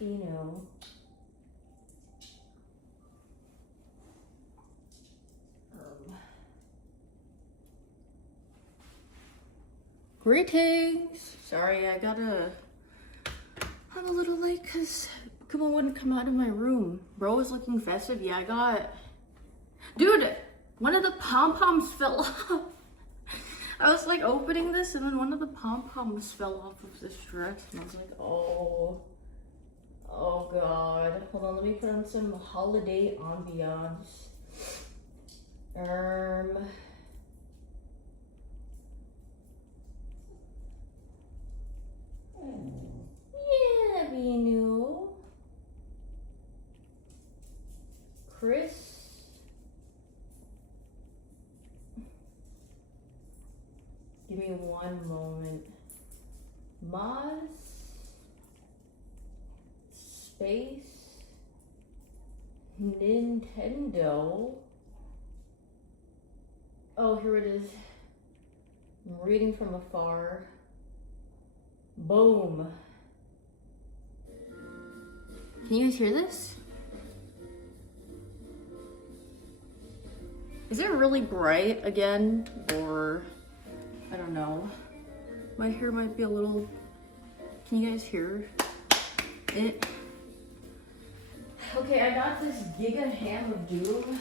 You know. Greetings! Sorry, I'm a little late because Kuma wouldn't come out of my room. Bro was looking festive. Yeah, I got... Dude, one of the pom-poms fell off. I was like opening this and then one of the pom-poms fell off of this dress and I was like, oh god. Hold on, let me put on some holiday ambiance. Yeah, Vinu. Chris. Give me one moment. Moz. Space. Nintendo. Oh, here it is. I'm reading from afar. Boom. Can you guys hear this? Is it really bright again? Or, I don't know. My hair might be a little, can you guys hear it? Okay, I got this Giga Ham of Doom.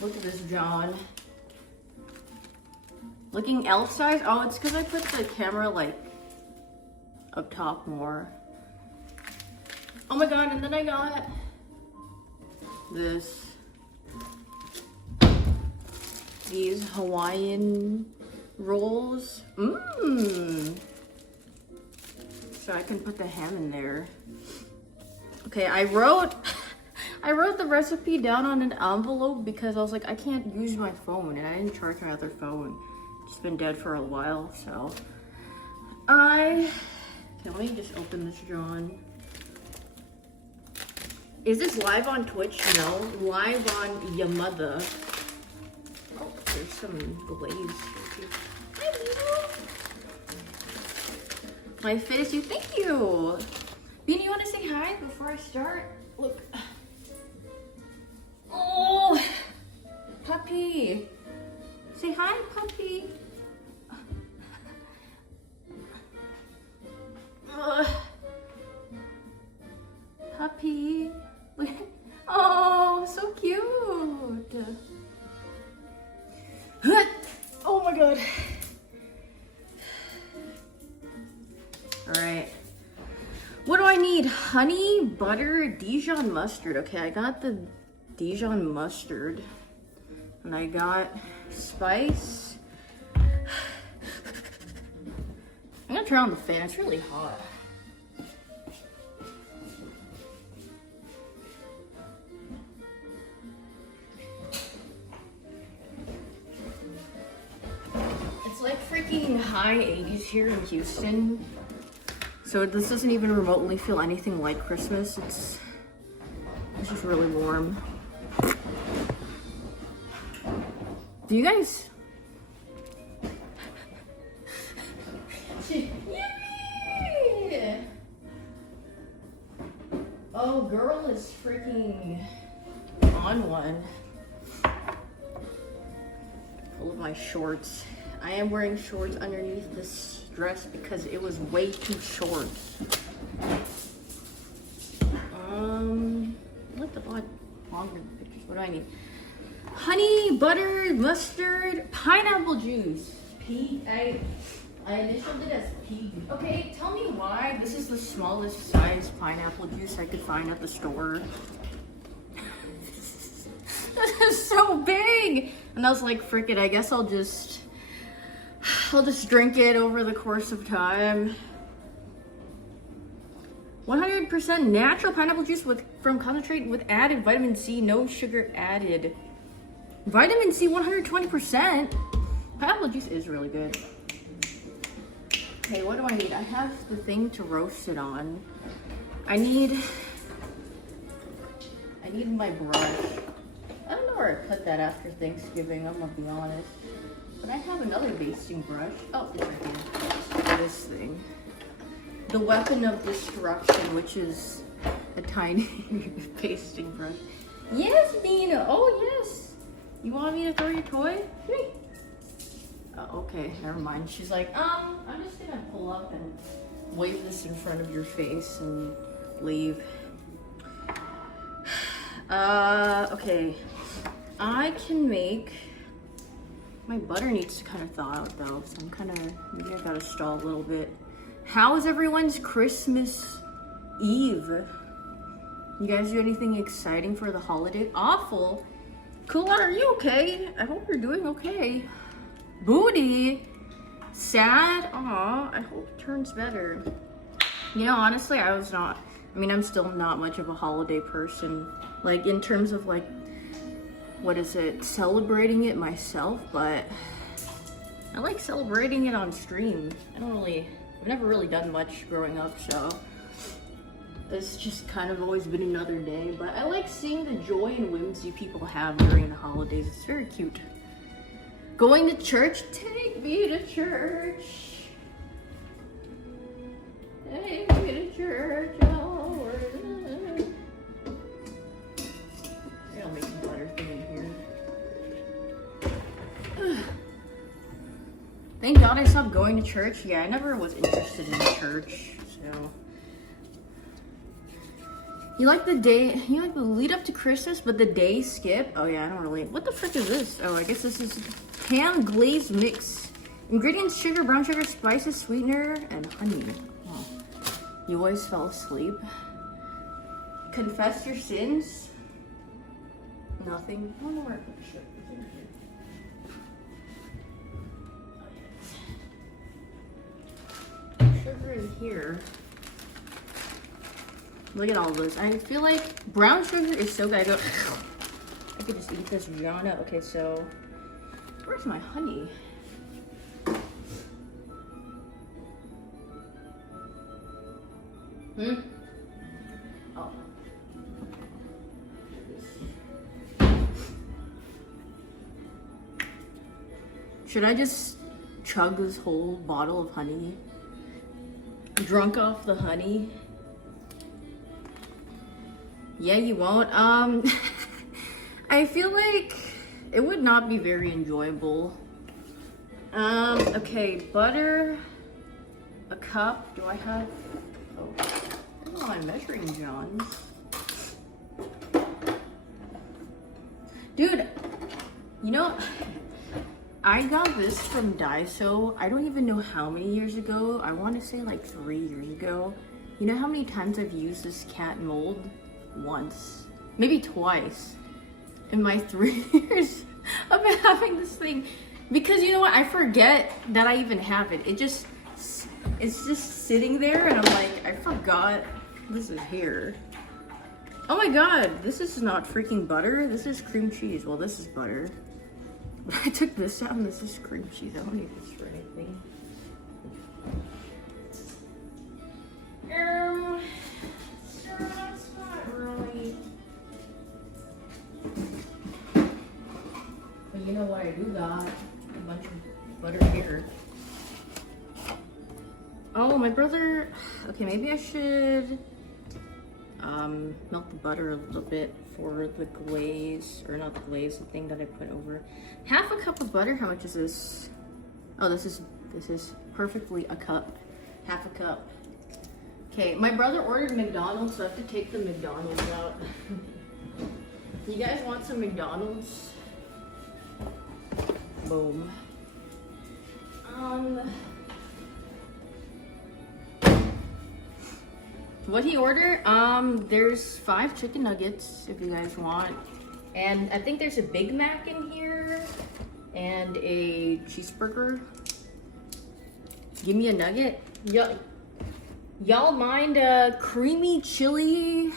Look at this, John. Looking elf size? Oh, it's because I put the camera like up top more. Oh my god, and then I got these Hawaiian rolls. Mmm. So I can put the ham in there. Okay, I wrote the recipe down on an envelope because I was like, I can't use my phone and I didn't charge my other phone. It's been dead for a while, so okay, let me just open this, John. Is this live on Twitch? No. Live on Yamada. Oh, there's some glazed. Hi, Beanie. My fit is you. Thank you. Beanie, you want to say hi before I start? Look. Oh, puppy. Say hi, puppy. Puppy. Oh, so cute. Oh my god. All right. What do I need? Honey, butter, Dijon mustard. Okay, I got the Dijon mustard. And I got spice. I'm gonna turn on the fan. It's really hot. Like freaking high 80s here in Houston. So this doesn't even remotely feel anything like Christmas. It's just really warm. Do you guys? Yay! Oh, girl is freaking on one. Full of my shorts. I am wearing shorts underneath this dress because it was way too short. Look a lot longer in the pictures. What do I need? Honey, butter, mustard, pineapple juice. I initialed it as P. Okay, tell me why this is the smallest size pineapple juice I could find at the store. This is so big! And I was like, frick it, I guess I'll just drink it over the course of time. 100% natural pineapple juice from concentrate with added vitamin C, no sugar added. Vitamin C 120%. Pineapple juice is really good. Okay, what do I need? I have the thing to roast it on. I need my brush. I don't know where I put that after Thanksgiving, I'm gonna be honest. But I have another basting brush. Oh, it's right here. This thing. The weapon of destruction, which is a tiny pasting brush. Yes, Nina. Oh, yes. You want me to throw your toy? Okay, never mind. She's like, I'm just gonna pull up and wave this in front of your face and leave. Okay. I can make, my butter needs to kind of thaw out though, so maybe I gotta stall a little bit. How is everyone's Christmas Eve? You guys do anything exciting for the holiday? Awful. Cool, are you okay? I hope you're doing okay. Booty. Sad. Aw, I hope it turns better. You know, honestly, I'm still not much of a holiday person. Like, in terms of, like, what is it? Celebrating it myself, but I like celebrating it on stream. I've never really done much growing up, so it's just kind of always been another day. But I like seeing the joy and whimsy people have during the holidays. It's very cute. Going to church? Take me to church. Take me to church. Oh, I'll make some butter thing in here. Thank God I stopped going to church. Yeah, I never was interested in church, so. You like the lead up to Christmas, but the day skip? Oh yeah, I don't really. What the frick is this? Oh, I guess this is pan glazed mix. Ingredients: sugar, brown sugar, spices, sweetener, and honey. Oh. You always fell asleep. Confess your sins. Nothing. I don't know where I put the sugar. It's in here. Sugar in here. Look at all those. I feel like brown sugar is so good. I could just eat this Jana. Okay, so where's my honey? Oh. Should I just chug this whole bottle of honey? Drunk off the honey? Yeah, you won't. I feel like it would not be very enjoyable. Okay, butter, a cup. Do I have, oh, I don't know my measuring johns. Dude, you know, I got this from Daiso. I don't even know how many years ago. I want to say like 3 years ago. You know how many times I've used this cat mold? Once, maybe twice in my 3 years of having this thing, because you know what, I forget that I even have it. It's just sitting there and I'm like, I forgot this is here. Oh my god, this is not freaking butter, this is cream cheese. Well, this is butter, but I took this out and this is cream cheese. I don't need this for anything. But you know what I do got? A bunch of butter here. Oh, my brother. Okay, maybe I should melt the butter a little bit for the glaze, or not the glaze, the thing that I put over. Half a cup of butter. How much is this? Oh, this is perfectly a cup. Half a cup. Okay, my brother ordered McDonald's, so I have to take the McDonald's out. You guys want some McDonald's? Boom. What he ordered? There's 5 chicken nuggets if you guys want. And I think there's a Big Mac in here and a cheeseburger. Give me a nugget. Y'all mind creamy chili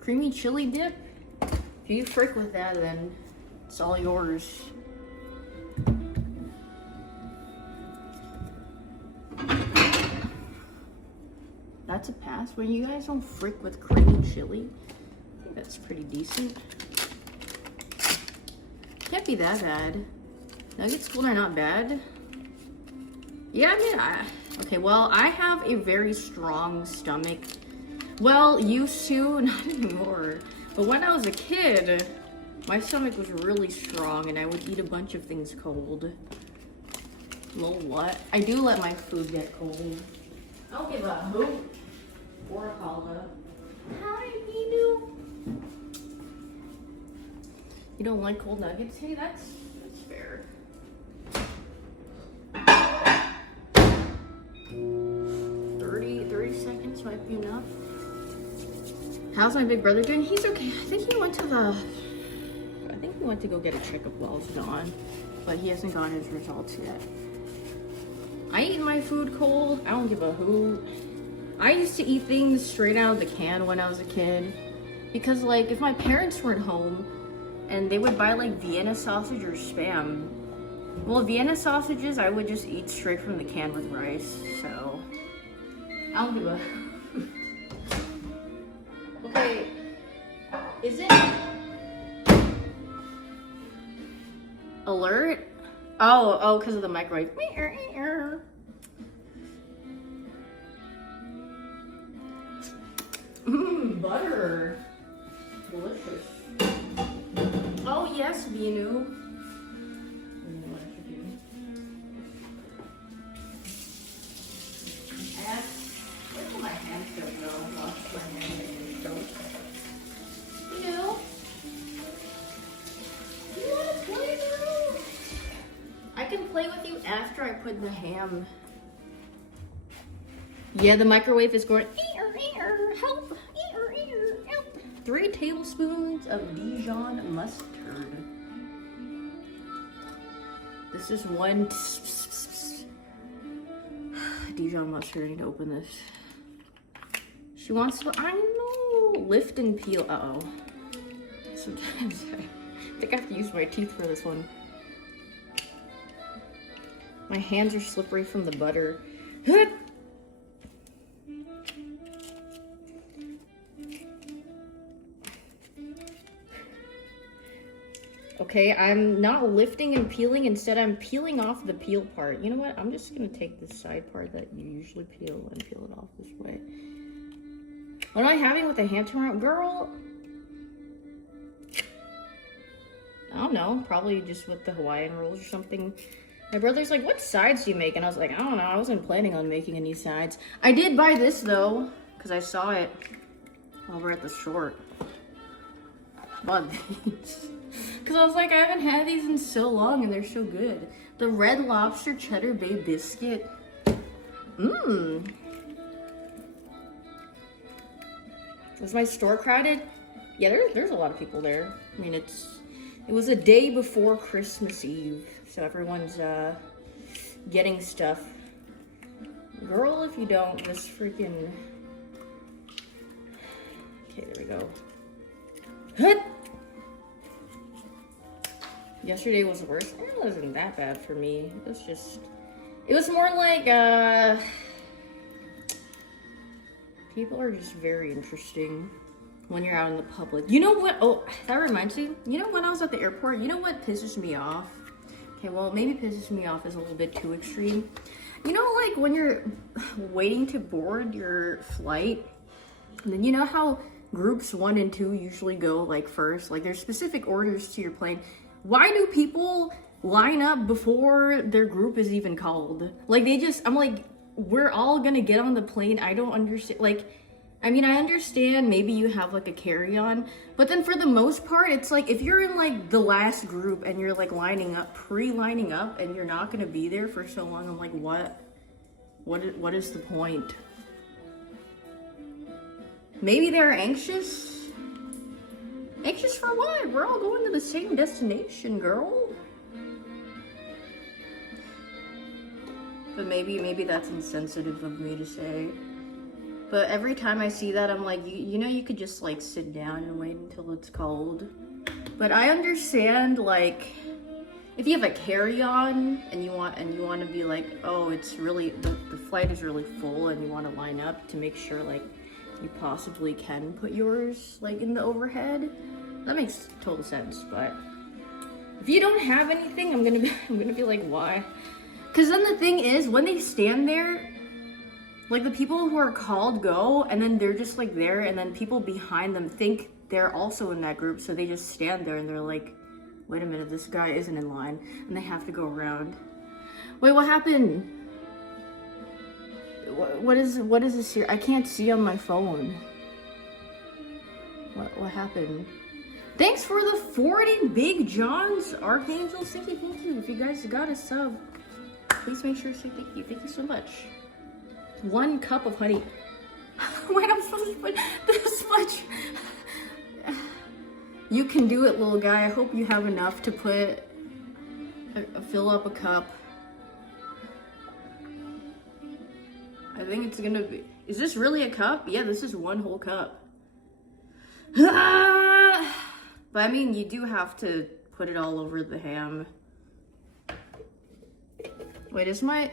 dip? If you frick with that, then it's all yours. That's a pass. When you guys don't frick with creamy chili, I think that's pretty decent. Can't be that bad. Nuggets school are not bad. Yeah, I mean, okay, well, I have a very strong stomach Well, used to, not anymore. But when I was a kid, my stomach was really strong and I would eat a bunch of things cold. Well, what? I do let my food get cold. I don't give a hoot or a holla. Hi, Hyoon. You don't like cold nuggets? Hey, that's fair. 30 seconds might be enough. How's my big brother doing? He's okay. I think he went to go get a checkup while it's gone, but he hasn't gotten his results yet. I eat my food cold. I don't give a hoot. I used to eat things straight out of the can when I was a kid, because like if my parents weren't home and they would buy like Vienna sausage or Spam, well, Vienna sausages I would just eat straight from the can with rice. So I don't give a okay, is it alert? Oh, because of the microwave. Butter. Delicious. Oh yes, Vinu. Where can my hand soap go? Wash my hands in soap. Vinu? You want to play, girl? I can play with you after I put the ham. Yeah, the microwave is going. Help! Help! 3 tablespoons of Dijon mustard. This is 1 Dijon mustard. I need to open this. She wants to. I know. Lift and peel. Uh oh. Sometimes I think I have to use my teeth for this one. My hands are slippery from the butter. Okay, I'm not lifting and peeling. Instead, I'm peeling off the peel part. You know what? I'm just gonna take this side part that you usually peel and peel it off this way. What am I having with the hand tomorrow? Girl, I don't know. Probably just with the Hawaiian rolls or something. My brother's like, what sides do you make? And I was like, I don't know. I wasn't planning on making any sides. I did buy this, though, because I saw it over at the store. Bought these. Because I was like, I haven't had these in so long, and they're so good. The Red Lobster Cheddar Bay Biscuit. Mmm. Was my store crowded? Yeah, there's a lot of people there. I mean, it was a day before Christmas Eve, so everyone's getting stuff. Girl, if you don't, this freaking... Okay, there we go. Hut! Yesterday was worse. It wasn't that bad for me. It was more like, people are just very interesting when you're out in the public. You know what? Oh, that reminds me. You know, when I was at the airport, you know what pisses me off? Okay, well, maybe pisses me off is a little bit too extreme. You know, like when you're waiting to board your flight, and then you know how groups 1 and 2 usually go like first? Like there's specific orders to your plane. Why do people line up before their group is even called? Like I'm like, we're all gonna get on the plane. I don't understand. Like, I mean, I understand maybe you have like a carry-on, but then for the most part, it's like if you're in like the last group and you're like pre-lining up and you're not gonna be there for so long, I'm like, what is the point? Maybe they're anxious. Anxious for what? We're all going to the same destination, girl. But maybe that's insensitive of me to say. But every time I see that, I'm like, you know, you could just like sit down and wait until it's cold. But I understand, like, if you have a carry-on and you want to be like, oh, it's really the flight is really full, and you want to line up to make sure like you possibly can put yours like in the overhead. That makes total sense. But if you don't have anything, I'm gonna be like, why? Because then the thing is, when they stand there, Like the people who are called go, and then they're just like there, and then people behind them think they're also in that group, so they just stand there and they're like, wait a minute, this guy isn't in line, and they have to go around. Wait, what happened? What is this here? I can't see on my phone. What happened? Thanks for the 40 Big Johns, Archangel. Thank you. If you guys got a sub, please make sure to say thank you. Thank you so much. 1 cup of honey. Wait, I'm supposed to put this much. You can do it, little guy. I hope you have enough to put, fill up a cup. I think it's gonna be, is this really a cup? Yeah, this is 1 whole cup. But I mean, you do have to put it all over the ham. Wait, is my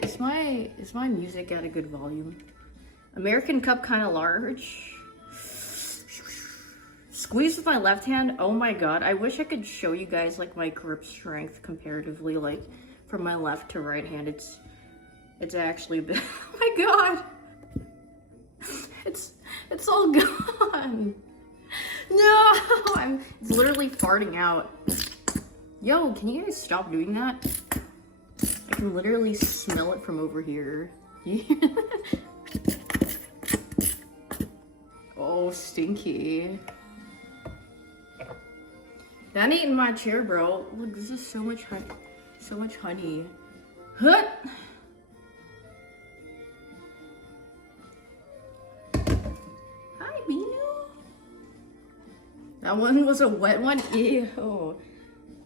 music at a good volume? American cup, kind of large. Squeeze with my left hand. Oh my god, I wish I could show you guys like my grip strength comparatively, like from my left to right hand. It's actually been, oh my god, it's all gone. No, it's literally farting out. Yo, can you guys stop doing that? I can literally smell it from over here. Oh, stinky. That ain't in my chair, bro. Look, this is so much honey. So much honey. Huh. Hi, Binu. That one was a wet one. Ew.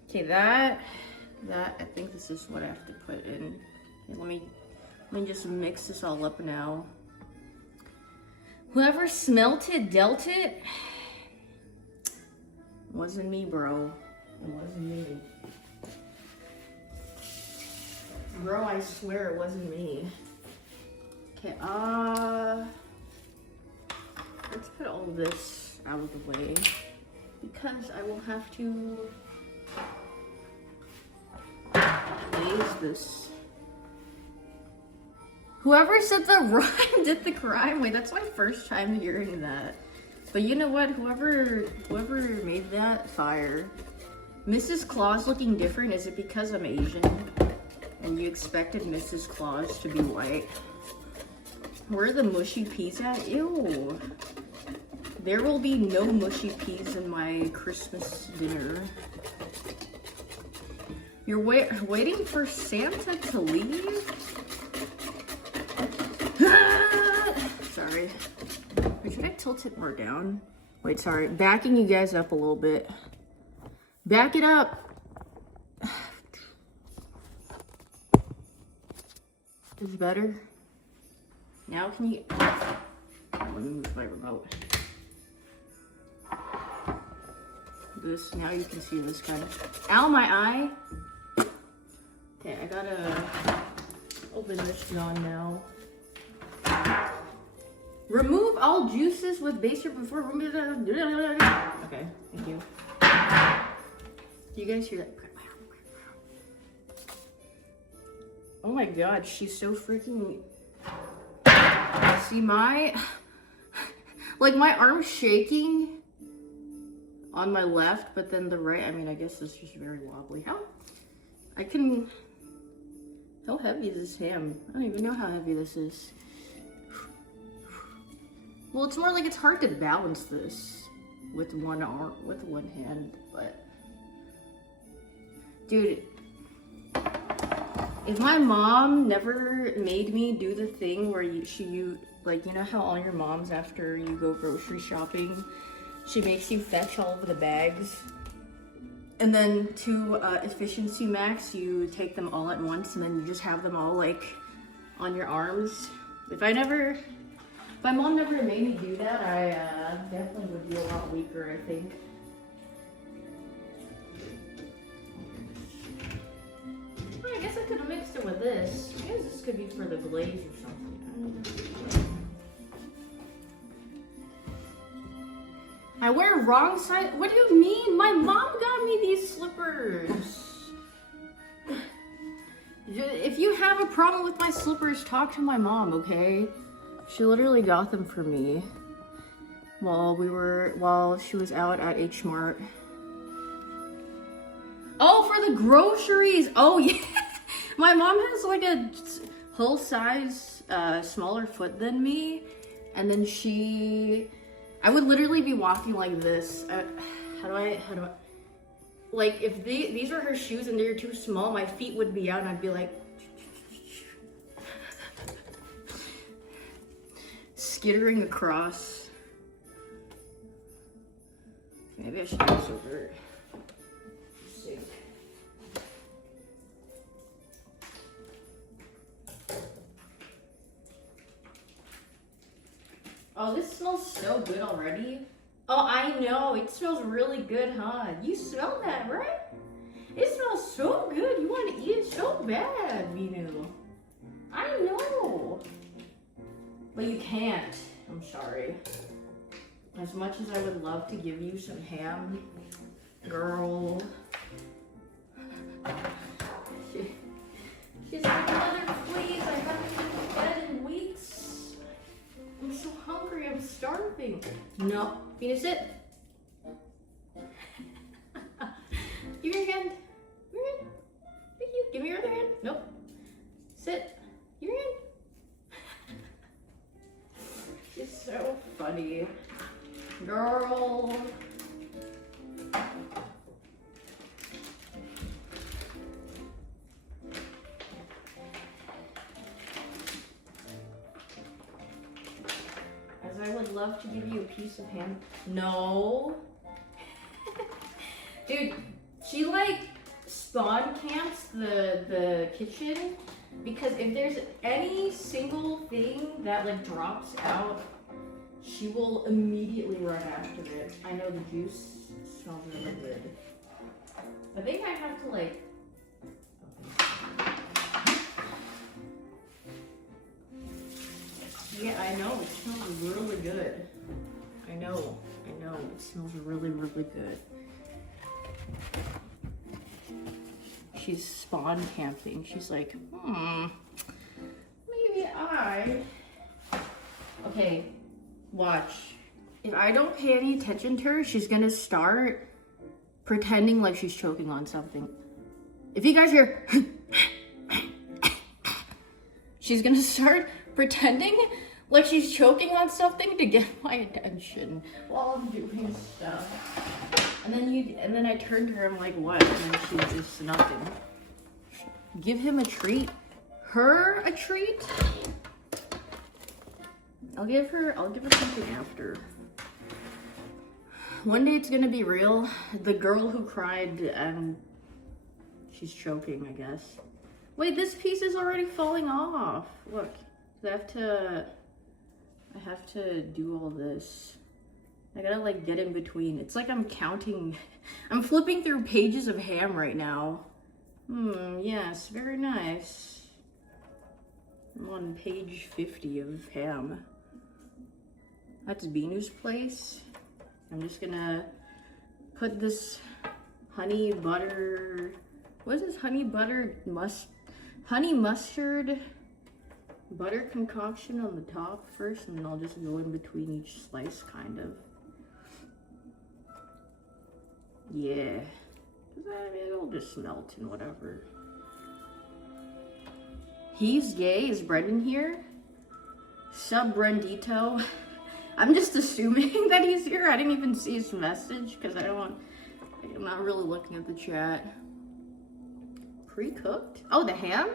Okay, that I think this is what I have to put in. Okay, let me just mix this all up now. Whoever smelt it, dealt it. Wasn't me, bro. It wasn't me. Bro, I swear it wasn't me. Okay, let's put all this out of the way because I will have to glaze this. Whoever said the rhyme did the crime. Wait, that's my first time hearing that. But you know what? Whoever made that, fire. Mrs. Claus looking different, is it because I'm Asian? And you expected Mrs. Claus to be white? Where are the mushy peas at? Ew. There will be no mushy peas in my Christmas dinner. You're waiting for Santa to leave? Sorry. Wait, should I tilt it more down? Wait, sorry. Backing you guys up a little bit. Back it up. Is it better? Now can you... Let me move my remote. This, now you can see this kind of... Ow, my eye! Okay, I gotta open this John now. Remove all juices with baster before... Okay, thank you. Do you guys hear that? Oh my god, she's so freaking... See my... Like my arm's shaking on my left, but then the right, I mean, I guess it's just very wobbly. How heavy is this ham? I don't even know how heavy this is. Well, it's more like it's hard to balance this with one arm, with one hand, but... Dude, if my mom never made me do the thing where you like, you know how all your moms, after you go grocery shopping, she makes you fetch all of the bags, and then to efficiency max, you take them all at once, and then you just have them all like on your arms. If my mom never made me do that, I definitely would be a lot weaker, I think. Well, I guess I could have mixed it with this. I guess this could be for the glaze or something. I don't know. I wear wrong side. What do you mean? My mom got me these slippers. If you have a problem with my slippers, talk to my mom, okay? She literally got them for me while she was out at H Mart. Oh, for the groceries. Oh yeah. My mom has like a whole size smaller foot than me, and then I would literally be walking like this. How do I like, if these are her shoes and they're too small, my feet would be out and I'd be like skittering across. Maybe I should do this over sink. Oh, this smells so good already. Oh, I know. It smells really good, huh? You smell that, right? It smells so good. You want to eat it so bad, Vinu. I know. But you can't. I'm sorry. As much as I would love to give you some ham, girl. She's like, mother, please. I haven't been to bed in weeks. I'm so hungry. I'm starving. No. Vina, sit. Give me your hand. Give me your hand. Thank you. Give me your other hand. Nope. Sit. Give me your hand. She's so funny. Girl. As I would love to give you a piece of ham. No. Dude, she like spawn camps the kitchen, because if there's any single thing that like drops out, she will immediately run after it. I know the juice smells really good. I think I have to like... Yeah, I know, it smells really good. I know, it smells really, really good. She's spawn camping. She's like, maybe okay, watch. If I don't pay any attention to her, she's gonna start pretending like she's choking on something. If you guys hear, she's gonna start pretending like she's choking on something to get my attention while I'm doing stuff. And then I turn to her, I'm like, what? And then she's just nothing. Give him a treat. Her a treat? I'll give her something after. One day it's gonna be real. The girl who cried, she's choking, I guess. Wait, this piece is already falling off. Look, I have to do all this. I gotta like get in between. It's like I'm counting, I'm flipping through pages of ham right now. Yes, very nice. I'm on page 50 of ham. That's Binu's place. I'm just gonna put this honey butter, what is this honey mustard butter concoction on the top first, and then I'll just go in between each slice, kind of. Yeah, I mean, it'll just melt and whatever. He's gay. Is Brendan here? Sub Brendito. I'm just assuming that he's here. I didn't even see his message because I'm not really looking at the chat. Pre-cooked? Oh, the ham?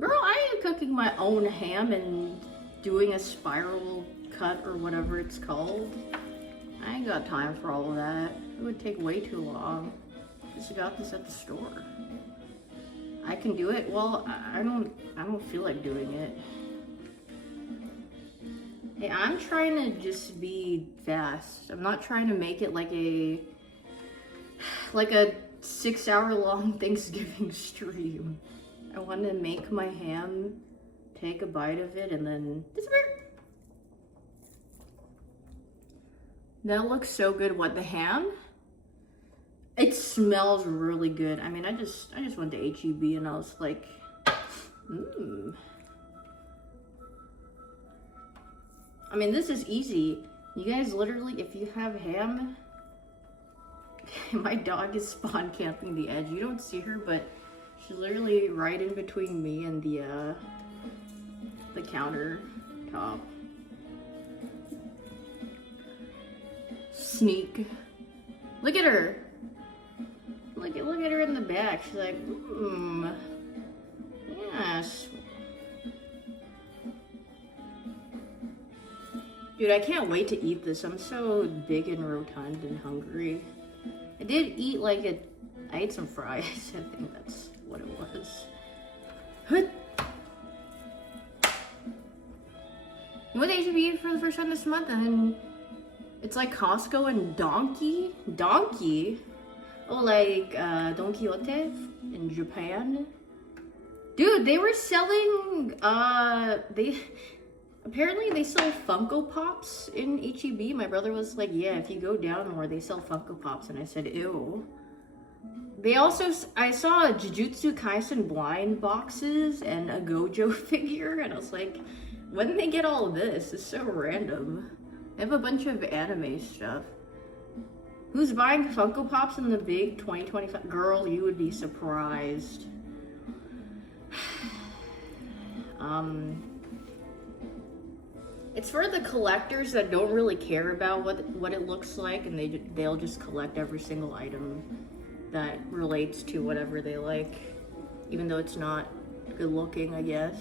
Girl, I am cooking my own ham and doing a spiral cut or whatever it's called. I ain't got time for all of that. It would take way too long. Just got this at the store. I can do it. Well, I don't feel like doing it. Hey, I'm trying to just be fast. I'm not trying to make it like a 6-hour-long Thanksgiving stream. I want to make my ham, take a bite of it, and then disappear. That looks so good. What, the ham? It smells really good. I mean, I just went to H-E-B and I was like, I mean, this is easy. You guys literally, if you have ham, my dog is spawn camping the edge. You don't see her, but she's literally right in between me and the countertop. Sneak. Look at her. Look at her in the back. She's like, yes. Dude, I can't wait to eat this. I'm so big and rotund and hungry. I did eat I ate some fries. I think that's what it was. You went to HEB for the first time this month, and then it's like Costco and Donkey? Donkey? Oh, like Don Quixote in Japan? Dude, they were selling, apparently they sell Funko Pops in HEB. My brother was like, yeah, if you go down more, they sell Funko Pops. And I said, ew. They also, I saw Jujutsu Kaisen blind boxes and a Gojo figure. And I was like, when did they get all of this? It's so random. They have a bunch of anime stuff. Who's buying Funko Pops in the big 2025? Girl, you would be surprised. It's for the collectors that don't really care about what it looks like, and they'll just collect every single item that relates to whatever they like, even though it's not good looking, I guess.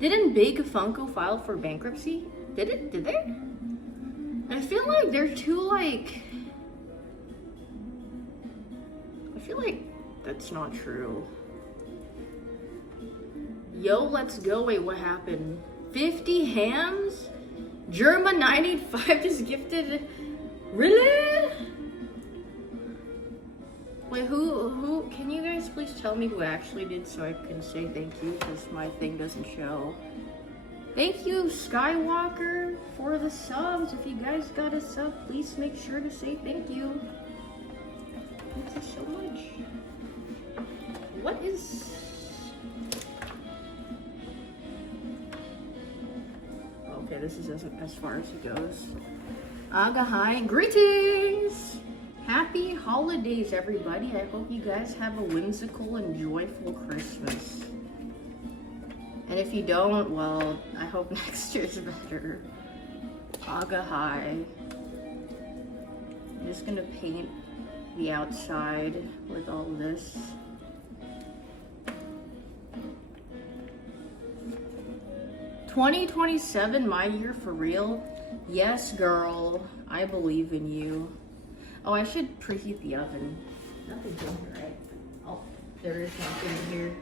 Didn't Big Funko file for bankruptcy? Did they? I feel like they're too I feel like that's not true. Yo, let's go. Wait, what happened? 50 hams? German 985 just gifted. Really? Wait, who? Can you guys please tell me who actually did so I can say thank you, because my thing doesn't show. Thank you, Skywalker, for the subs. If you guys got a sub, please make sure to say thank you. Thank you so much. What is... Okay, this is as far as it goes. Aga, hi. Greetings! Happy holidays, everybody. I hope you guys have a whimsical and joyful Christmas. And if you don't, well, I hope next year's better. Aga, hi. I'm just gonna paint the outside with all this. "2027, my year for real?" Yes, girl. I believe in you. Oh, I should preheat the oven. Nothing's in here, right? Oh, there is nothing in here.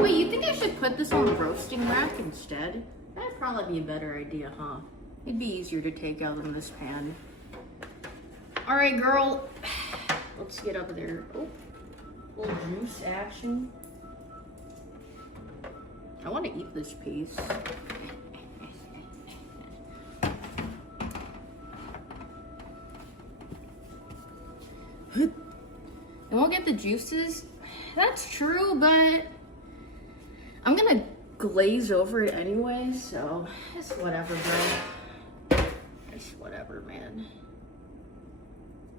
Wait, you think I should put this on the roasting rack instead? That'd probably be a better idea, huh? It'd be easier to take out in this pan. All right, girl. Let's get up there. Oh, little juice action. I want to eat this piece. I won't get the juices. That's true, but I'm gonna glaze over it anyway, so it's whatever, bro. It's whatever, man.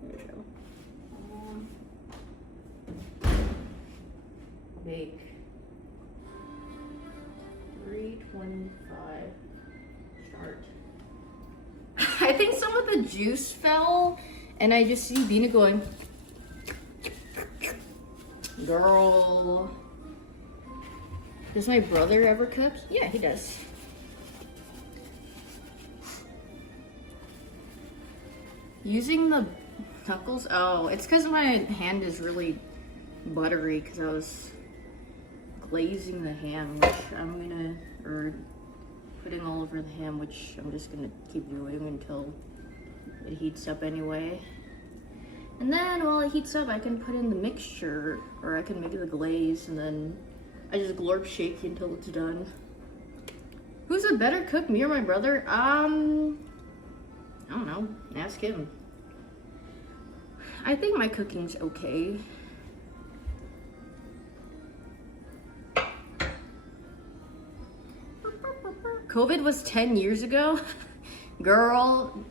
There you go. Bake. 325. Start. I think some of the juice fell, and I just see Bina going, girl. Does my brother ever cook? Yeah, he does. Using the knuckles? Oh, it's because my hand is really buttery because I was glazing the ham, which I'm gonna, or putting all over the ham, which I'm just gonna keep doing until it heats up anyway. And then while it heats up, I can put in the mixture, or I can make the glaze, and then I just glorp shake until it's done. Who's a better cook, me or my brother? I don't know, ask him. I think my cooking's okay. COVID was 10 years ago? Girl,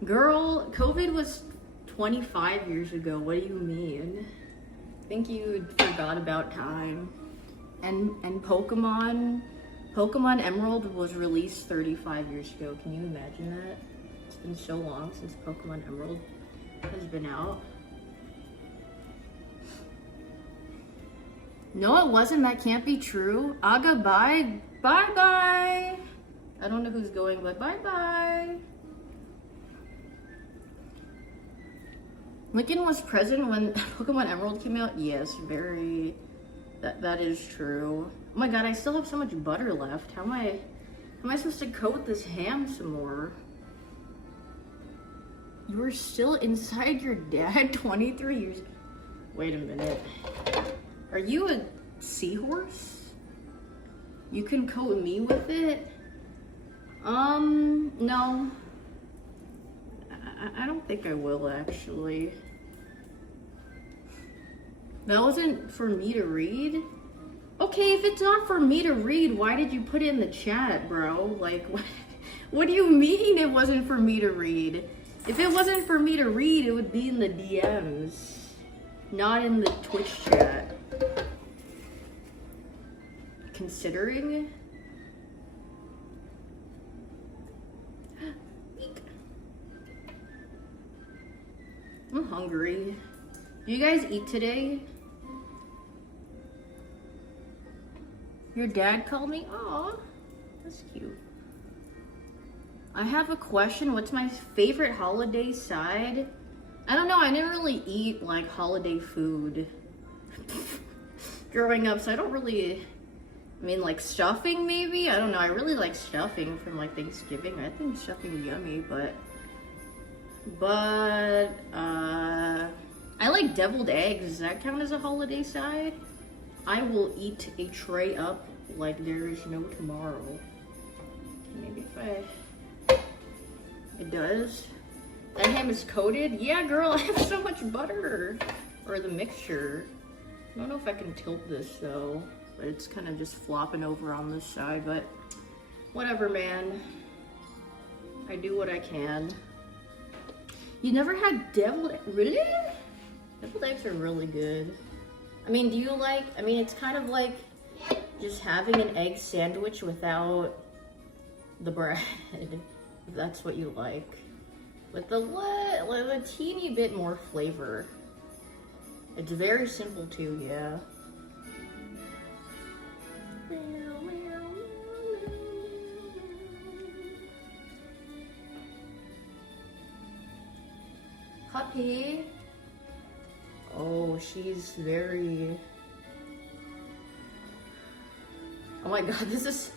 COVID was 25 years ago. What do you mean? I think you forgot about time. And Pokemon Emerald was released 35 years ago. Can you imagine that? It's been so long since Pokemon Emerald has been out. No, it wasn't. That can't be true. Aga, bye. Bye-bye. I don't know who's going, but bye-bye. Lincoln was present when Pokemon Emerald came out? Yes, very. That is true. Oh my god, I still have so much butter left. How am I supposed to coat this ham some more? You were still inside your dad 23 years. Wait a minute. Are you a seahorse? You can coat me with it? No. I don't think I will, actually. That wasn't for me to read? Okay, if it's not for me to read, why did you put it in the chat, bro? Like, what do you mean it wasn't for me to read? If it wasn't for me to read, it would be in the DMs, not in the Twitch chat. Considering? I'm hungry. Do you guys eat today? Your dad called me? Aw, that's cute. I have a question. What's my favorite holiday side? I don't know. I didn't really eat like holiday food growing up, so I don't really. I mean, like stuffing maybe? I don't know. I really like stuffing from like Thanksgiving. I think stuffing is yummy, but I like deviled eggs. Does that count as a holiday side? I will eat a tray up like there is no tomorrow. Maybe if it does. That ham is coated? Yeah, girl, I have so much butter. Or the mixture. I don't know if I can tilt this though, but it's kind of just flopping over on this side, but whatever, man. I do what I can. You never had deviled eggs? Really? Deviled eggs are really good. I mean, do you like, I mean, it's kind of like just having an egg sandwich without the bread. If that's what you like. With a teeny bit more flavor. It's very simple too, yeah. Puppy. Oh, she's very. Oh my god, this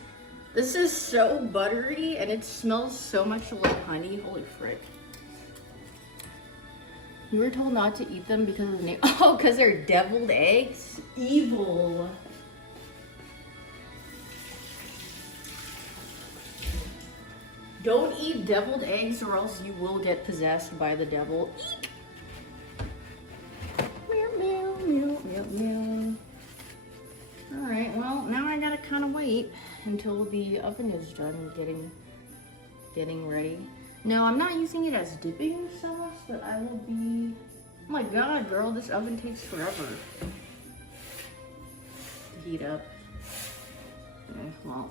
is so buttery and it smells so much like honey. Holy frick. You were told not to eat them because of the name. Oh, because they're deviled eggs? Evil. Don't eat deviled eggs or else you will get possessed by the devil. Eek. Meow, meow, meow, meow, meow. Alright, well, now I gotta kind of wait until the oven is done getting ready. No, I'm not using it as dipping sauce, but I will be... Oh my god, girl, this oven takes forever to heat up. Okay, well...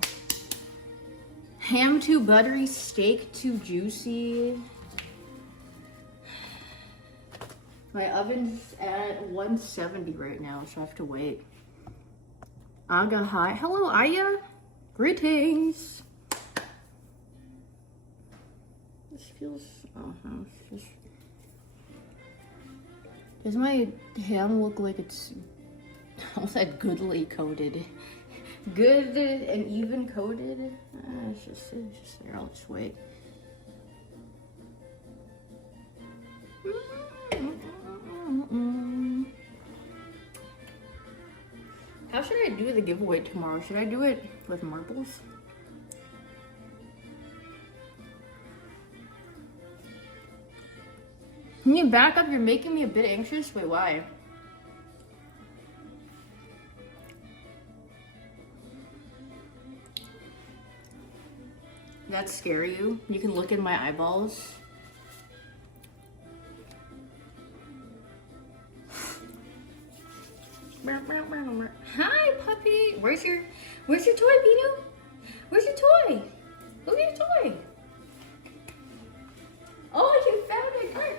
Ham too buttery, steak too juicy. My oven's at 170 right now, so I have to wait. Aga, hi. Hello, Aya. Greetings. This feels, does my ham look like it's, I almost said goodly coated. Good and even coated. It's just there. I'll just wait. How should I do the giveaway tomorrow? Should I do it with marbles? Can you back up? You're making me a bit anxious. Wait, why? that scare you? You can look in my eyeballs. Hi, puppy. Where's your toy, Binu? Where's your toy? Look at your toy. Oh, you found it. Come here.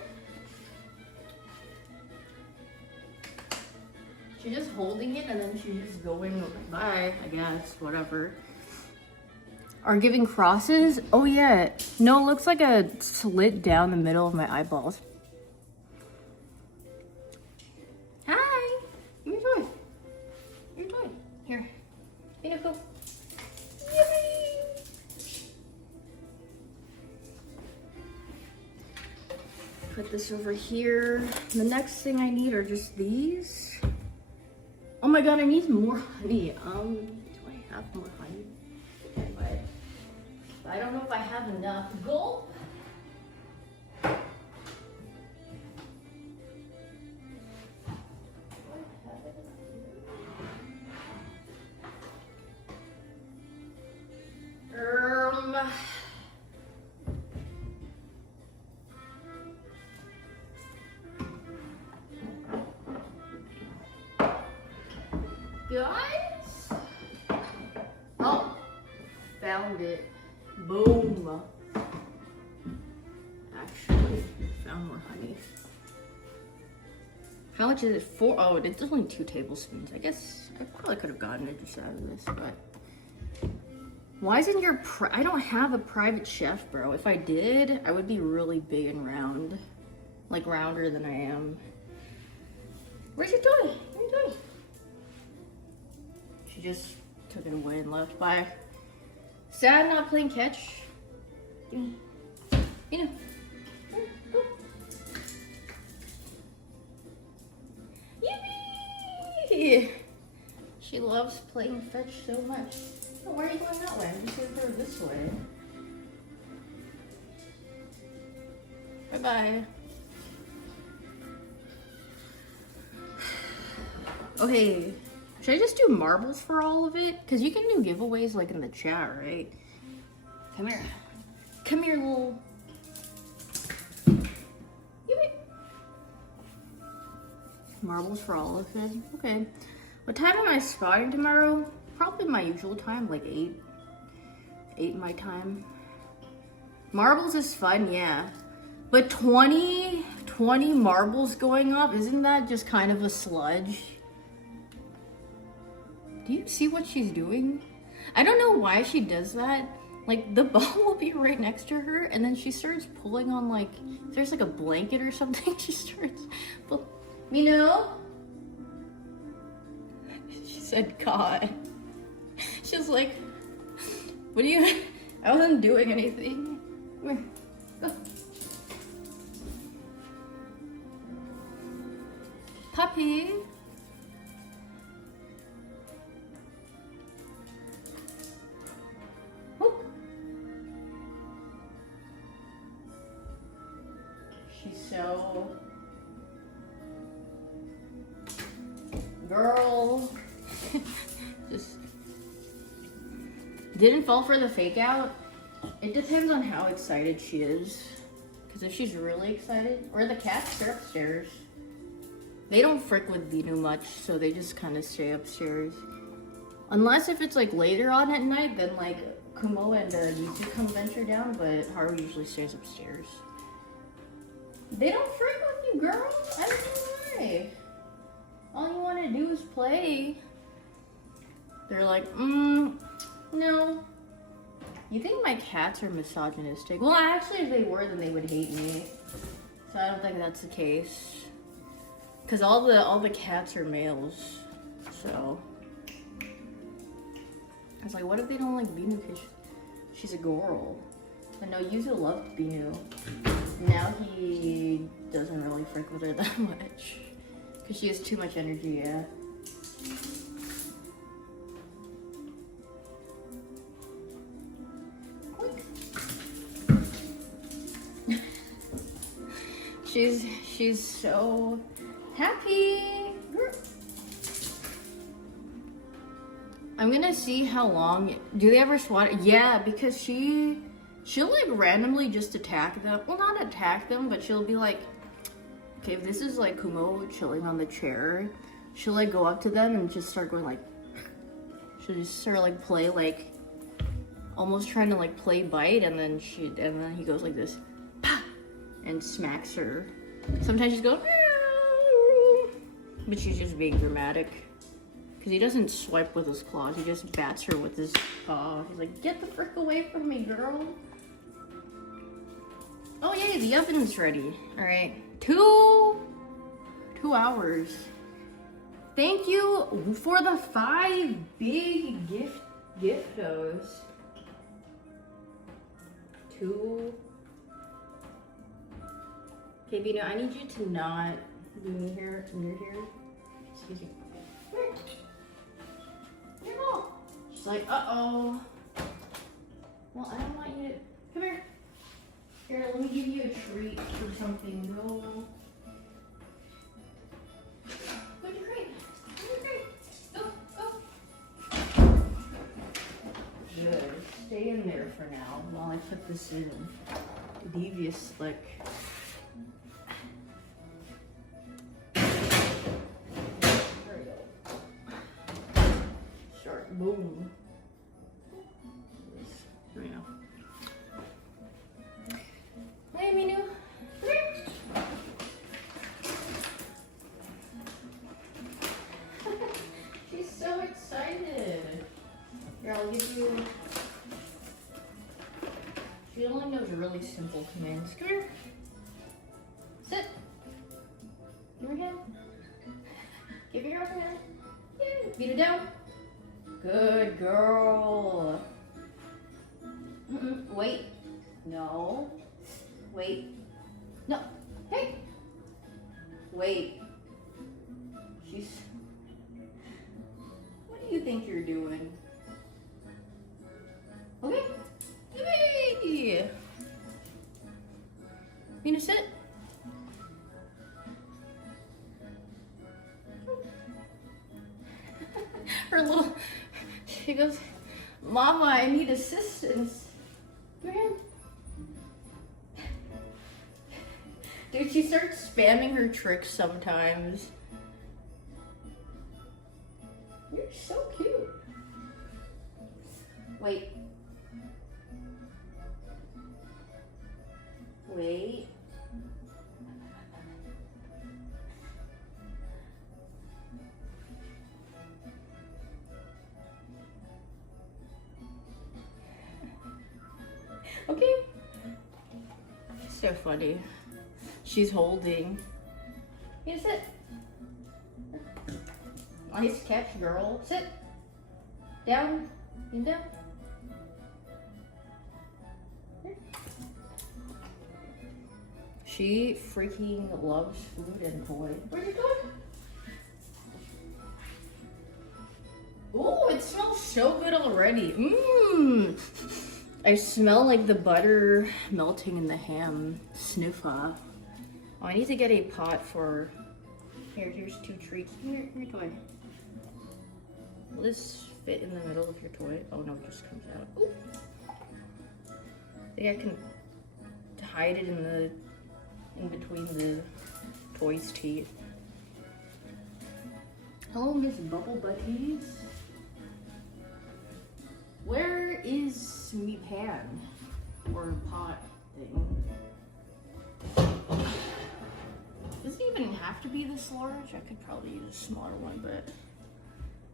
She's just holding it and then she's just going bye, I guess, whatever. Are giving crosses? Oh yeah. No, it looks like a slit down the middle of my eyeballs. Hi. Give me your toy. Your toy. Here. Here you go. Yippee. Put this over here. The next thing I need are just these. Oh my god, I need more honey. Do I have more honey? Okay, but I don't know if I have enough. Gulp. Guys? Oh, found it. Boom. Actually, found more honey. How much is it for? Oh, it's only 2 tablespoons. I guess I probably could have gotten it just out of this, but why isn't your I don't have a private chef, bro. If I did, I would be really big and round. Like rounder than I am. Where's your toy? Where's your toy? She just took it away and left. Bye. Sad not playing catch. You know. Yippee! She loves playing fetch so much. Oh, why are you going that way? I'm just gonna go this way. Bye bye. Okay. Should I just do marbles for all of it? Because you can do giveaways like in the chat, right? Come here. Come here, little. Marbles for all of it. Okay. What time am I spotting tomorrow? Probably my usual time, like 8. 8 my time. Marbles is fun, yeah. But 20 marbles going up, isn't that just kind of a sludge? Do you see what she's doing? I don't know why she does that. Like, the ball will be right next to her, and then she starts pulling on, like, if there's like a blanket or something, she starts Mino? She said, God. She's like, what are you? I wasn't doing anything. Come here. Go. Puppy. She's so... Girl. Just... Didn't fall for the fake out. It depends on how excited she is. Because if she's really excited... Or the cats, they're upstairs. They don't frick with Dinu much, so they just kind of stay upstairs. Unless if it's like later on at night, then like Kumo and Yuzu come venture down, but Haru usually stays upstairs. They don't frick with you, girl. I don't know why. All you want to do is play. They're like, no. You think my cats are misogynistic? Well, actually, if they were, then they would hate me. So I don't think that's the case. Cause all the cats are males, so. I was like, what if they don't like Binu? Cause she's a girl. But no, Yuzu loved Binu. Now he doesn't really frick with her that much. Cause she has too much energy, yeah. She's so happy. I'm gonna see how long. Do they ever swat? Yeah, because she she'll like randomly just attack them. Well, not attack them, but she'll be like, okay, if this is like Kumo chilling on the chair, she'll like go up to them and just start going like, she'll just sort of like play like, almost trying to like play bite, and then he goes like this, and smacks her. Sometimes she's going, but she's just being dramatic. Because he doesn't swipe with his claws, he just bats her with his paw. He's like, get the frick away from me, girl. Oh yay, the oven's ready. All right, 2 hours. Thank you for the 5 big giftos. 2. Okay, Vina, I need you to not do me here near here. Excuse me. Here, go. She's like, uh-oh. Well, I don't want you to. Come here. Here, let me give you a treat or something. Go. Go to your crate. Go to your crate. Go, go. Good. Stay in there for now while I put this in. Devious slick. Boom. There you go. Hey, Minu. Come here. She's so excited. Here, I'll give you. She only knows really simple commands. Come here. Sit. Give her a hand. Give her a hand. Yeah. Beat it down. Good girl. Wait. No. Wait. No. Hey. Wait. She's. What do you think you're doing? Okay. Hey. Mina, sit. Her little. She goes, Mama, I need assistance. Come here. Dude, she starts spamming her tricks sometimes. You're so cute. Wait. Wait. Okay. So funny. She's holding. Here, sit. Nice catch, girl. Sit. Down. In down. Here. She freaking loves food and toys. Where's it going? Oh, it smells so good already. Mmm. I smell like the butter melting in the ham. Snoofa. Oh, I need to get a pot for. Here's 2 treats. Here, toy. Will this fit in the middle of your toy? Oh no, it just comes out. Ooh. I think I can hide it in between the toy's teeth. Hello, Miss Bubble Buddies. Where is me pan or pot thing? Does it even have to be this large? I could probably use a smaller one, but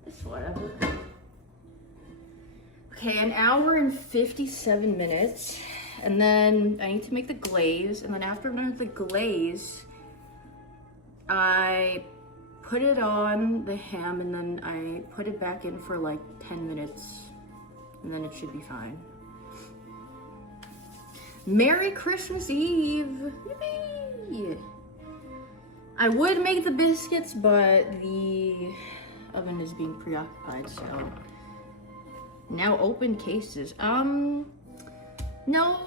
it's whatever. Okay, 1 hour and 57 minutes. And then I need to make the glaze. And then after I'm done with the glaze, I put it on the ham and then I put it back in for like 10 minutes. And then it should be fine. Merry Christmas Eve! Yippee! I would make the biscuits, but the oven is being preoccupied, so. Now open cases. No.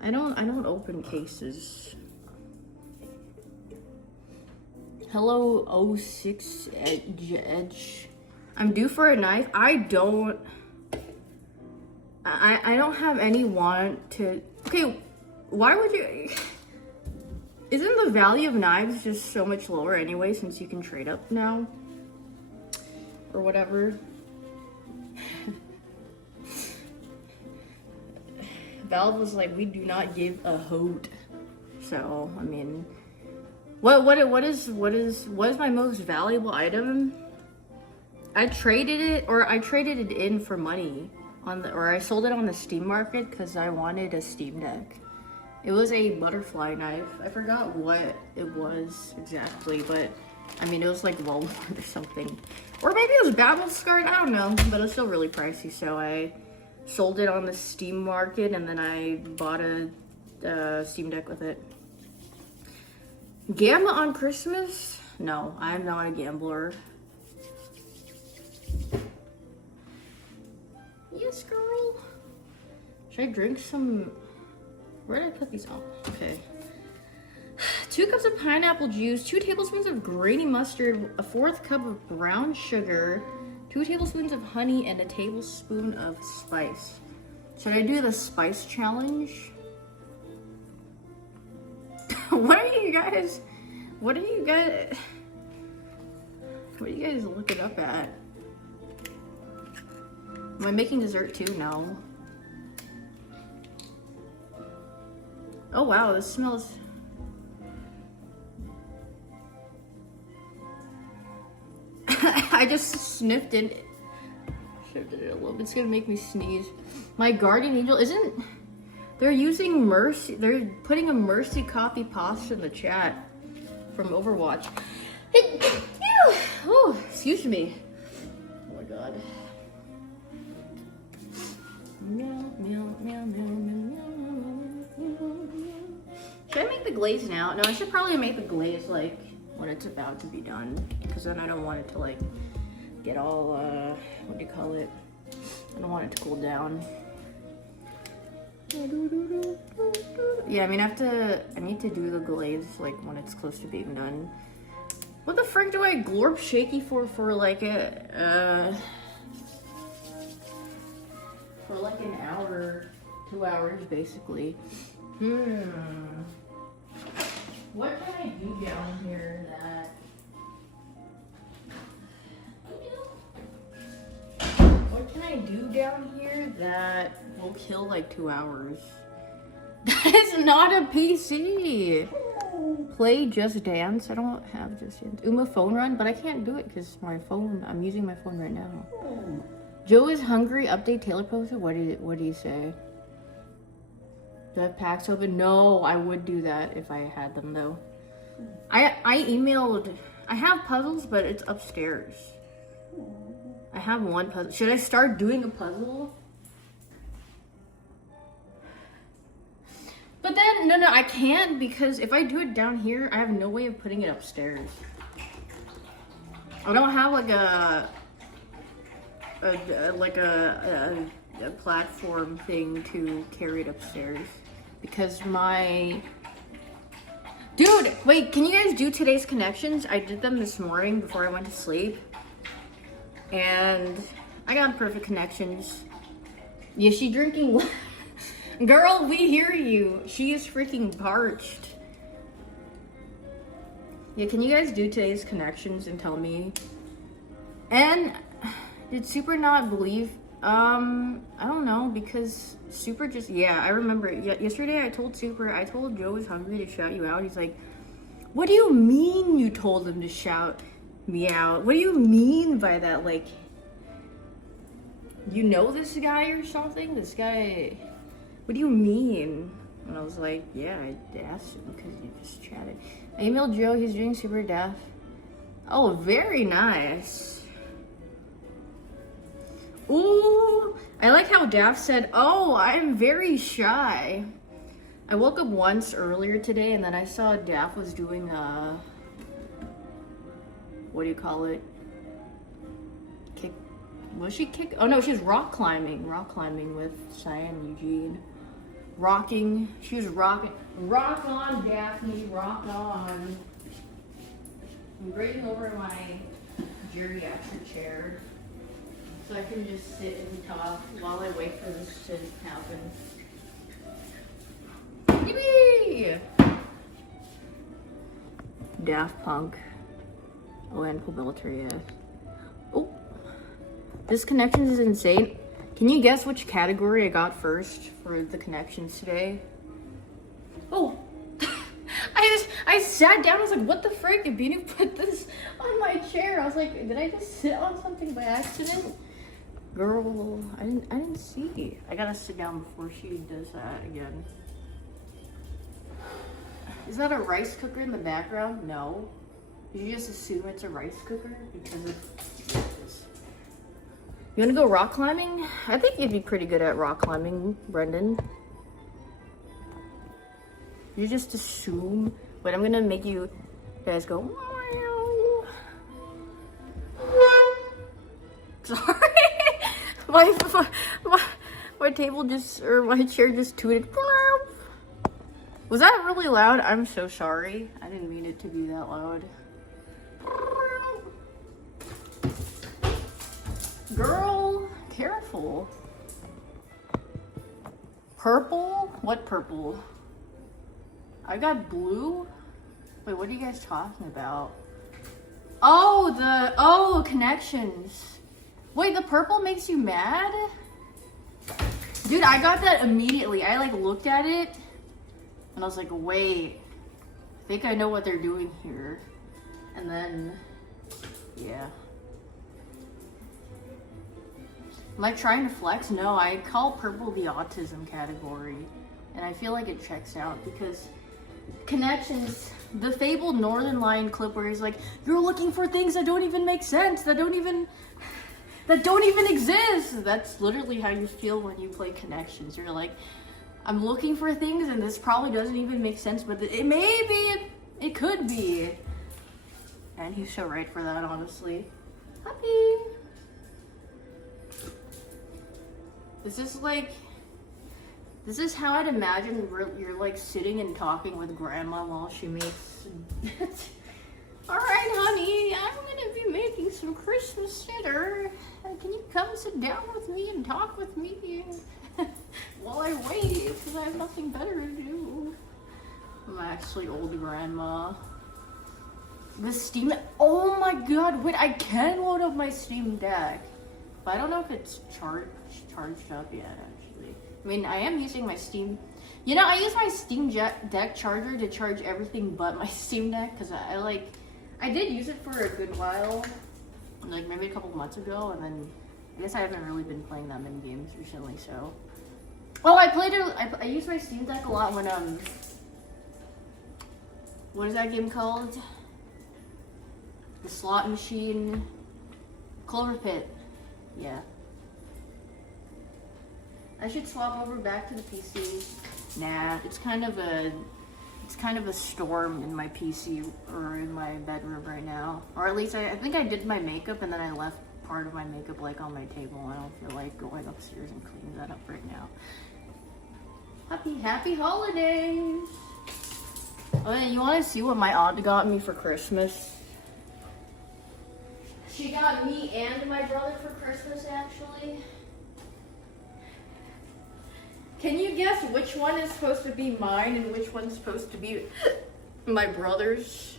I don't open cases. Hello 06 Edge. I'm due for a knife. I don't I don't have any want to. Okay, why would you? Isn't the value of knives just so much lower anyway since you can trade up now? Or whatever. Valve was like, we do not give a hoot. So, I mean, what is my most valuable item? I traded it in for money or I sold it on the Steam market because I wanted a Steam Deck. It was a butterfly knife. I forgot what it was exactly, but I mean, it was like Walmart or something. Or maybe it was Battle Scarred, I don't know, but it was still really pricey, so I sold it on the Steam market and then I bought a Steam Deck with it. Gamma on Christmas? No, I'm not a gambler. Yes, girl. Should I drink some? Where did I put these? Oh, okay. 2 cups of pineapple juice, 2 tablespoons of grainy mustard, a 1/4 cup of brown sugar, 2 tablespoons of honey, and a tablespoon of spice. Should I do the spice challenge? What are you guys looking up at? Am I making dessert too? No. Oh wow, this smells... I just sniffed it. Shifted it a little bit. It's gonna make me sneeze. My guardian angel isn't... They're using Mercy. They're putting a Mercy copy pasta in the chat from Overwatch. Oh, excuse me. Oh my god. Meow, meow, meow, meow, meow, meow. Should I make the glaze now? No, I should probably make the glaze like when it's about to be done, because then I don't want it to like get all what do you call it? I don't want it to cool down. Yeah, I mean I need to do the glaze like when it's close to being done. What the frick do I glorp shaky for like a for like an hour, 2 hours basically. What can I do down here that... What can I do down here that will kill like 2 hours? That is not a PC! Play Just Dance. I don't have Just Dance. Uma phone run, but I can't do it because my phone, I'm using my phone right now. Joe is hungry. Update Taylor posted. What do you say? Do I have packs open? No, I would do that if I had them though. I emailed. I have puzzles, but it's upstairs. I have one puzzle. Should I start doing a puzzle? But then no, I can't because if I do it down here, I have no way of putting it upstairs. I don't have like a platform thing to carry it upstairs because my dude, wait, can you guys do today's connections? I did them this morning before I went to sleep and I got perfect connections. Yeah, she drinking. Girl, we hear you. She is freaking parched. Yeah, can you guys do today's connections and tell me? And did Super not believe? I don't know, because Super just, yeah, I remember. Yesterday I told Joe was hungry to shout you out. He's like, what do you mean you told him to shout me out? What do you mean by that? Like, you know this guy or something? This guy, what do you mean? And I was like, yeah, I asked him because you just chatted. I emailed Joe, he's doing super deaf. Oh, very nice. Ooh, I like how Daff said, oh, I'm very shy. I woke up once earlier today and then I saw Daff was doing what do you call it? Kick, was she kick? Oh no, she's rock climbing with Cyan Eugene. Rocking, she was rocking. Rock on, Daphne, rock on. I'm bringing over my geriatric chair. So I can just sit and talk while I wait for this to happen. Yippee! Daft Punk. Oh, and Full Military, yes. Oh, this connections is insane. Can you guess which category I got first for the connections today? Oh, I sat down. I was like, "What the frick?" And Beanie put this on my chair. I was like, "Did I just sit on something by accident?" Girl, I didn't see. I gotta sit down before she does that again. Is that a rice cooker in the background? No. Did you just assume it's a rice cooker because of this? You wanna go rock climbing? I think you'd be pretty good at rock climbing, Brendan. You just assume. But I'm gonna make you guys go. Sorry, my table just, or my chair just tooted. Was that really loud? I'm so sorry. I didn't mean it to be that loud. Girl, careful. Purple? What purple? I got blue? Wait, what are you guys talking about? Oh, connections. Wait, the purple makes you mad? Dude, I got that immediately. I like looked at it and I was like, wait, I think I know what they're doing here. And then, yeah. Am I trying to flex? No, I call purple the autism category. And I feel like it checks out because connections, the fabled Northern Lion clip where he's like, you're looking for things that don't even make sense, that don't even exist. That's literally how you feel when you play connections. You're like, I'm looking for things and this probably doesn't even make sense, but it may be, it could be. And he's so right for that, honestly. Happy. This is how I'd imagine you're like sitting and talking with grandma while she makes. All right, honey, I'm gonna be making some Christmas dinner. Can you come sit down with me and talk with me while I wait? Because I have nothing better to do. I'm actually old grandma. The Steam. Oh my God! Wait, I can load up my Steam Deck, but I don't know if it's charged up yet. Actually, I mean, I am using my Steam. You know, I use my Steam Deck charger to charge everything but my Steam Deck because I did use it for a good while, like maybe a couple months ago, and then I guess I haven't really been playing that many games recently. So, oh, I used my Steam Deck a lot when what is that game called? The slot machine, Clover Pit. Yeah. I should swap over back to the PC. Nah, it's kind of a storm in my PC or in my bedroom right now. Or at least I think I did my makeup and then I left part of my makeup like on my table. I don't feel like going upstairs and cleaning that up right now. Happy holidays! Oh, you want to see what my aunt got me for Christmas? She got me and my brother for Christmas, actually. Can you guess which one is supposed to be mine and which one's supposed to be my brother's?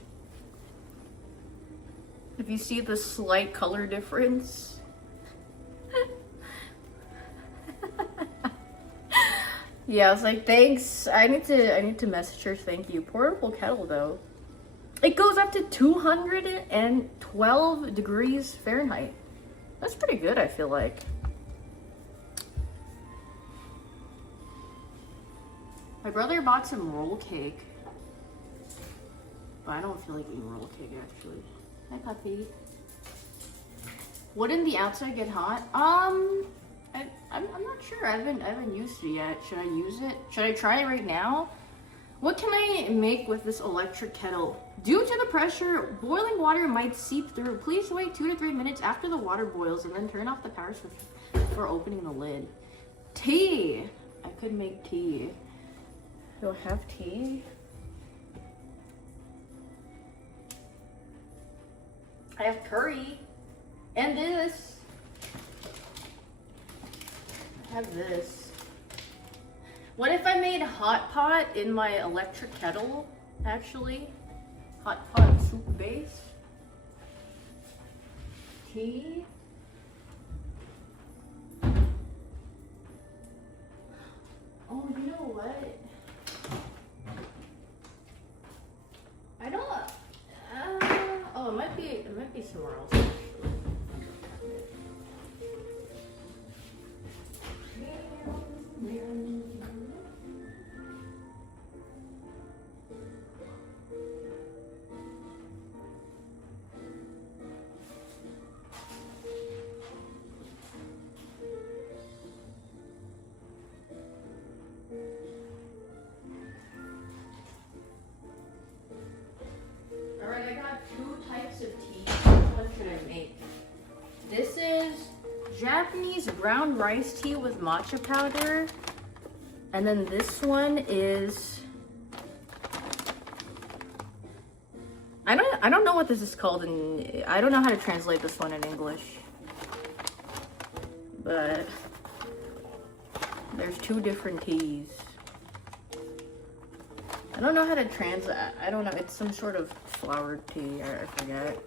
If you see the slight color difference. Yeah, I was like, thanks. I need to message her. Thank you. Portable kettle though. It goes up to 212 degrees Fahrenheit. That's pretty good, I feel like. My brother bought some roll cake. But I don't feel like eating roll cake, actually. Hi, puppy. Wouldn't the outside get hot? I'm not sure. I haven't used it yet. Should I use it? Should I try it right now? What can I make with this electric kettle? Due to the pressure, boiling water might seep through. Please wait 2 to 3 minutes after the water boils and then turn off the power switch before opening the lid. Tea. I could make tea. Do I have tea? I have curry. And this. have this. What if I made hot pot in my electric kettle, actually? Hot pot soup base. Tea. Oh, you know what? I don't. Oh, it might be somewhere else. Actually. Alright, I got 2 types of tea. Which one should I make? This is Japanese brown rice tea with matcha powder. And then this one is, I don't know what this is called, and I don't know how to translate this one in English. But there's 2 different teas. I don't know how to translate. I don't know. It's some sort of flowered tea. I forget.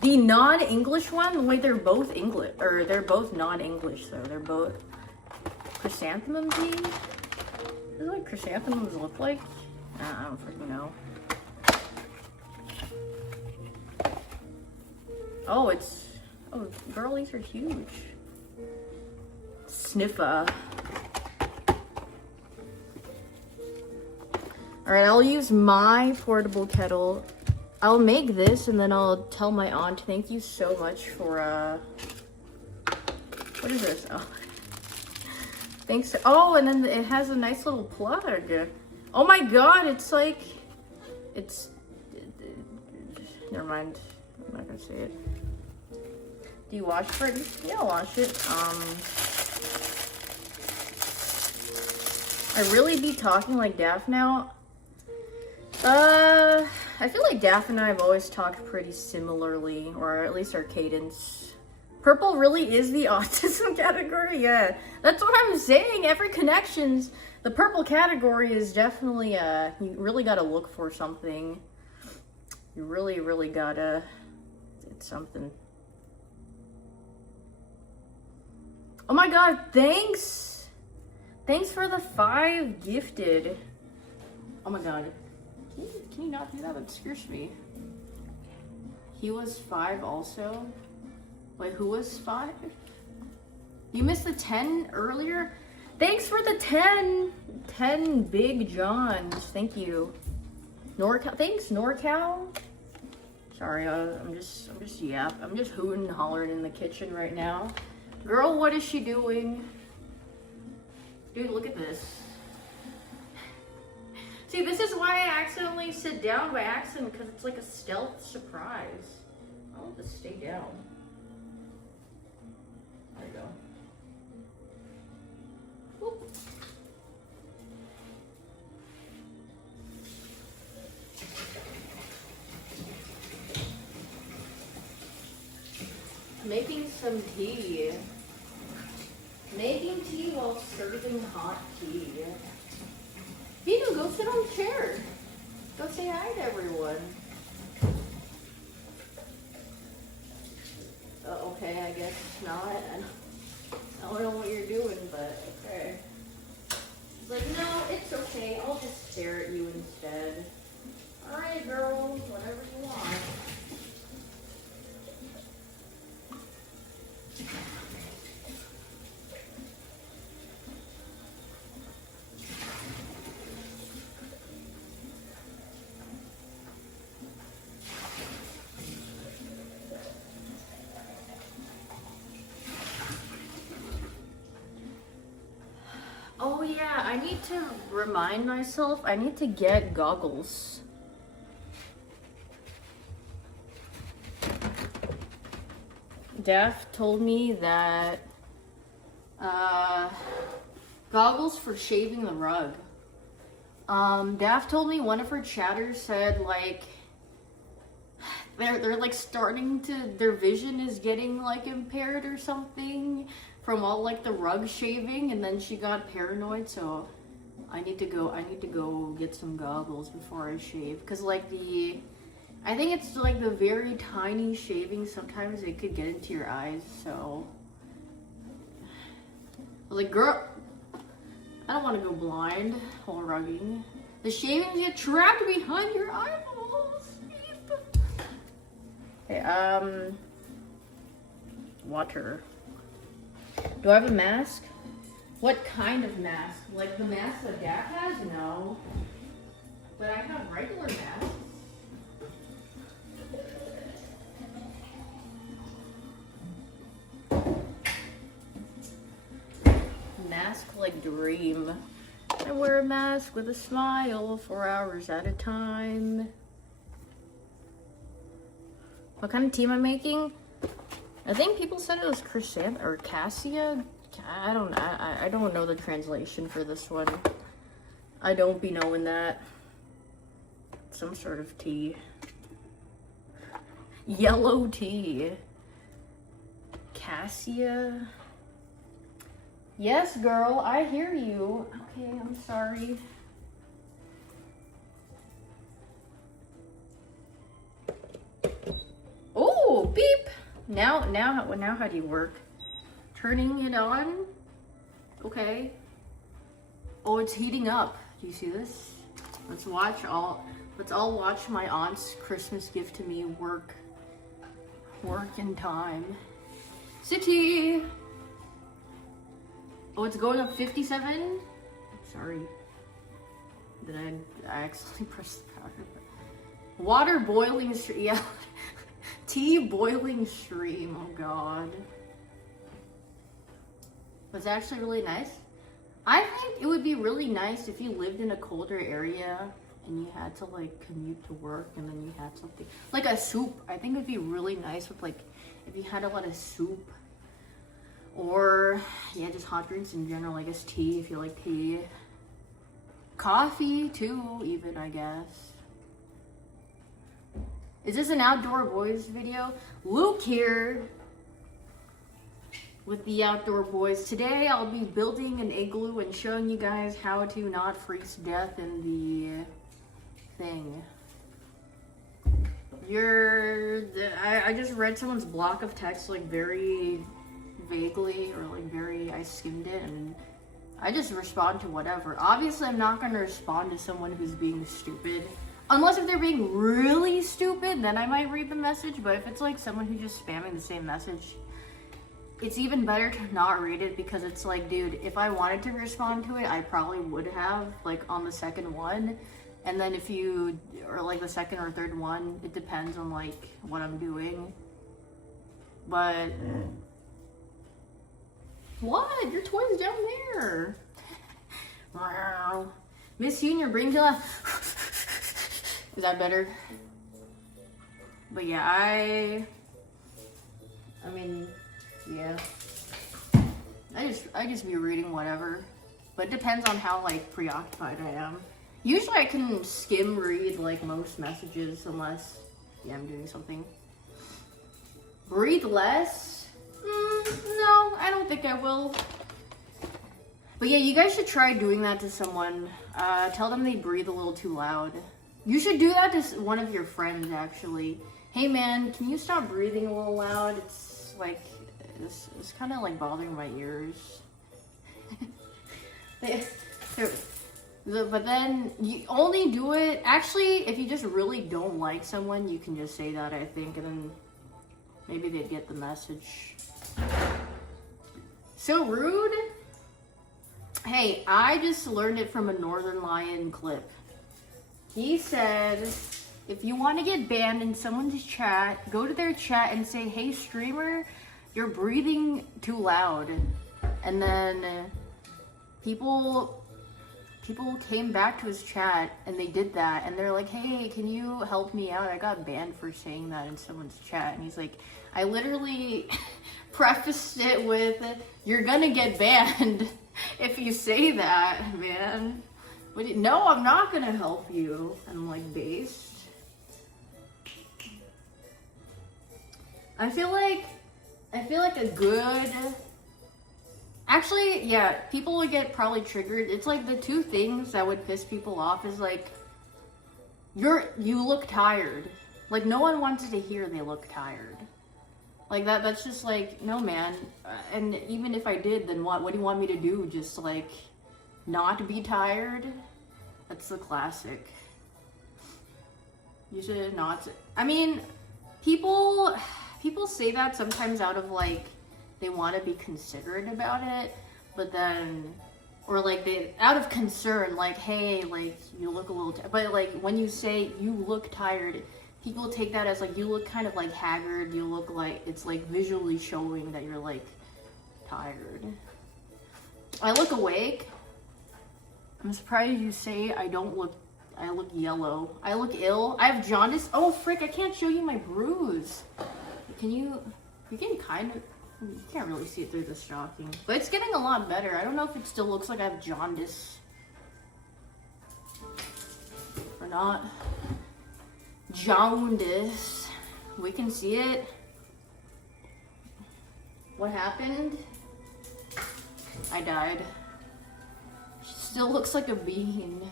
The non-English one, wait, they're both English, or they're both non-English, so they're both chrysanthemum tea. This is what chrysanthemums look like. I don't freaking know. Oh, oh, girl, these are huge. Sniffa. All right, I'll use my portable kettle. I'll make this and then I'll tell my aunt, thank you so much for, what is this? Oh, thanks. Oh, and then it has a nice little plug. Oh my God, it's like, never mind. I'm not gonna say it. Do you wash it? Yeah, I'll wash it. I really be talking like Daff now. I feel like Daff and I have always talked pretty similarly, or at least our cadence. Purple really is the autism category? Yeah, that's what I'm saying. Every connections, the purple category is definitely, you really gotta look for something. You really, really gotta, it's something. Oh my God, thanks! Thanks for the 5 gifted. Oh my God. Can you not do that? That scares me. He was 5 also? Wait, who was 5? You missed the 10 earlier? Thanks for the 10! 10 Big Johns. Thank you. NorCal. Thanks, NorCal. Sorry, I'm just hooting and hollering in the kitchen right now. Girl, what is she doing? Dude, look at this. See, this is why I accidentally sit down by accident, because it's like a stealth surprise. I'll just stay down. There you go. Whoop. Making some tea. Making tea while serving hot tea. Vito, go sit on the chair. Go say hi to everyone. Okay, I guess not. I don't know what you're doing, but okay. It's like, no, it's okay. I'll just stare at you instead. Alright, girl, whatever you want. Oh yeah, I need to remind myself, I need to get goggles. Daff told me that goggles for shaving the rug. Daff told me one of her chatters said like they're like starting to, their vision is getting like impaired or something. from all like the rug shaving, and then she got paranoid, so I need to go get some goggles before I shave, because like I think it's like the very tiny shaving, sometimes it could get into your eyes, so I was like, girl, I don't want to go blind while rugging. The shavings get trapped behind your eyeballs. Okay, water. Do I have a mask? What kind of mask? Like the mask that Dad has? No. But I have regular masks. Mask like dream. I wear a mask with a smile for hours at a time. What kind of tea am I making? I think people said it was chrysanthemum or cassia. I don't know the translation for this one. I don't be knowing that. Some sort of tea. Yellow tea. Cassia. Yes, girl, I hear you. Okay, I'm sorry. Oh, beep. Now how do you work? Turning it on. Okay. Oh, it's heating up. Do you see this? Let's all watch my aunt's Christmas gift to me work in time. City. Oh, it's going up 57? Sorry. Did I accidentally press the powder? Water boiling stream. Yeah. Tea boiling stream. Oh god. Was actually really nice. I think it would be really nice if you lived in a colder area and you had to like commute to work and then you had something like a soup. I think it would be really nice with like if you had a lot of soup. Or, yeah, just hot drinks in general. I guess tea, if you like tea. Coffee, too, even, I guess. Is this an outdoor boys video? Luke here with the outdoor boys. Today, I'll be building an igloo and showing you guys how to not freeze to death in the thing. I just read someone's block of text, like, very vaguely, or like I skimmed it, and I just respond to whatever. Obviously, I'm not going to respond to someone who's being stupid. Unless if they're being really stupid, then I might read the message, but if it's like someone who's just spamming the same message, it's even better to not read it, because it's like, dude, if I wanted to respond to it, I probably would have, like, on the second one. And then if you, or like the second or third one, it depends on like what I'm doing. But what? Your toy's down there. Wow. Miss Hyoon, your brain to Is that better? But yeah, I mean, yeah. I just be reading whatever. But it depends on how like preoccupied I am. Usually I can skim read like most messages unless, yeah, I'm doing something. Breathe less? No, I don't think I will. But yeah, you guys should try doing that to someone. Tell them they breathe a little too loud. You should do that to one of your friends, actually. Hey man, can you stop breathing a little loud? It's like, it's kind of like bothering my ears. But then you only do it, actually, if you just really don't like someone, you can just say that, I think, and then maybe they'd get the message. So rude? Hey, I just learned it from a Northern Lion clip. He said, if you want to get banned in someone's chat, go to their chat and say, hey streamer, you're breathing too loud. And then people came back to his chat and they did that, and they're like, hey, can you help me out? I got banned for saying that in someone's chat. And he's like, I literally prefaced it with, you're gonna get banned if you say that, man. But no, I'm not gonna help you. I'm like, based. I feel like a good Actually, yeah, people would get probably triggered. It's like the two things that would piss people off is like, you look tired. Like, no one wants to hear they look tired. Like, that's just like, no, man. And even if I did, then what do you want me to do? Just like, not be tired? That's the classic. You should not. I mean, people say that sometimes out of like, they want to be considerate about it, but then, or like they, out of concern, like, hey, like, you look a little, but like, when you say you look tired, people take that as like, you look kind of like haggard, you look like, it's like visually showing that you're like tired. I look awake. I'm surprised you say I look yellow. I look ill. I have jaundice. Oh, frick, I can't show you my bruise. You can kind of, you can't really see it through the stocking. But it's getting a lot better. I don't know if it still looks like I have jaundice. Or not. Jaundice. We can see it. What happened? I died. She still looks like a bean.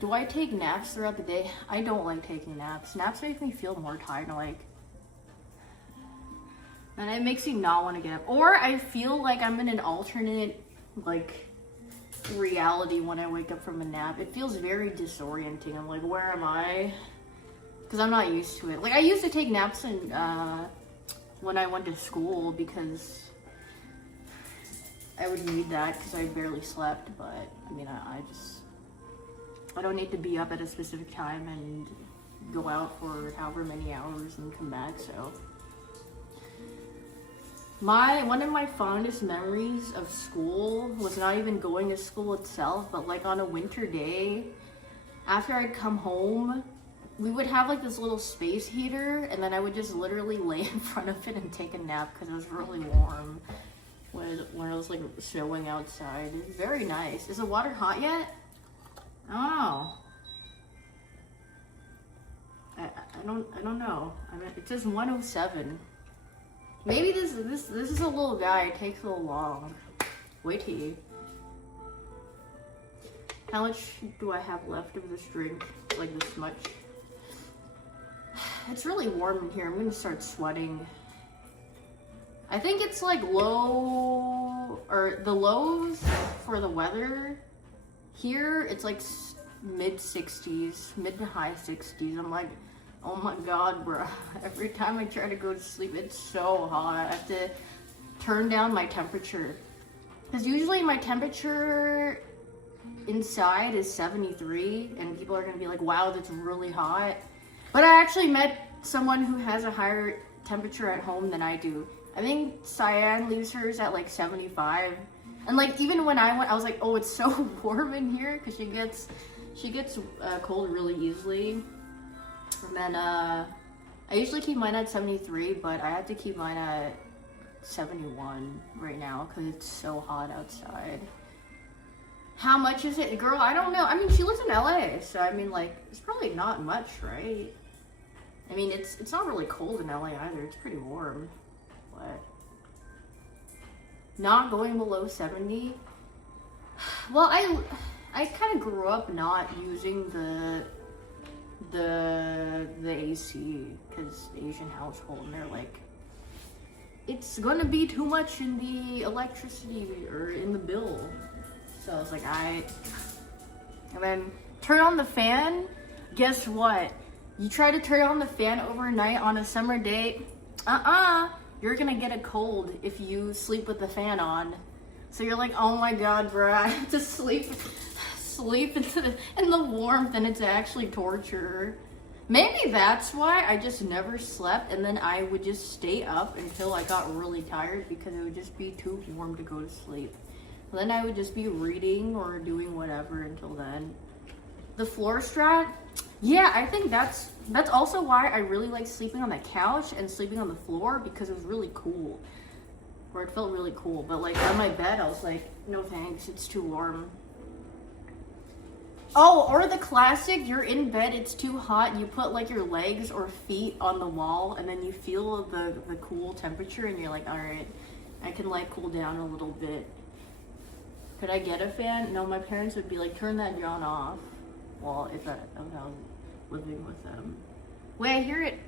Do I take naps throughout the day? I don't like taking naps. Naps make me feel more tired. Like, and it makes me not want to get up. Or I feel like I'm in an alternate, like, reality when I wake up from a nap. It feels very disorienting. I'm like, where am I? Because I'm not used to it. Like, I used to take naps when I went to school because I would need that because I barely slept. But, I mean, I don't need to be up at a specific time and go out for however many hours and come back, so. One of my fondest memories of school was not even going to school itself, but like on a winter day, after I'd come home, we would have like this little space heater, and then I would just literally lay in front of it and take a nap because it was really warm when it was like snowing outside. It was very nice. Is the water hot yet? Oh. I don't know. I mean, it says 107. Maybe this is a little guy. It takes a little long. Wait till you. How much do I have left of this drink? Like this much. It's really warm in here. I'm gonna start sweating. I think it's like low, or the lows for the weather here. It's like mid 60s, mid to high 60s. I'm like, oh my god, bro. Every time I try to go to sleep, it's so hot. I have to turn down my temperature. Because usually my temperature inside is 73, and people are going to be like, wow, that's really hot. But I actually met someone who has a higher temperature at home than I do. I think Cyan leaves hers at like 75. And like, even when I went, I was like, oh, it's so warm in here, because she gets cold really easily. And then, I usually keep mine at 73, but I have to keep mine at 71 right now because it's so hot outside. How much is it? Girl, I don't know. I mean, she lives in LA, so I mean, like, it's probably not much, right? I mean, it's not really cold in LA either. It's pretty warm, but not going below 70. Well, I kind of grew up not using the AC because Asian household, and they're like, it's gonna be too much in the electricity or in the bill. So I was like, and then turn on the fan. Guess what? You try to turn on the fan overnight on a summer day, you're gonna get a cold if you sleep with the fan on. So you're like, oh my god, bro, I have to sleep in the warmth, and it's actually torture. Maybe that's why I just never slept, and then I would just stay up until I got really tired because it would just be too warm to go to sleep. And then I would just be reading or doing whatever until then. The floor strat, yeah, I think that's also why I really like sleeping on the couch and sleeping on the floor, because it was really cool. Or it felt really cool, but like on my bed I was like, no thanks, it's too warm. Oh, or the classic, you're in bed, it's too hot, you put like your legs or feet on the wall, and then you feel the cool temperature, and you're like, all right, I can like cool down a little bit. Could I get a fan? No, my parents would be like, turn that John off. Well, if I was living with them. Wait, I hear it.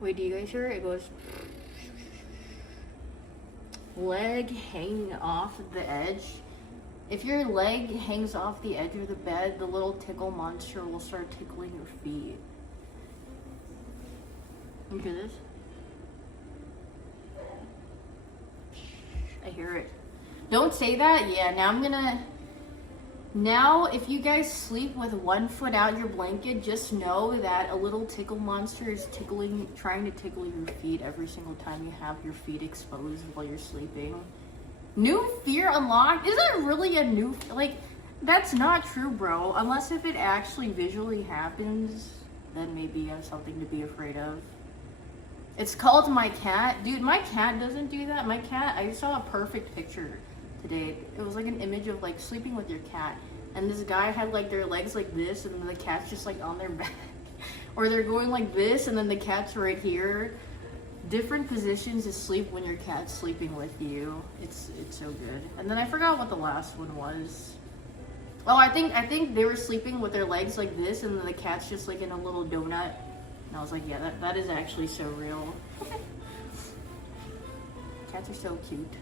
Wait, do you guys hear it? It goes. Leg hanging off the edge. If your leg hangs off the edge of the bed, the little tickle monster will start tickling your feet. You hear this? I hear it. Don't say that. Yeah, now if you guys sleep with one foot out your blanket, just know that a little tickle monster is trying to tickle your feet every single time you have your feet exposed while you're sleeping. New fear unlocked? Is that really a new, like, that's not true, bro. Unless if it actually visually happens, then maybe you have something to be afraid of. It's called my cat. Dude, my cat doesn't do that. My cat, I saw a perfect picture today. It was like an image of like sleeping with your cat. And this guy had like their legs like this and then the cat's just like on their back. Or they're going like this and then the cat's right here. Different positions to sleep when your cat's sleeping with you. It's so good. And then I forgot what the last one was. Oh, I think they were sleeping with their legs like this and then the cat's just like in a little donut. And I was like, yeah, that is actually so real. Cats are so cute.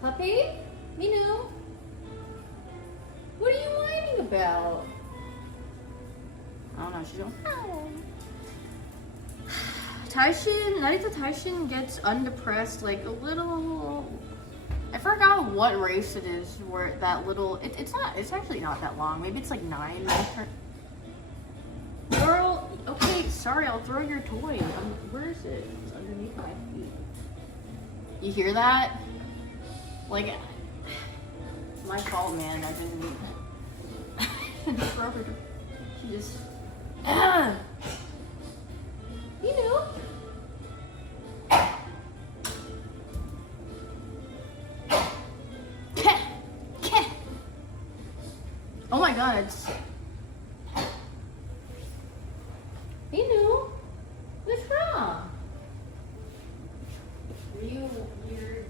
Puppy? Minu? What are you whining about? I don't know, she's going, oh. Narita Taishin gets undepressed like a little, I forgot what race it is where that little, it's actually not that long. Maybe it's like 9. Girl, okay, sorry, I'll throw your toy. Where is it? It's underneath my feet. You hear that? Like, it's my fault, man. I didn't throw her. She just, you know. Oh my god, it's. What's wrong? Are you weird?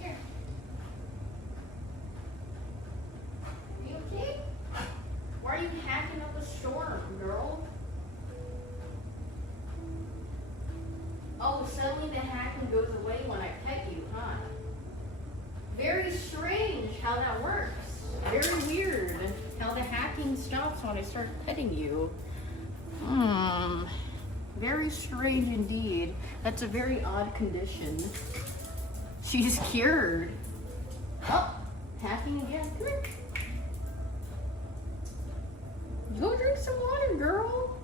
Here. Are you okay? Why are you hacking up a storm, girl? Oh, suddenly the hacking goes away when I pet you, huh? Very strange how that works. Very weird how the hacking stops when I start petting you. Very strange indeed. That's a very odd condition. She's cured. Oh, hacking again. Come here. Go drink some water, girl.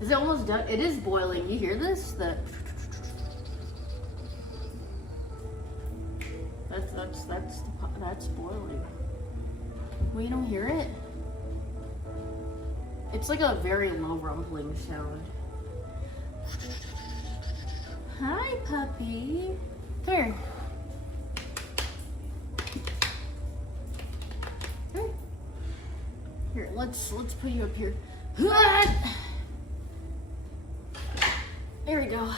Is it almost done? It is boiling. You hear this? That's boiling. Well, you don't hear it? It's like a very low rumbling sound. Hi, puppy. There. Here, let's put you up here. There we go.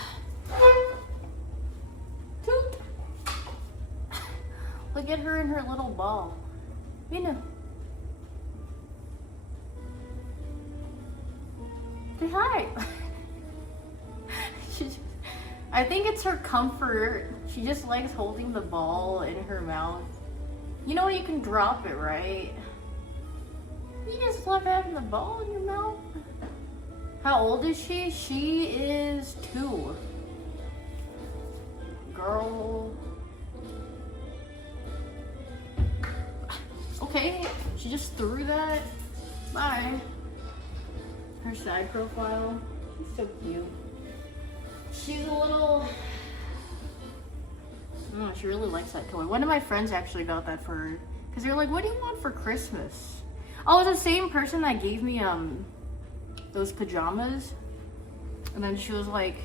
Toot. Look at her in her little ball. You know. Say hi. I think it's her comfort. She just likes holding the ball in her mouth. You know you can drop it, right? You just love having the ball in your mouth. How old is she? She is 2. Girl. Okay, she just threw that. Bye. Her side profile. She's so cute. She's a little... Oh, she really likes that toy. One of my friends actually got that for her. Because they're like, what do you want for Christmas? Oh, it's the same person that gave me those pajamas. And then she was like,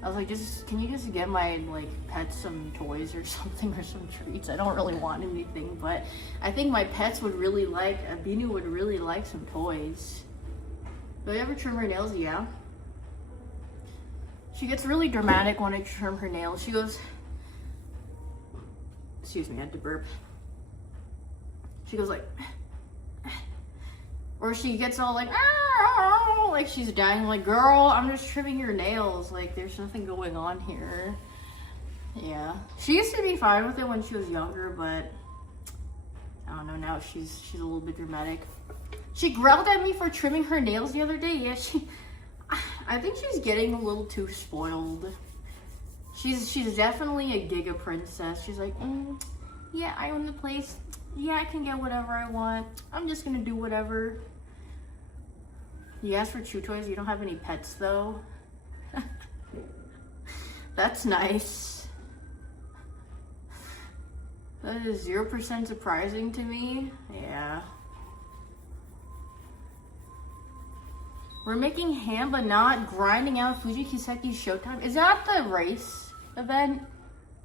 I was like, can you just get my like pets some toys or something or some treats? I don't really want anything, but I think my pets would really like, Binu would really like some toys. Do I ever trim her nails? Yeah. She gets really dramatic when I trim her nails. She goes, excuse me, I had to burp. She goes like, or she gets all like she's dying, like, girl, I'm just trimming your nails. Like, there's nothing going on here. Yeah. She used to be fine with it when she was younger, but I don't know, now she's a little bit dramatic. She growled at me for trimming her nails the other day. Yeah, I think she's getting a little too spoiled. She's definitely a giga princess. She's like, yeah, I own the place. Yeah, I can get whatever I want. I'm just gonna do whatever. You asked for chew toys. You don't have any pets though. That's nice. That is 0% surprising to me. Yeah. We're making ham, but not grinding out Fuji Kiseki Showtime. Is that the race event?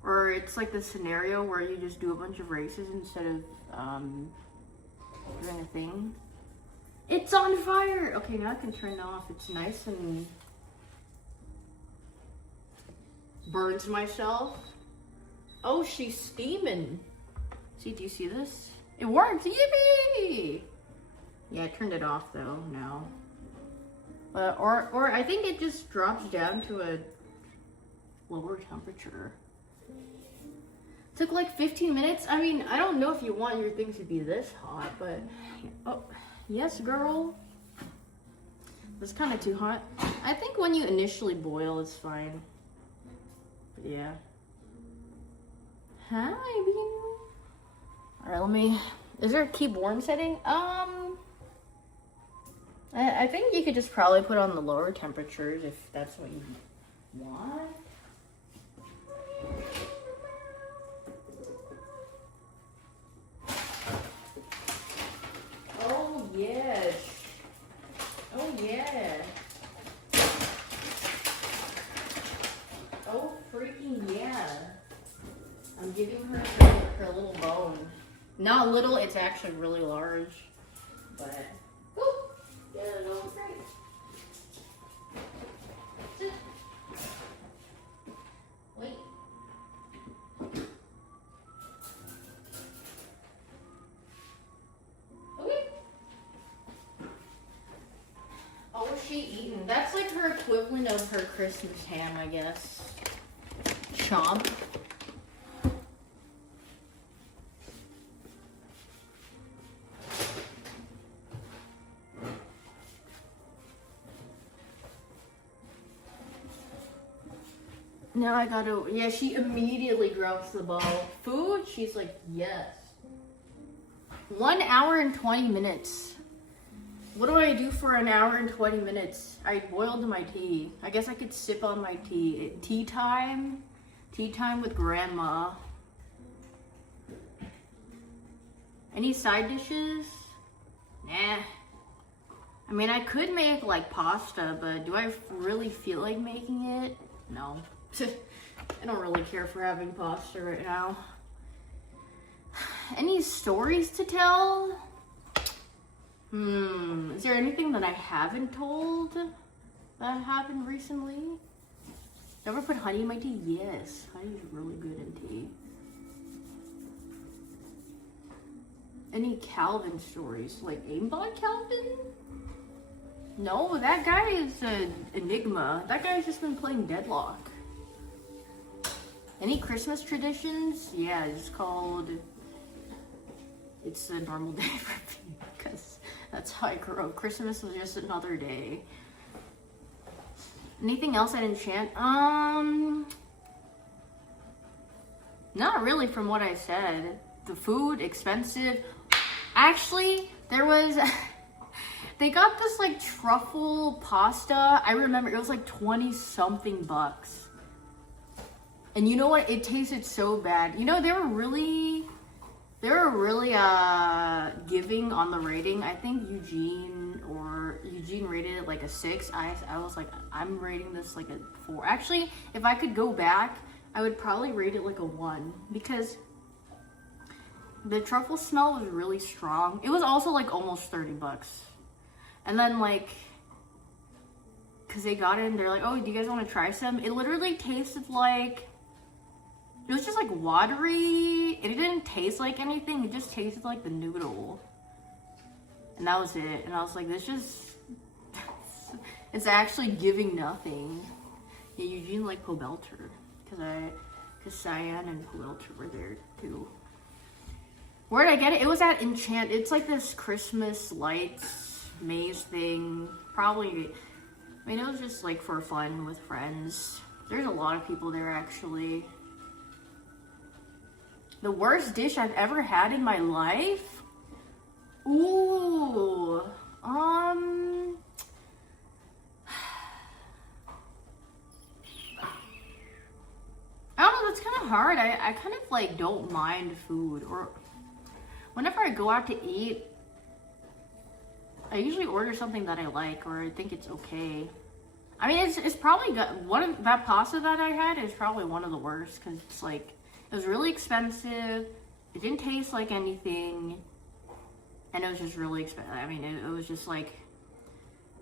Or it's like the scenario where you just do a bunch of races instead of doing a thing? It's on fire! Okay, now I can turn it off. It's nice and burns myself. Oh, she's steaming. See, do you see this? It worked! Yippee! Yeah, I turned it off though now. Or I think it just drops down to a lower temperature. Took like 15 minutes. I mean, I don't know if you want your things to be this hot, but oh, yes, girl. That's kind of too hot. I think when you initially boil, it's fine. But yeah. Hi, Bean. All right, let me. Is there a keep warm setting? I think you could just probably put on the lower temperatures if that's what you want. Oh, yes. Oh, yeah. Oh, freaking yeah. I'm giving her her little bone. Not little, it's actually really large. But, oh, yeah, no, great. Sit. Wait. Okay. Oh, what's she eating? That's like her equivalent of her Christmas ham, I guess. Chomp. Now I gotta, yeah, she immediately grabs the bowl. Food? She's like, yes. 1 hour and 20 minutes. What do I do for an hour and 20 minutes? I boiled my tea. I guess I could sip on my tea. Tea time? Tea time with grandma. Any side dishes? Nah. I mean, I could make like pasta, but do I really feel like making it? No. I don't really care for having pasta right now. Any stories to tell? Is there anything that I haven't told that happened recently? Ever put honey in my tea? Yes, honey is really good in tea. Any Calvin stories? Like aimbot Calvin? No, that guy is an enigma. That guy's just been playing Deadlock. Any Christmas traditions? Yeah, it's called, it's a normal day for me because that's how I grew up. Christmas was just another day. Anything else I'd enchant? Not really from what I said. The food, expensive. Actually, there was, they got this like truffle pasta. I remember it was like 20 something bucks. And you know what? It tasted so bad. You know, they were really giving on the rating. I think Eugene Eugene rated it like a 6. I was like, I'm rating this like a 4. Actually, if I could go back, I would probably rate it like a 1 because the truffle smell was really strong. It was also like almost 30 bucks. And then like, cause they got it and they're like, oh, do you guys want to try some? It literally tasted like, it was just like watery. It didn't taste like anything. It just tasted like the noodle. And that was it. And I was like, this just, it's actually giving nothing. Yeah, Eugene liked Pobelter. Cause Cyan and Pobelter were there too. Where did I get it? It was at Enchant. It's like this Christmas lights maze thing. Probably, I mean, it was just like for fun with friends. There's a lot of people there actually. The worst dish I've ever had in my life? Ooh, I don't know, that's kind of hard. I kind of like don't mind food, or whenever I go out to eat, I usually order something that I like or I think it's okay. I mean, it's probably one of that pasta that I had is probably one of the worst because it's like, it was really expensive. It didn't taste like anything. And it was just really expensive. I mean, it was just like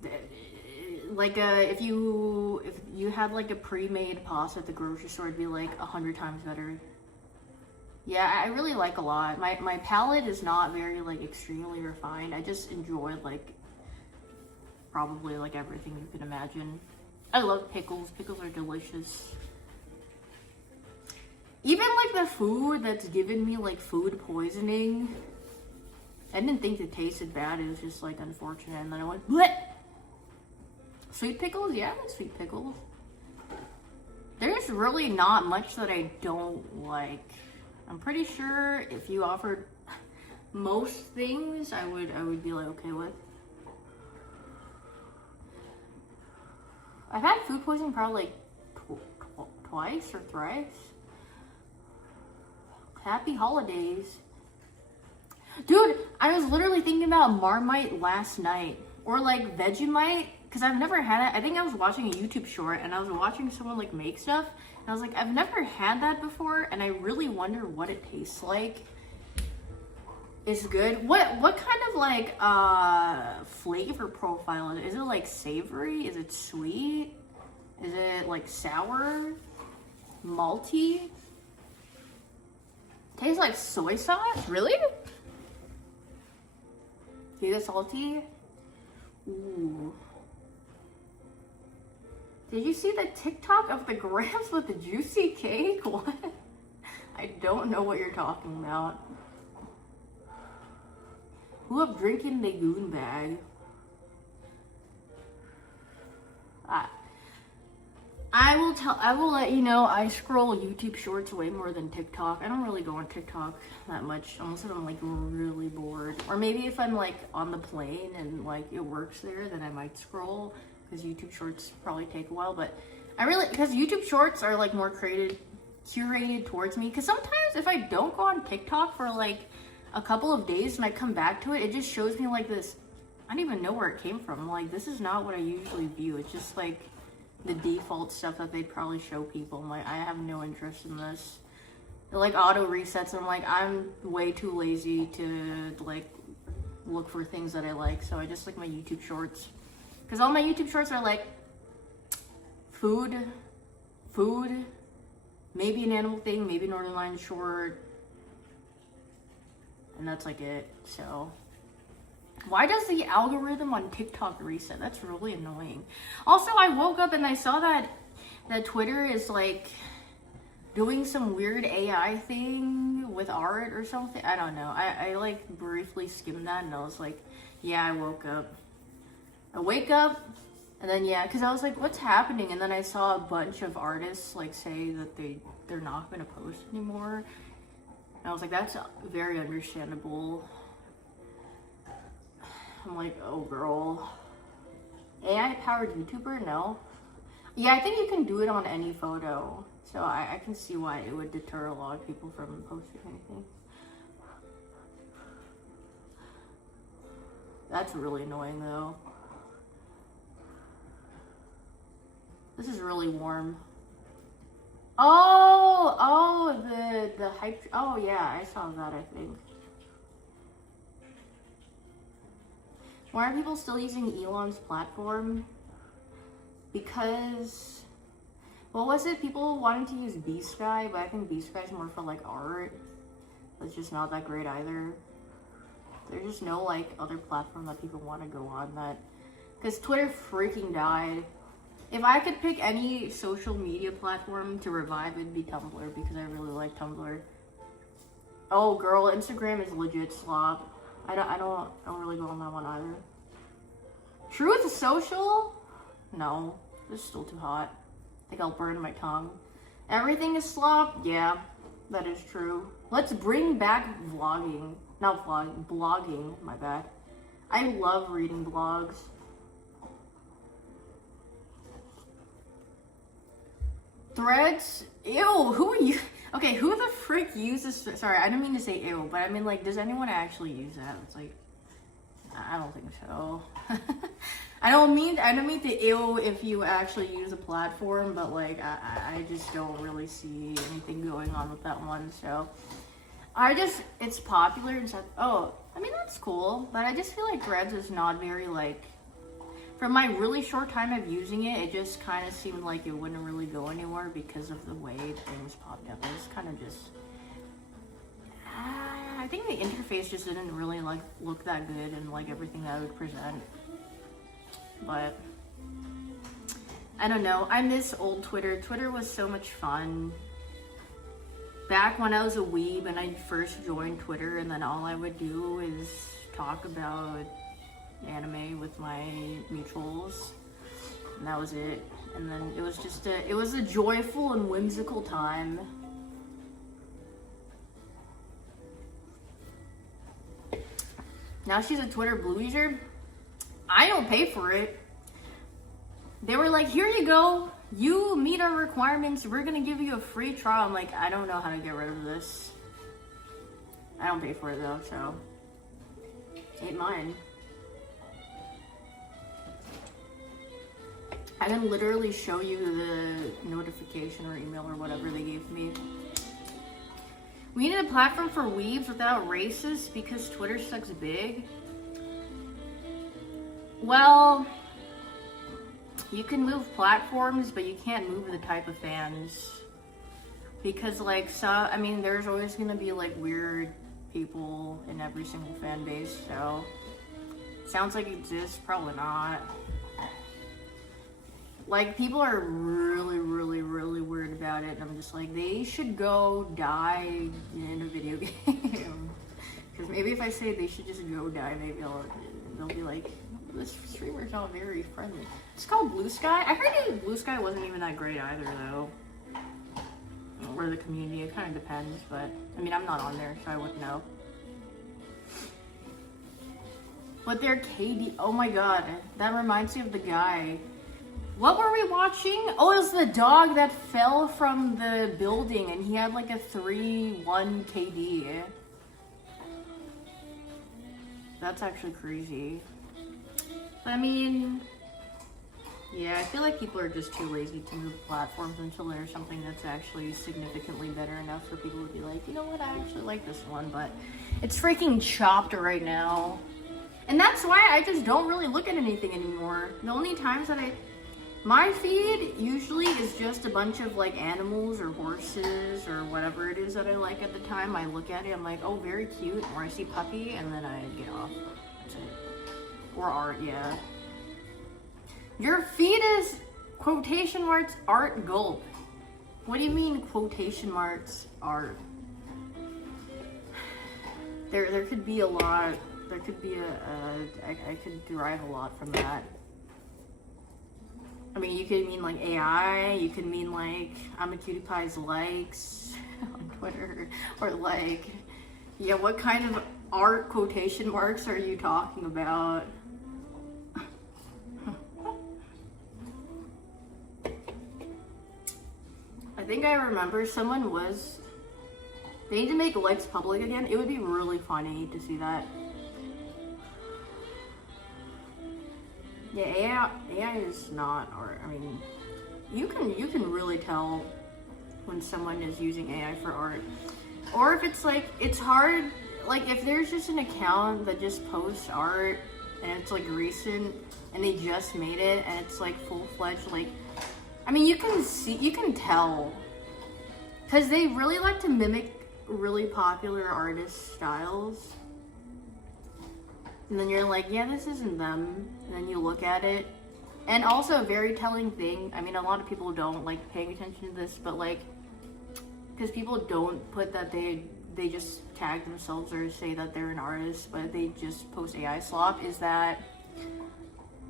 if you had like a pre-made pasta at the grocery store, it'd be like 100 times better. Yeah, I really like a lot. My palate is not very like extremely refined. I just enjoy like probably like everything you can imagine. I love pickles. Pickles are delicious. Even like the food that's given me like food poisoning, I didn't think it tasted bad. It was just like unfortunate. And then I went, bleh! Sweet pickles? Yeah, I like sweet pickles. There's really not much that I don't like. I'm pretty sure if you offered most things, I would be like okay with. I've had food poisoning probably like twice or thrice. Happy holidays. Dude, I was literally thinking about Marmite last night. Or like Vegemite. Because I've never had it. I think I was watching a YouTube short and I was watching someone like make stuff. And I was like, I've never had that before. And I really wonder what it tastes like. It's good. What kind of like flavor profile is it? Is it like savory? Is it sweet? Is it like sour? Malty? Tastes like soy sauce? Really? Is it salty? Ooh. Did you see the TikTok of the grams with the juicy cake? What? I don't know what you're talking about. Who up drinking the goon bag? I will let you know, I scroll YouTube shorts way more than TikTok. I don't really go on TikTok that much unless I'm like really bored. Or maybe if I'm like on the plane and like it works there, then I might scroll because YouTube shorts probably take a while. But because YouTube shorts are like more curated towards me. Because sometimes if I don't go on TikTok for like a couple of days and I come back to it, it just shows me like this, I don't even know where it came from. I'm like, this is not what I usually view. It's just like the default stuff that they'd probably show people. I'm like, I have no interest in this. It like auto resets. I'm like, I'm way too lazy to like look for things that I like. So I just like my YouTube shorts. Because all my YouTube shorts are like food, maybe an animal thing, maybe Northern Line short. And that's like it. So why does the algorithm on TikTok reset? That's really annoying. Also, I woke up and I saw that Twitter is like doing some weird AI thing with art or something. I don't know. I like briefly skimmed that and I was like, yeah, I woke up. I wake up and then yeah, because I was like, what's happening? And then I saw a bunch of artists like say that they're not going to post anymore. And I was like, that's very understandable. I'm like, oh girl. AI powered YouTuber? No. Yeah, I think you can do it on any photo. So I can see why it would deter a lot of people from posting anything. That's really annoying though. This is really warm. Oh, the hype. Oh yeah, I saw that, I think. Why are people still using Elon's platform? Because, what was it? People wanted to use B-Sky, but I think B-Sky is more for like art. It's just not that great either. There's just no like other platform that people want to go on that, because Twitter freaking died. If I could pick any social media platform to revive, it'd be Tumblr, because I really like Tumblr. Oh girl, Instagram is legit slop. I don't really go on that one either. Truth Social? No, it's still too hot. I think I'll burn my tongue. Everything is slop? Yeah, that is true. Let's bring back vlogging. Not vlogging, blogging, my bad. I love reading blogs. Threads? Ew, who are you? Okay, who the frick uses, sorry, I didn't mean to say ew, but I mean like, does anyone actually use that? It's like, I don't think so. I don't mean to ew if you actually use a platform, but like, I just don't really see anything going on with that one, so. It's popular and stuff. Oh, I mean, that's cool, but I just feel like Threads is not very like, from my really short time of using it, it just kind of seemed like it wouldn't really go anywhere because of the way things popped up. It was kind of just, I think the interface just didn't really like look that good and like everything that I would present. But I don't know. I miss old Twitter. Twitter was so much fun. Back when I was a weeb and I first joined Twitter, and then all I would do is talk about anime with my mutuals, and that was it. And then it was just it was a joyful and whimsical time. Now she's a Twitter blue user. I don't pay for it. They were like, here you go, you meet our requirements, we're gonna give you a free trial. I'm like, I don't know how to get rid of this. I don't pay for it though, so ain't mine. I can literally show you the notification or email or whatever they gave me. We needed a platform for weebs without racist because Twitter sucks big. Well, you can move platforms, but you can't move the type of fans. Because like, I mean, there's always gonna be like weird people in every single fan base, so. Sounds like it exists, probably not. Like, people are really, really, really weird about it, and I'm just like, they should go die in a video game. Because maybe if I say they should just go die, maybe they'll be like, this streamer's not very friendly. It's called Blue Sky. I heard Blue Sky wasn't even that great either, though. Or the community, it kind of depends, but, I mean, I'm not on there, so I wouldn't know. But their KD, oh my god, that reminds me of the guy. What were we watching? Oh, it was the dog that fell from the building and he had like a 3-1 KD. That's actually crazy. But I mean, yeah, I feel like people are just too lazy to move platforms until there's something that's actually significantly better enough for people to be like, you know what, I actually like this one, but it's freaking chopped right now. And that's why I just don't really look at anything anymore. The only times that my feed usually is just a bunch of like animals or horses or whatever it is that I like at the time. I look at it, I'm like, oh, very cute. Or I see puppy and then I get off. That's it. Or art, yeah. Your feed is quotation marks art gulp. What do you mean quotation marks art? There could be a lot. There could be I could derive a lot from that. I mean, you could mean like AI, you could mean like I'm a cutie pie's likes on Twitter, or like, yeah, what kind of art quotation marks are you talking about? I think I remember they need to make likes public again. It would be really funny to see that. Yeah, AI is not art. I mean, you can really tell when someone is using AI for art. Or if it's like, it's hard, like if there's just an account that just posts art and it's like recent and they just made it and it's like full-fledged, like, I mean, you can tell. Because they really like to mimic really popular artist styles. And then you're like, yeah, this isn't them. And then you look at it. And also a very telling thing, I mean, a lot of people don't like paying attention to this, but like, because people don't put that they just tag themselves or say that they're an artist, but they just post AI slop, is that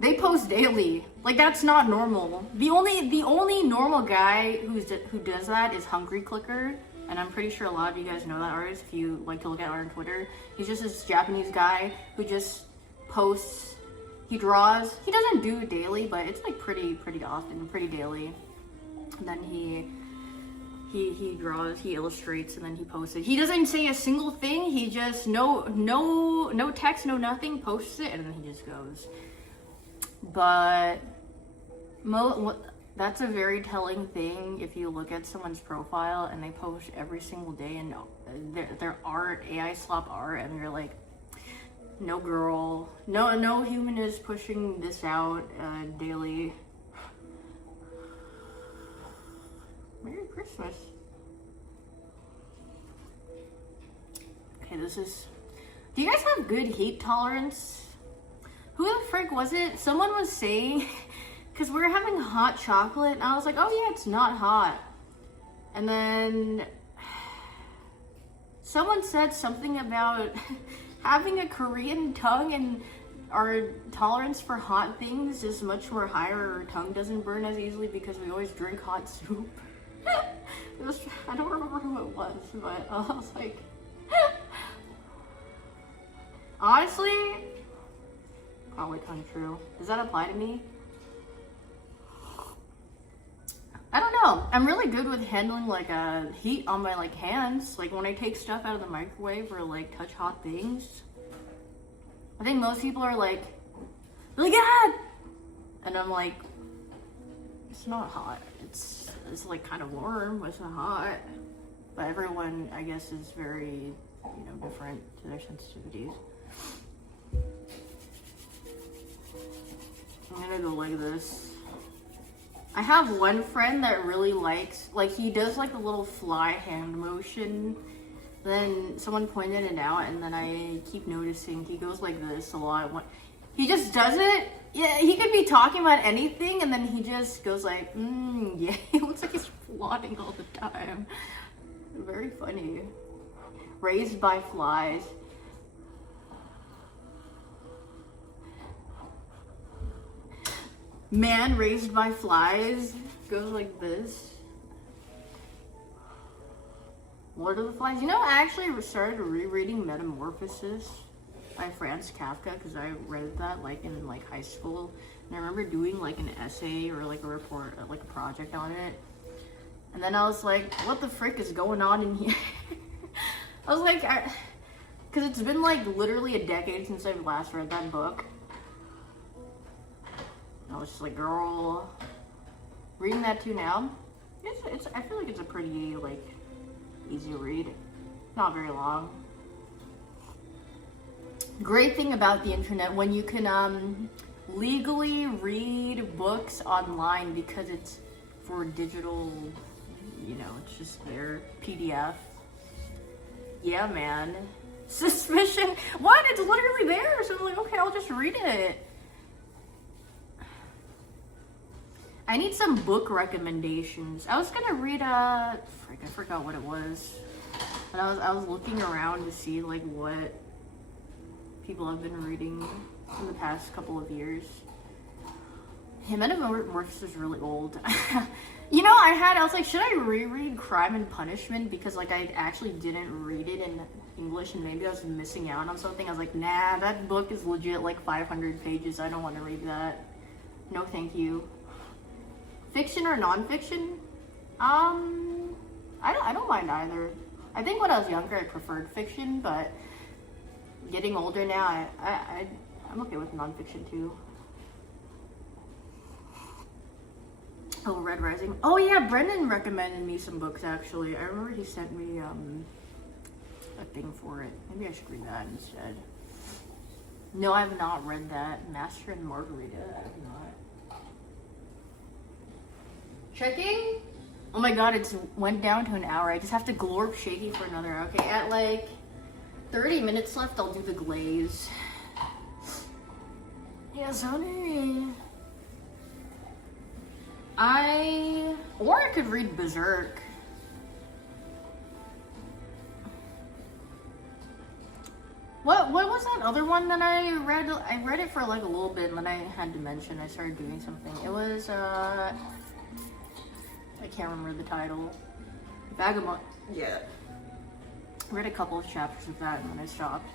they post daily. Like, that's not normal. The only normal guy who does that is Hungry Clicker, and I'm pretty sure a lot of you guys know that artist if you like to look at art on Twitter. He's just this Japanese guy who just posts, he draws. He doesn't do it daily, but it's like pretty often, pretty daily. And then he draws, he illustrates, and then he posts it. He doesn't say a single thing. He just no text, no nothing, posts it, and then he just goes. But that's a very telling thing if you look at someone's profile and they post every single day and their art, AI slop art, and you're like, no girl, no human is pushing this out daily. Merry Christmas. Okay, do you guys have good heat tolerance? Who the frick was it? Someone was saying, because we were having hot chocolate, and I was like, oh yeah, it's not hot. And then someone said something about having a Korean tongue and our tolerance for hot things is much more higher. Our tongue doesn't burn as easily because we always drink hot soup. I don't remember who it was, but I was like, honestly, probably kind of true. Does that apply to me? I don't know. I'm really good with handling like heat on my like hands. Like when I take stuff out of the microwave or like touch hot things. I think most people are like, really good! And I'm like, it's not hot. It's like kind of warm, but it's not hot. But everyone, I guess, is very, different to their sensitivities. I'm gonna go like this. I have one friend that really likes, like he does like the little fly hand motion. Then someone pointed it out and then I keep noticing he goes like this a lot. He just does it. Yeah, he could be talking about anything and then he just goes like, yeah. It looks like he's plotting all the time. Very funny. Raised by flies. Man raised by flies goes like this. Lord of the Flies. I actually started rereading Metamorphosis by Franz Kafka because I read that like in like high school, and I remember doing like an essay or like a report, like a project on it. And then I was like, what the frick is going on in here? I was like, because it's been like literally a decade since I've last read that book. I was just like, girl, reading that too now. I feel like it's a pretty like easy read, not very long. Great thing about the internet when you can legally read books online because it's for digital, it's just there, PDF. Yeah, man. Suspicion. What? It's literally there. So I'm like, okay, I'll just read it. I need some book recommendations. I was gonna read I forgot what it was. But I was looking around to see like what people have been reading in the past couple of years. Metamorphosis is really old. I was like, should I reread Crime and Punishment? Because like I actually didn't read it in English and maybe I was missing out on something. I was like, nah, that book is legit like 500 pages. I don't want to read that. No, thank you. Fiction or nonfiction? I don't mind either. I think when I was younger I preferred fiction, but getting older now, I'm okay with nonfiction too. Oh, Red Rising. Oh yeah, Brendan recommended me some books actually. I remember he sent me a thing for it. Maybe I should read that instead. No, I have not read that. Master and Margarita. I have not. Checking? Oh my god, it's went down to an hour. I just have to glorp shaky for another hour. Okay, at like 30 minutes left, I'll do the glaze. Yes, honey. Or I could read Berserk. What was that other one that I read? I read it for like a little bit and then I had to mention I started doing something. It was I can't remember the title. Vagabond. Yeah. I read a couple of chapters of that and then I stopped.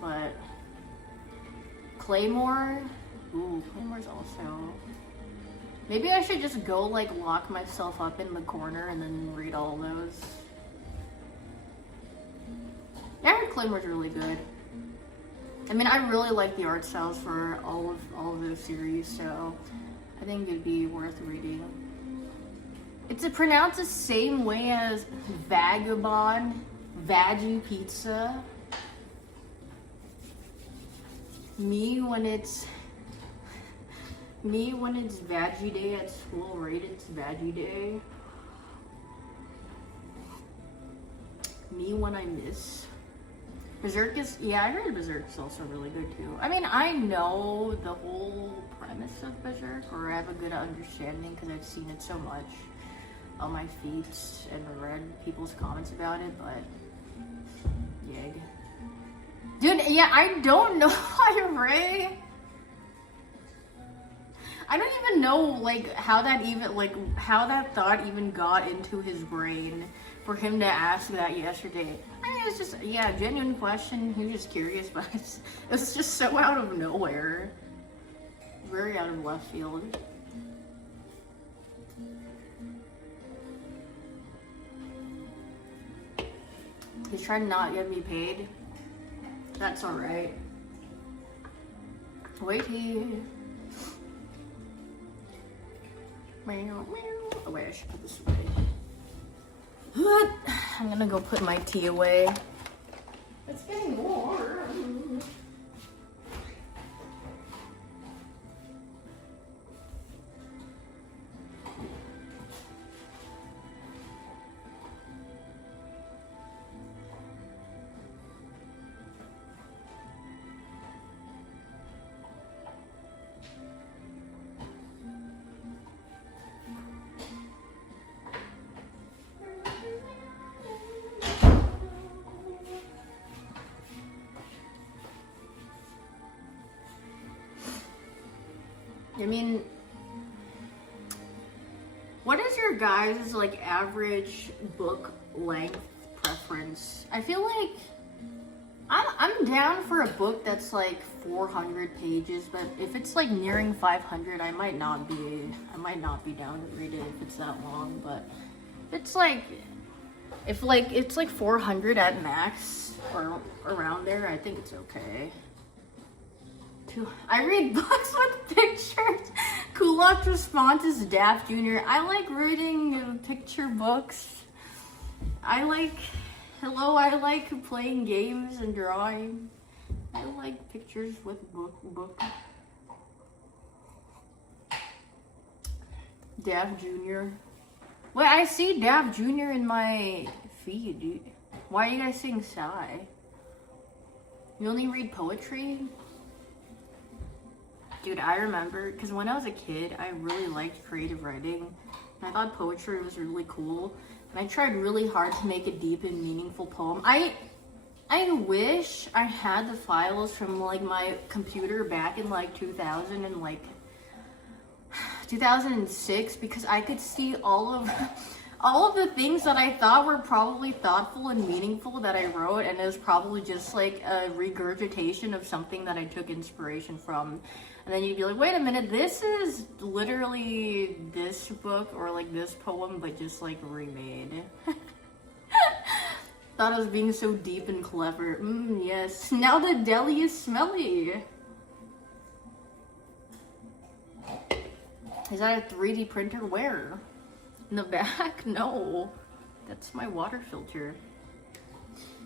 But Claymore. Ooh, Claymore's also. Maybe I should just go like lock myself up in the corner and then read all those. Yeah, I heard Claymore's really good. I mean, I really like the art styles for all of those series, so I think it'd be worth reading. It's pronounced the same way as Vagabond, Veggie Pizza. Me when it's Veggie Day at school, right? It's Veggie Day. Me when I miss. Berserk is, yeah, I heard Berserk is also really good too. I mean, I know the whole premise of Berserk, or I have a good understanding because I've seen it so much on my feeds and read people's comments about it, but yig. Dude, yeah, I don't know why Ray. I don't even know like how that thought even got into his brain for him to ask that yesterday. I mean, it's just, yeah, genuine question. He was just curious, but it's just so out of nowhere. Very out of left field. He's trying to not get me paid. That's alright. Wait here. Oh wait, I should put this away. I'm gonna go put my tea away. It's getting warm. I mean, what is your guys' like average book length preference? I feel like I'm down for a book that's like 400 pages, but if it's like nearing 500, I might not be down to read it if it's that long. But if it's like 400 at max or around there, I think it's okay. I read books with pictures. Kulak's response is Daft Jr. I like reading picture books. I like playing games and drawing. I like pictures with book. Daft Jr. Wait, I see Daft Jr. in my feed, dude. Why are you guys saying sigh? You only read poetry? Dude, I remember, because when I was a kid, I really liked creative writing. And I thought poetry was really cool. And I tried really hard to make a deep and meaningful poem. I wish I had the files from like my computer back in like 2000 and like 2006, because I could see all of the things that I thought were probably thoughtful and meaningful that I wrote, and it was probably just like a regurgitation of something that I took inspiration from. And then you'd be like, wait a minute, this is literally this book or like this poem, but just like remade. Thought I was being so deep and clever. Yes. Now the deli is smelly. Is that a 3D printer? Where? In the back? No. That's my water filter.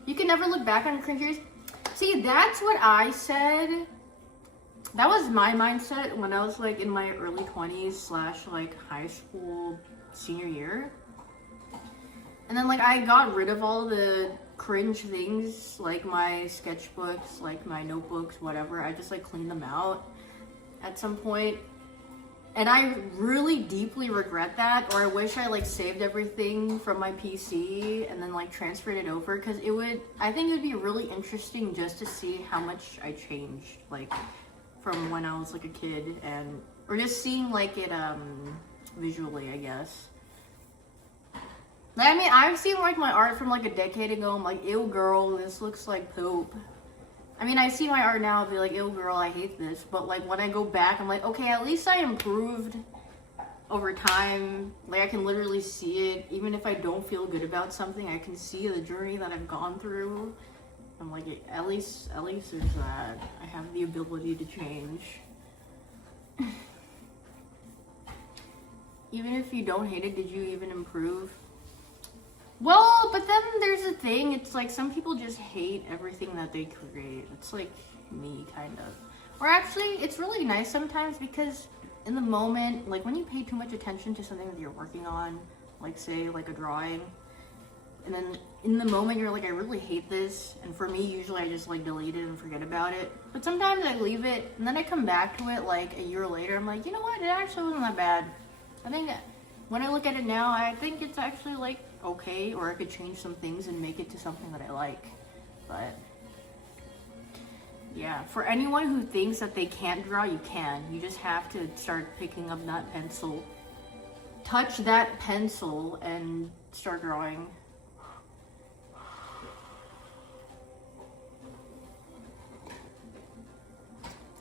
You can never look back on your cringe years. See, that's what I said. That was my mindset when I was like in my early 20s / like high school senior year. And then like I got rid of all the cringe things, like my sketchbooks, like my notebooks, whatever. I just like cleaned them out at some point. And I really deeply regret that, or I wish I like saved everything from my PC and then like transferred it over, because I think it would be really interesting just to see how much I changed, like from when I was like a kid, or just seeing like it visually, I guess. I mean, I've seen like my art from like a decade ago. I'm like, ew girl, this looks like poop. I mean, I see my art now and be like, ew girl, I hate this. But like when I go back, I'm like, okay, at least I improved over time. Like I can literally see it. Even if I don't feel good about something, I can see the journey that I've gone through. I'm like, at least there's that. I have the ability to change. Even if you don't hate it, did you even improve? Well, but then there's a thing, it's like some people just hate everything that they create. It's like me, kind of. Or actually, it's really nice sometimes, because in the moment, like when you pay too much attention to something that you're working on, like say like a drawing, and then in the moment you're like, I really hate this, and for me usually I just like delete it and forget about it. But sometimes I leave it and then I come back to it like a year later. I'm like, you know what, it actually wasn't that bad. I think when I look at it now, I think it's actually like okay, or I could change some things and make it to something that I like. But yeah, for anyone who thinks that they can't draw, you can. You just have to start picking up that pencil, touch that pencil, and start drawing.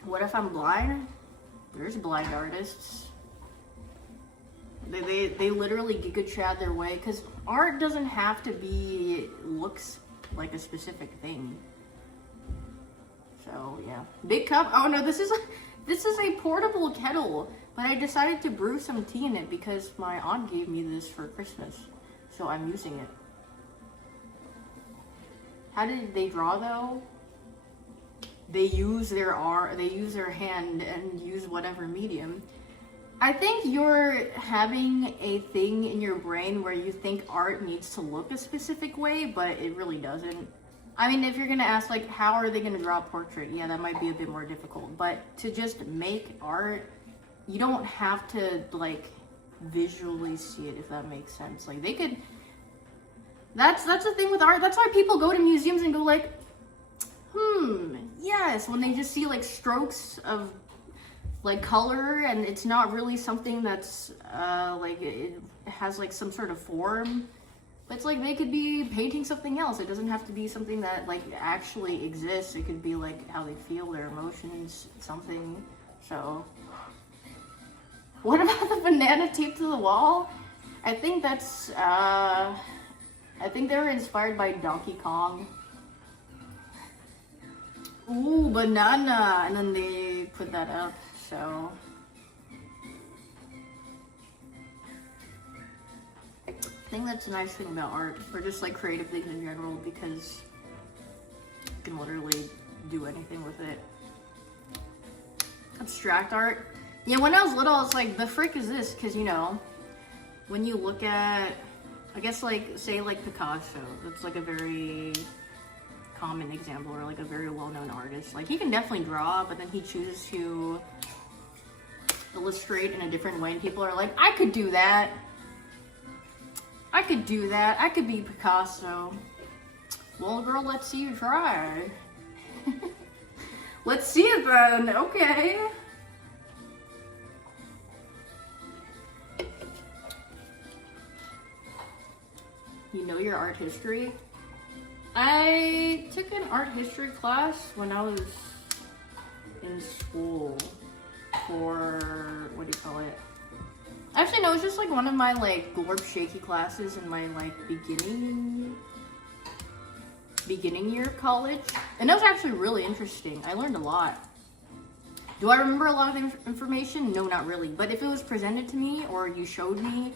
What if I'm blind? There's blind artists. They literally giga chat their way, because art doesn't have to be looks like a specific thing. So yeah, big cup. Oh no, this is a portable kettle, but I decided to brew some tea in it because my aunt gave me this for Christmas, so I'm using it. How did they draw though? They use their hand and use whatever medium. I think you're having a thing in your brain where you think art needs to look a specific way, but it really doesn't. I mean, if you're gonna ask like, how are they gonna draw a portrait? Yeah, that might be a bit more difficult, but to just make art, you don't have to like visually see it, if that makes sense. Like they could, that's the thing with art. That's why people go to museums and go like, yes, when they just see like strokes of like color, and it's not really something that's like it has like some sort of form, but it's like they could be painting something else. It doesn't have to be something that like actually exists. It could be like how they feel, their emotions, something. So what about the banana taped to the wall? I think that's I think they were inspired by Donkey Kong. Ooh, banana, and then they put that up. So I think that's a nice thing about art, or just like creative things in general, because you can literally do anything with it. Abstract art. Yeah, when I was little, I was like, the frick is this? Because, you know, when you look at, I guess like, say like Picasso, that's like a very common example, or like a very well-known artist. Like he can definitely draw, but then he chooses to illustrate in a different way, and people are like, I could do that. I could do that. I could be Picasso. Well, girl, let's see you try. Let's see it then. Okay. You know your art history? I took an art history class when I was in school for, what do you call it? Actually, no, it was just like one of my like glorp shaky classes in my like beginning year of college. And that was actually really interesting. I learned a lot. Do I remember a lot of information? No, not really. But if it was presented to me or you showed me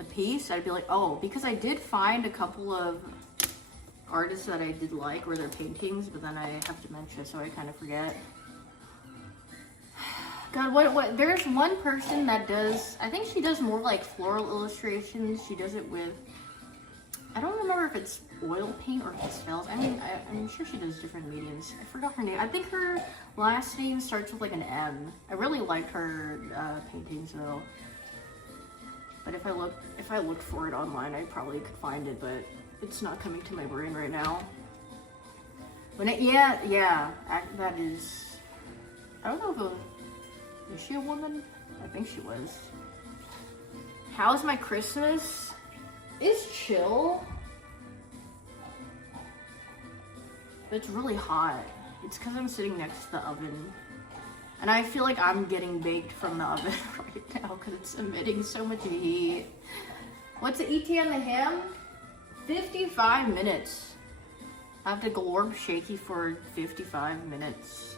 a piece, I'd be like, oh, because I did find a couple of artists that I did like or their paintings, but then I have dementia, so I kind of forget. God, what? There's one person that does, I think she does more like floral illustrations. She does it with, I don't remember if it's oil paint or pastels. I mean, I'm sure she does different mediums. I forgot her name. I think her last name starts with like an M. I really like her paintings though. But if I looked for it online, I probably could find it, but it's not coming to my brain right now. Yeah, that is, I don't know if it was she a woman? I think she was. How's my Christmas? It's chill. But it's really hot. It's because I'm sitting next to the oven. And I feel like I'm getting baked from the oven right now because it's emitting so much heat. What's the ETA on the ham? 55 minutes. I have to glorb shaky for 55 minutes.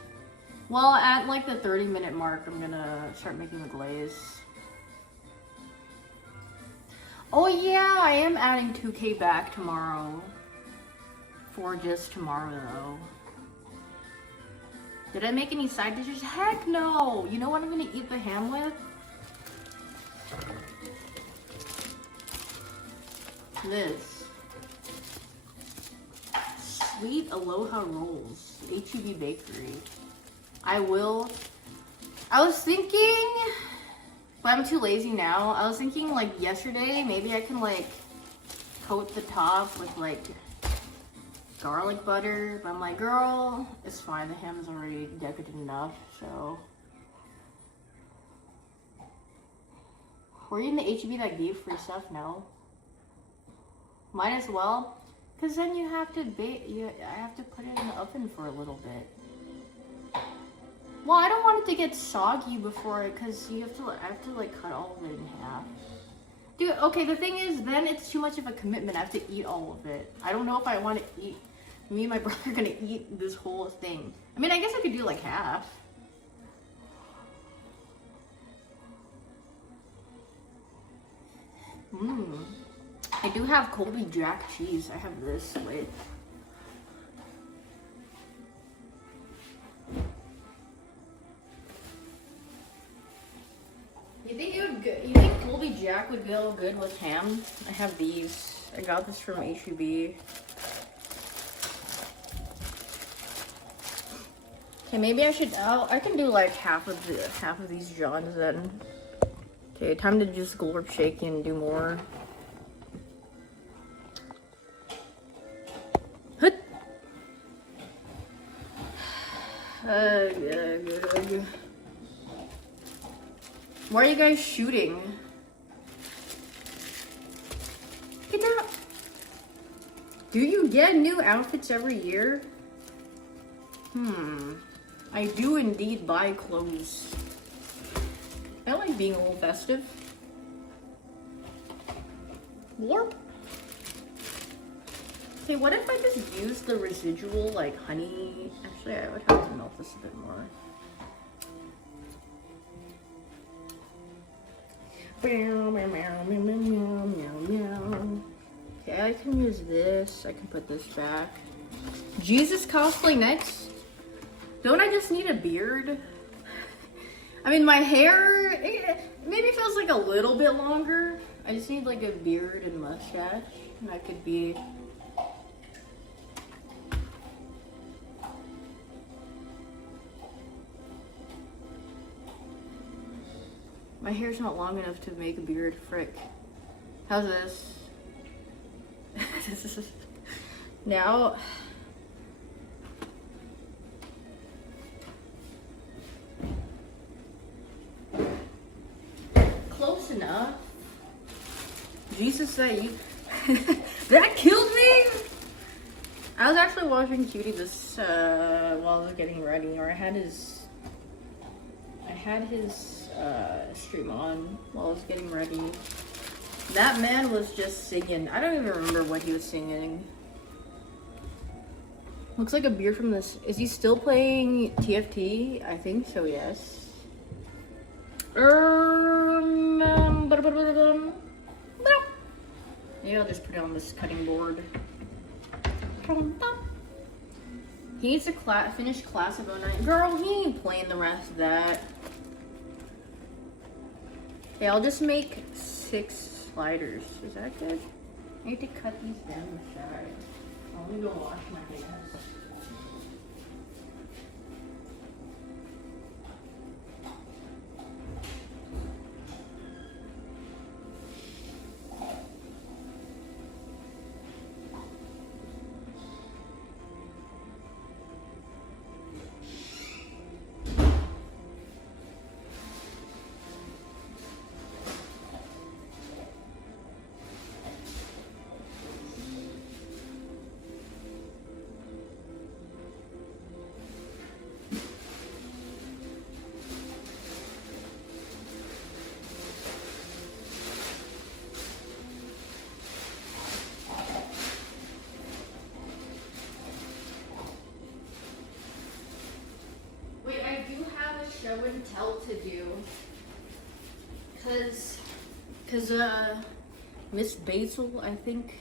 Well, at like the 30-minute mark, I'm gonna start making the glaze. Oh yeah, I am adding 2K back tomorrow. For just tomorrow though. Did I make any side dishes? Heck no! You know what I'm gonna eat the ham with? This. Sweet Aloha Rolls. H-E-B Bakery. I was thinking, but I'm too lazy now. I was thinking like yesterday, maybe I can like coat the top with like garlic butter. But I'm like, girl, it's fine. The ham is already decadent enough, so. Were you in the H-E-B that gave free stuff? No. Might as well. Because then you have to bake, I have to put it in the oven for a little bit. Well, I don't want it to get soggy before, because I have to like cut all of it in half. Dude, okay, the thing is, then it's too much of a commitment. I have to eat all of it. I don't know if I want to eat, me and my brother are gonna eat this whole thing. I mean, I guess I could do like half. I do have Colby Jack cheese. I have this, wait. You think Colby Jack would go good with ham? I have these. I got this from H-E-B. Okay, maybe I should. I can do like half of these Johns then. Okay, time to just glorp shake and do more. Why are you guys shooting? Get down. Do you get new outfits every year? I do indeed buy clothes. I like being a little festive. Warp. Okay, what if I just use the residual, like, honey? Actually, I would have to melt this a bit more. Okay, I can use this. I can put this back. Jesus cosplay next? Don't I just need a beard? I mean, my hair, it maybe feels like a little bit longer. I just need like a beard and mustache. And I could be... My hair's not long enough to make a beard, frick. How's this? Now... Close enough. Jesus, that you... that killed me! I was actually watching Cutie this, while I was getting ready, or I had his stream on while I was getting ready. That man was just singing. I don't even remember what he was singing. Looks like a beer from this. Is he still playing TFT? I think so, yes. Maybe I'll just put it on this cutting board. He needs to finish Class of 09. Girl, he ain't playing the rest of that. Okay, I'll just make 6 sliders. Is that good? I need to cut these down the side. Let me go wash my hands. Show and tell to do, cause Miss Basil, I think,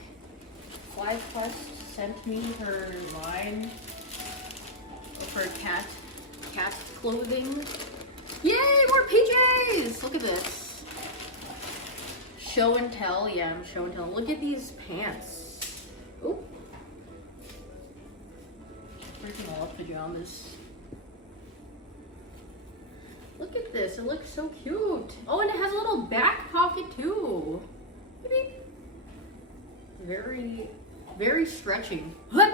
FlyQuest sent me her line for cat clothing. Yay, more PJs! Look at this. Show and tell, yeah, I'm show and tell. Look at these pants. Oop. Freaking love pajamas. Look at this, it looks so cute. Oh, and it has a little back pocket too. Very, very stretching. What?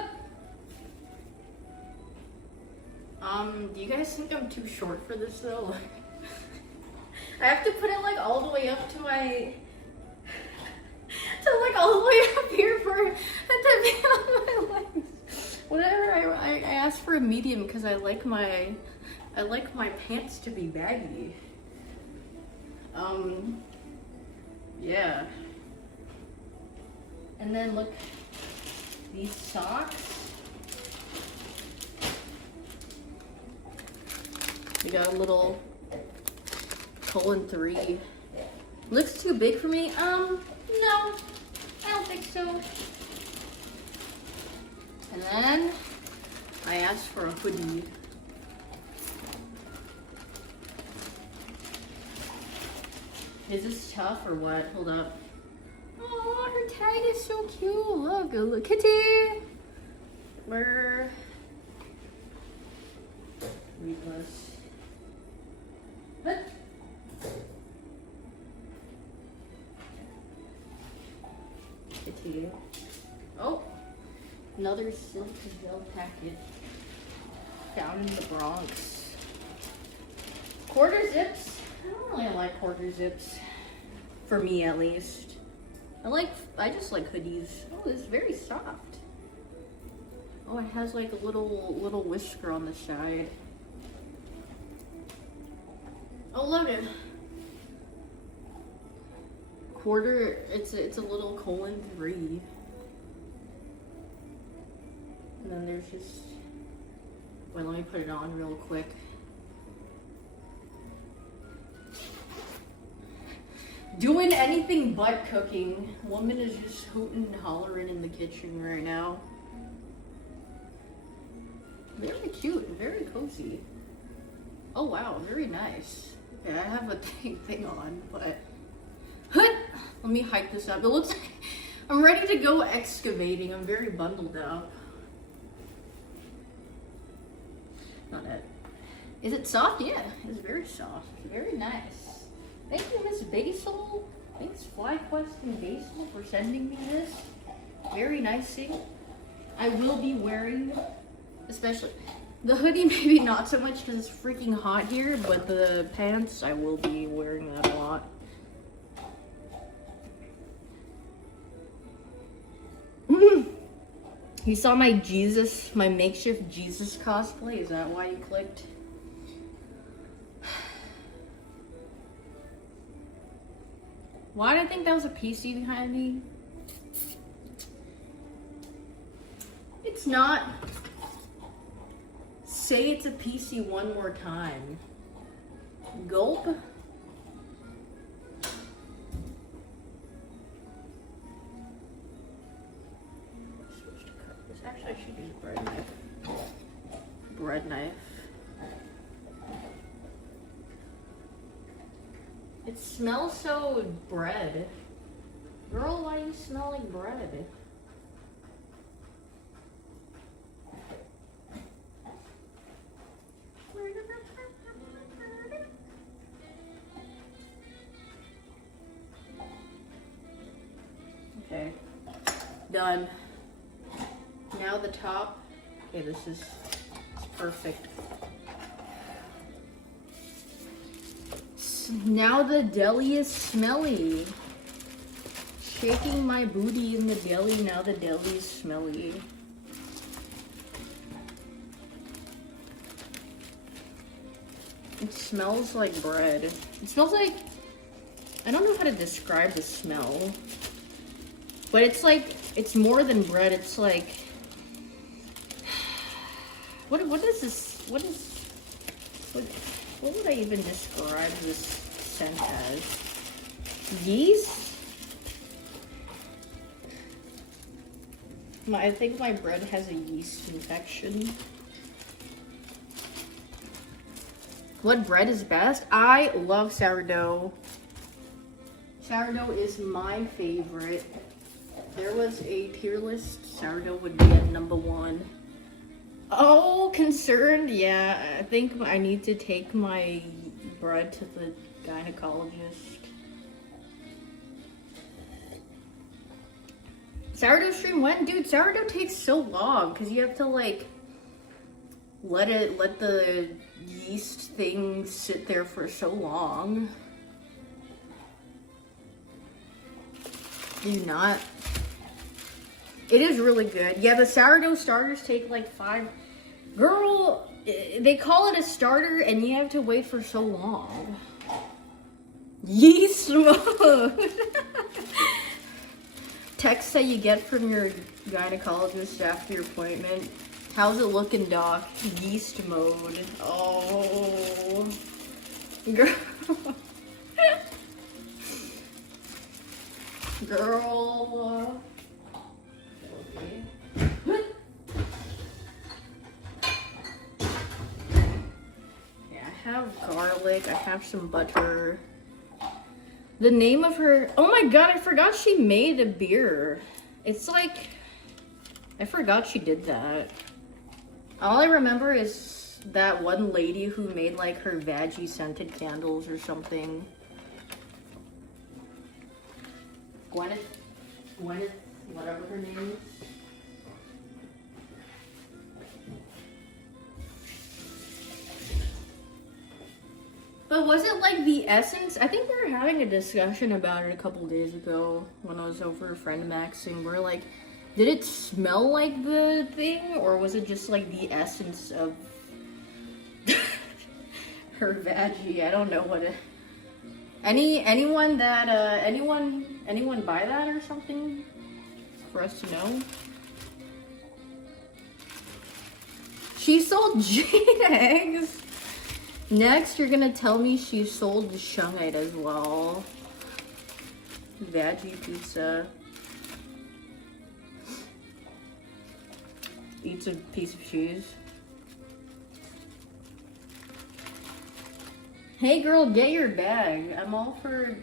Do you guys think I'm too short for this though? I have to put it like all the way up to my, like all the way up here for it to be on my legs. Whatever, I asked for a medium because I like my pants to be baggy. Yeah. And then look, these socks. We got a little colon 3. Looks too big for me. No, I don't think so. And then I asked for a hoodie. Is this tough or what? Hold up. Oh, her tag is so cute. Look, a little kitty. Where? Weedless. What? Kitty. Oh, another silk gel packet found in the Bronx. Quarter zips. I don't really like quarter zips, for me at least. I just like hoodies. Oh, it's very soft. Oh, it has like a little whisker on the side. Oh, look it. Quarter. It's a little colon 3. And then there's just. Wait, let me put it on real quick. Doing anything but cooking. Woman is just hooting and hollering in the kitchen right now. Very cute, very cozy. Oh wow, very nice. Okay, I have a thing on, but let me hype this up. It looks like I'm ready to go excavating. I'm very bundled up. Not it. Is it soft? Yeah, it's very soft. Very nice. Thank you, Miss Basil. Thanks, FlyQuest and Basil, for sending me this. Very nice thing. I will be wearing, especially the hoodie, maybe not so much because it's freaking hot here, but the pants, I will be wearing that a lot. You saw my makeshift Jesus cosplay? Is that why you clicked? Why did I think that was a PC behind me? It's not. say it's a PC one more time. Gulp. Actually, I should use a bread knife. Bread knife. It smells so bread. Girl, why do you smell like bread? Okay, done. Now the top. Okay, this is perfect. Now the deli is smelly. Shaking my booty in the deli, now the deli is smelly. It smells like bread. It smells like, I don't know how to describe the smell, but it's like, it's more than bread. It's like, what is this? What would I even describe this scent as? Yeast? I think my bread has a yeast infection. What bread is best? I love sourdough. Sourdough is my favorite. If there was a tier list, sourdough would be at number 1. Oh, concerned? Yeah, I think I need to take my bread to the gynecologist. Sourdough stream when? Dude, sourdough takes so long because you have to like let the yeast thing sit there for so long. Do you not? It is really good. Yeah, the sourdough starters take like 5. Girl, they call it a starter and you have to wait for so long. Yeast mode. Text that you get from your gynecologist after your appointment. How's it looking, doc? Yeast mode. Oh. Girl. Girl. Yeah, I have garlic. I have some butter. The name of her, oh my god, I forgot she made a beer. It's like, I forgot she did that. All I remember is that one lady who made like her veggie scented candles or something. Gwyneth, whatever her name is. But was it like the essence? I think we were having a discussion about it a couple days ago when I was over a friend Maxing. We're like, did it smell like the thing, or was it just like the essence of her veggie? I don't know what it. Anyone buy that or something for us to know? She sold jade eggs. Next, you're gonna tell me she sold the shungite as well. Veggie pizza. Eats a piece of cheese. Hey girl, get your bag. I'm all for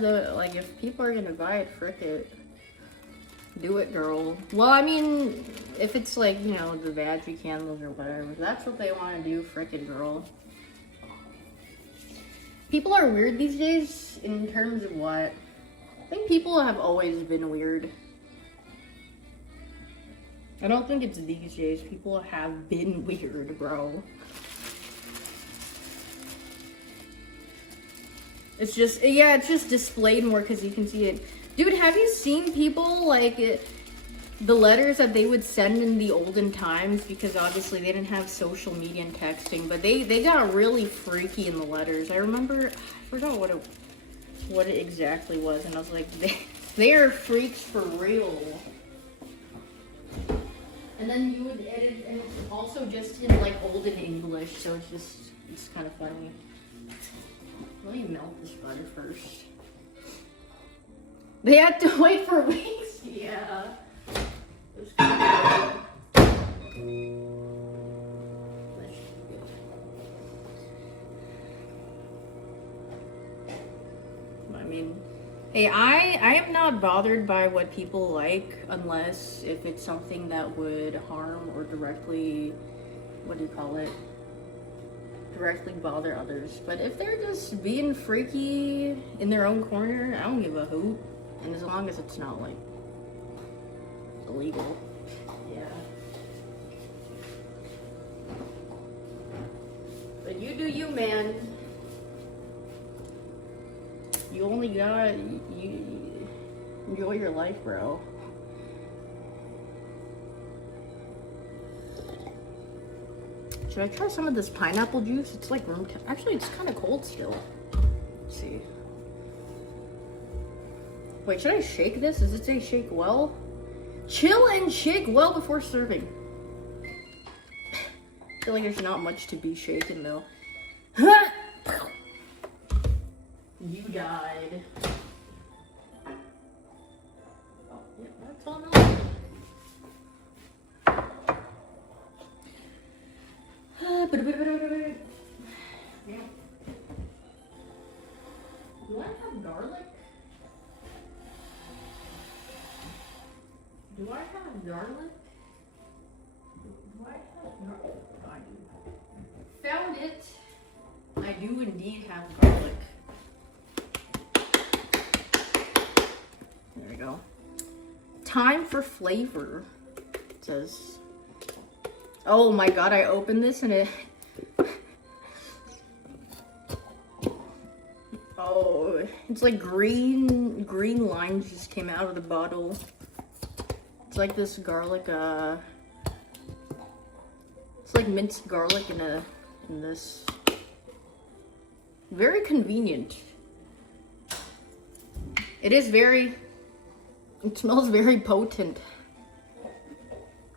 the, like, if people are gonna buy it, frick it. Do it, girl. Well, I mean, if it's like, you know, the veggie candles or whatever, if that's what they want to do, frickin' girl. People are weird these days in terms of what? I think people have always been weird. I don't think it's these days. People have been weird, bro. It's just, yeah, it's just displayed more because you can see it. Dude, have you seen people, like, the letters that they would send in the olden times? Because obviously they didn't have social media and texting, but they got really freaky in the letters. I remember, I forgot what it exactly was, and I was like, they are freaks for real. And then you would edit, and it's also just in like olden English, so it's kind of funny. Let me melt this butter first. They had to wait for weeks. Yeah. It was kind of I mean, hey, I am not bothered by what people like unless if it's something that would harm or directly, what do you call it? Directly bother others. But if they're just being freaky in their own corner, I don't give a hoot. And as long as it's not like illegal. Yeah. But you do you, man. You only got, you enjoy your life, bro. Should I try some of this pineapple juice? It's like room temp. Actually, it's kind of cold still. Let's see. Wait, should I shake this? Does it say shake well? Chill and shake well before serving. I feel like there's not much to be shaken though. You died. Oh, yeah, that's all right. Yeah. Do I have garlic? Do I have garlic? Do I have garlic? I do. Found it. I do indeed have garlic. There we go. Time for flavor. It says. Oh my god, I opened this and it. Oh, it's like green lines just came out of the bottle. It's like this garlic, it's like minced garlic in this. Very convenient. It smells very potent.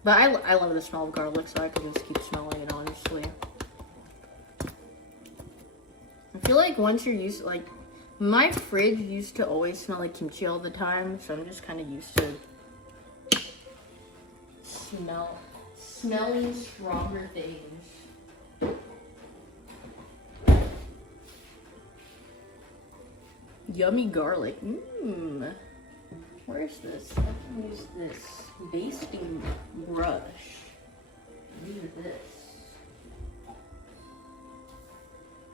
But I love the smell of garlic, so I can just keep smelling it, honestly. I feel like once you're used, like, my fridge used to always smell like kimchi all the time, so I'm just kind of used to smelling stronger things. Yummy garlic. Mmm. Where is this? I can use this basting brush. Use this.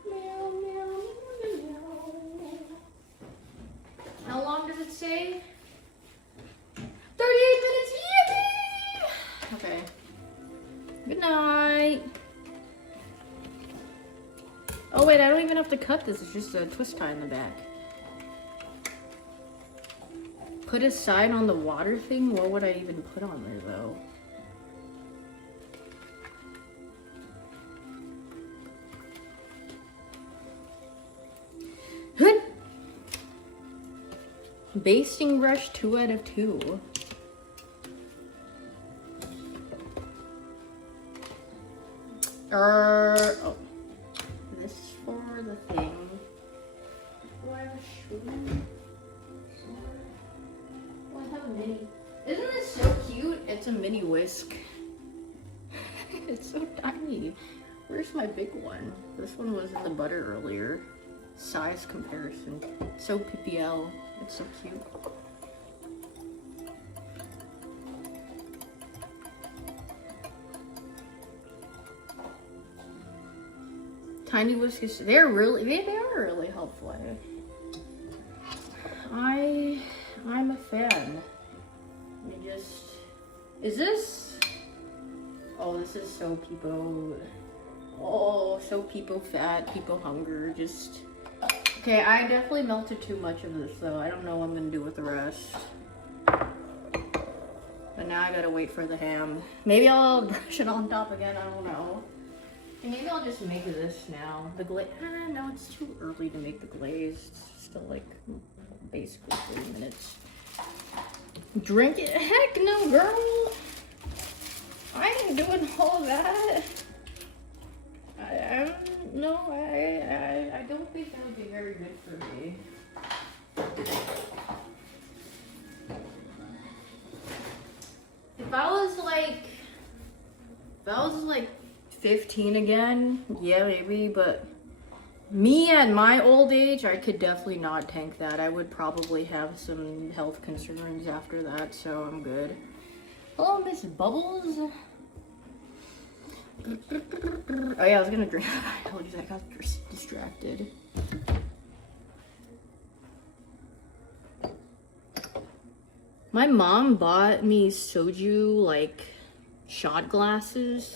Meow, meow, meow. How long does it say? 38 minutes. Yippee! Okay. Good night. Oh wait, I don't even have to cut this. It's just a twist tie in the back. Put a side on the water thing? What would I even put on there though? Basting brush 2 out of 2. Oh. This is for the thing. Do I have a shoe? Oh, I have a mini. Isn't this so cute? It's a mini whisk. It's so tiny. Where's my big one? This one was in the butter earlier. Size comparison. So PPL. It's so cute. Tiny whiskers. They are really helpful. I'm a fan. Let me just. Is this? Oh, this is so people. Oh, so people fat, people hunger. Just. Okay, I definitely melted too much of this though. I don't know what I'm gonna do with the rest. But now I gotta wait for the ham. Maybe I'll brush it on top again, I don't know. And maybe I'll just make this now. The glaze, no, it's too early to make the glazed. Still like basically 3 minutes. Drink it? Heck no, girl. wine doing all that? I don't know. I don't think that would be very good for me. If I was like 15 again, yeah, maybe, but me at my old age, I could definitely not tank that. I would probably have some health concerns after that, so I'm good. Hello, Miss Bubbles. Oh yeah, I was gonna drink. I told you I got distracted. My mom bought me soju, like, shot glasses.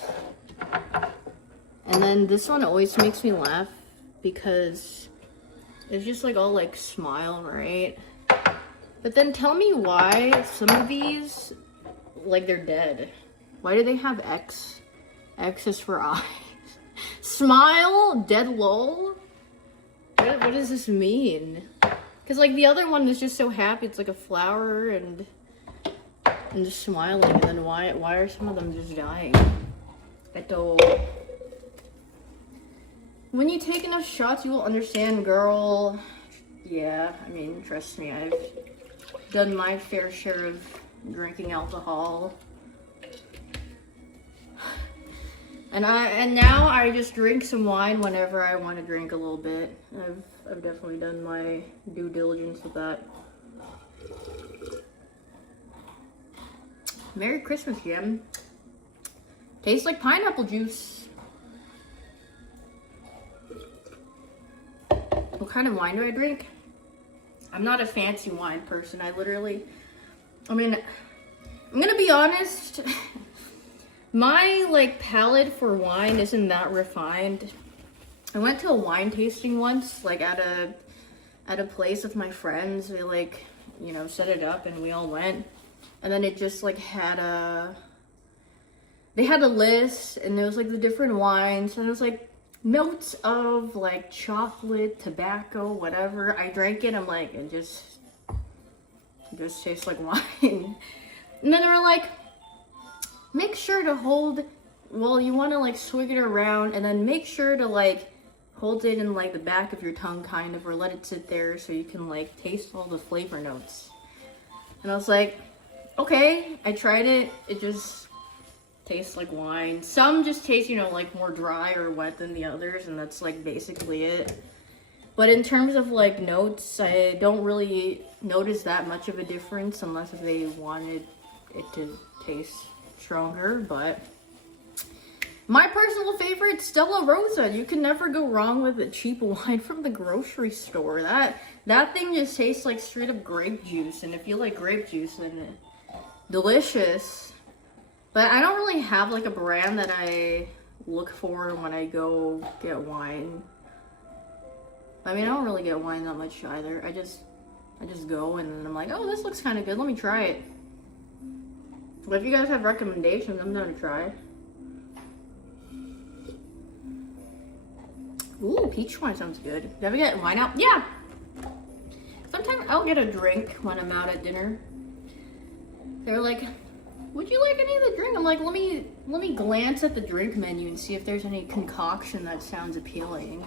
And then this one always makes me laugh because it's just like all like smile, right? But then tell me why some of these, like, they're dead. Why do they have X? X is for eyes. Smile, dead lol. What does this mean? Because like the other one is just so happy. It's like a flower and just smiling. And then why are some of them just dying? I don't. When you take enough shots, you will understand, girl. Yeah, I mean, trust me, I've done my fair share of drinking alcohol. And now I just drink some wine whenever I want to drink a little bit. I've definitely done my due diligence with that. Merry Christmas, Jim. Tastes like pineapple juice. What kind of wine do I drink? I'm not a fancy wine person. I'm gonna be honest. My like palate for wine isn't that refined. I went to a wine tasting once, like at a place with my friends. They like, you know, set it up and we all went. And then it just like they had a list and there was like the different wines and it was like notes of like chocolate, tobacco, whatever. I drank it, I'm like, it just tastes like wine. And then they were like, make sure to hold, well, you want to like swig it around and then make sure to like hold it in like the back of your tongue kind of, or let it sit there so you can like taste all the flavor notes. And I was like, okay, I tried it. It just tastes like wine. Some just taste, you know, like more dry or wet than the others, and that's like basically it. But in terms of like notes, I don't really notice that much of a difference unless if they wanted it to taste stronger. But my personal favorite, Stella Rosa. You can never go wrong with a cheap wine from the grocery store. That thing just tastes like straight up grape juice, and if you like grape juice, then delicious. But I don't really have like a brand that I look for when I go get wine. I mean, I don't really get wine that much either. I just go and I'm like, oh, this looks kind of good. Let me try it. But if you guys have recommendations, I'm down to try. Ooh, peach wine sounds good. You ever get wine out? Yeah. Sometimes I'll get a drink when I'm out at dinner. They're like, would you like any of the drink? I'm like, let me glance at the drink menu and see if there's any concoction that sounds appealing.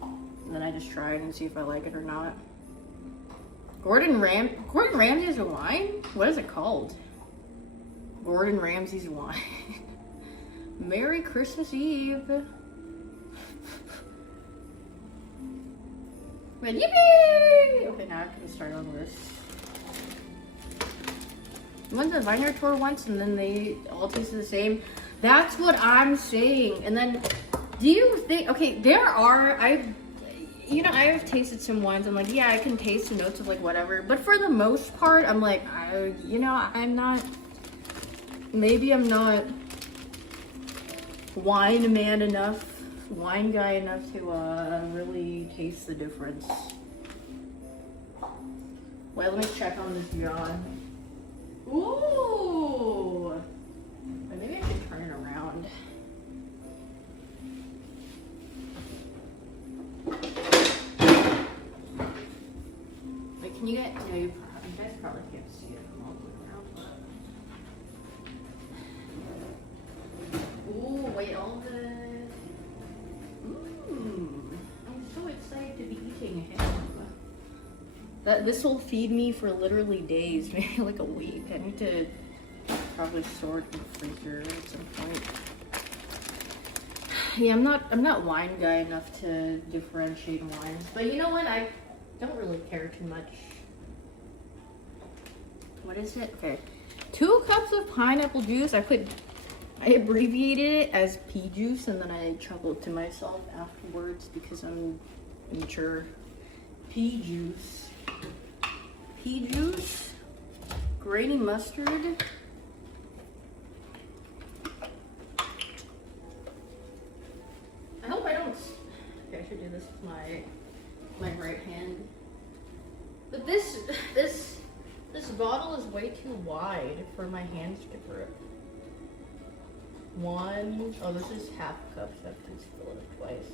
And then I just try it and see if I like it or not. Gordon Ramsay's a wine? What is it called? Gordon Ramsay's wine. Merry Christmas Eve. But yippee! Okay, now I can start on this. I went to the Vineyard tour once and then they all tasted the same. That's what I'm saying. And then, do you think, okay, I have tasted some wines. I'm like, yeah, I can taste the notes of like whatever. But for the most part, I'm like, maybe I'm not wine guy enough to really taste the difference. Wait, let me check on this John. Ooh! Maybe I should turn it around. Wait, can you get, no, you guys probably can't see it from all the way around, This will feed me for literally days, maybe like a week. I need to probably store it in the freezer at some point. Yeah, I'm not wine guy enough to differentiate wines, but you know what? I don't really care too much. What is it? Okay, 2 cups of pineapple juice. I abbreviated it as pea juice, and then I chuckled to myself afterwards because I'm immature. Pea juice. Pea juice. Grainy mustard. I hope I don't. Okay, I should do this with my right hand. But this bottle is way too wide for my hands to grip. 1. Oh, this is half cup, so I have to fill it up twice.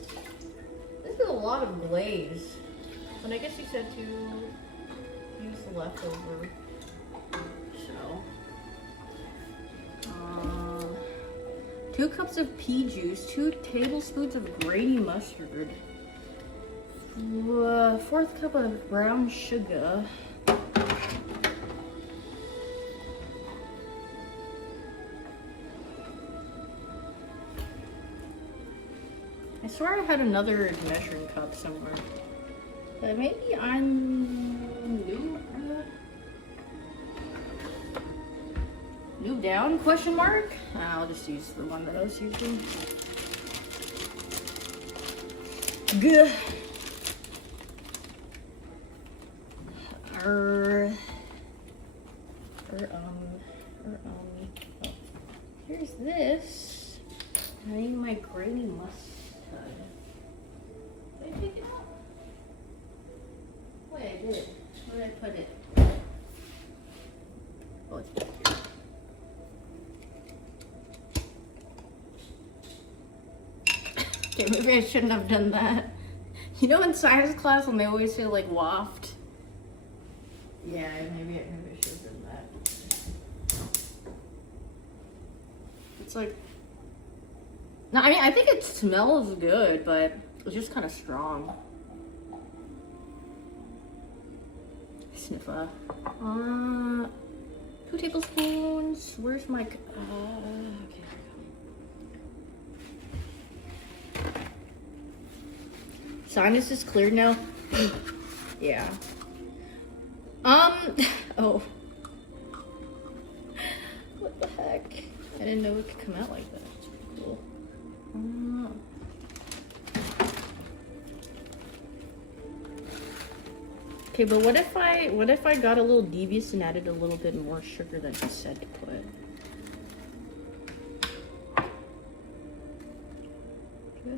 This is a lot of glaze. And I guess you said to use the leftover. So, 2 cups of pea juice, 2 tablespoons of grainy mustard, 1/4 cup of brown sugar. I swear I had another measuring cup somewhere. But maybe I'm new down, question mark? I'll just use the one that I was using. Good. Oh. Here's this. I need my grainy mustard. Did I take it out? Wait, I did. Where did I put it? Oh, it's back here. Okay, maybe I shouldn't have done that. You know in science class when they always say like waft? Yeah, maybe I should have done that. It's like... No, I mean, I think it smells good, but it's just kind of strong. Sniffer. 2 tablespoons. Where's my... okay, here we go. Sinus is cleared now? Yeah. Oh. What the heck? I didn't know it could come out like that. It's pretty cool. Okay, but what if I got a little devious and added a little bit more sugar than he said to put?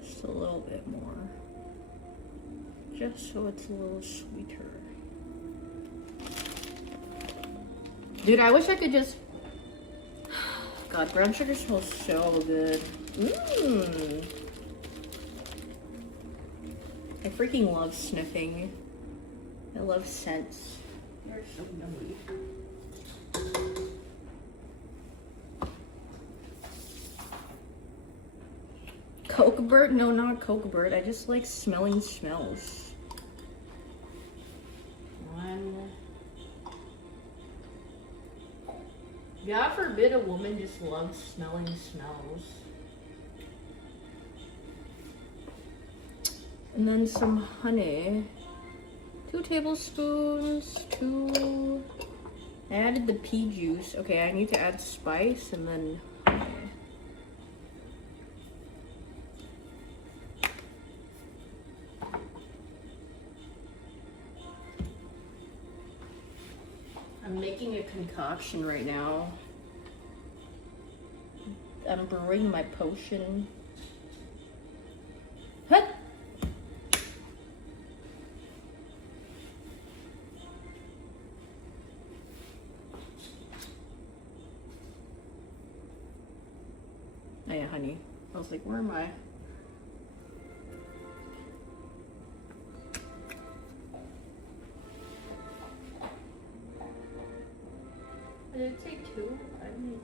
Just a little bit more. Just so it's a little sweeter. Dude, I wish I could just... God, brown sugar smells so good. Mmm. I freaking love sniffing. I love scents. They're so yummy. Cokebird? No, not Cokebird. I just like smelling smells. 1. God forbid a woman just loves smelling smells. And then some honey. 2 tablespoons, 2. I added the pea juice. Okay, I need to add spice and then honey. I'm making a concoction right now. I'm brewing my potion. Huh? Oh yeah, honey. I was like, where am I? Did it take 2? I didn't.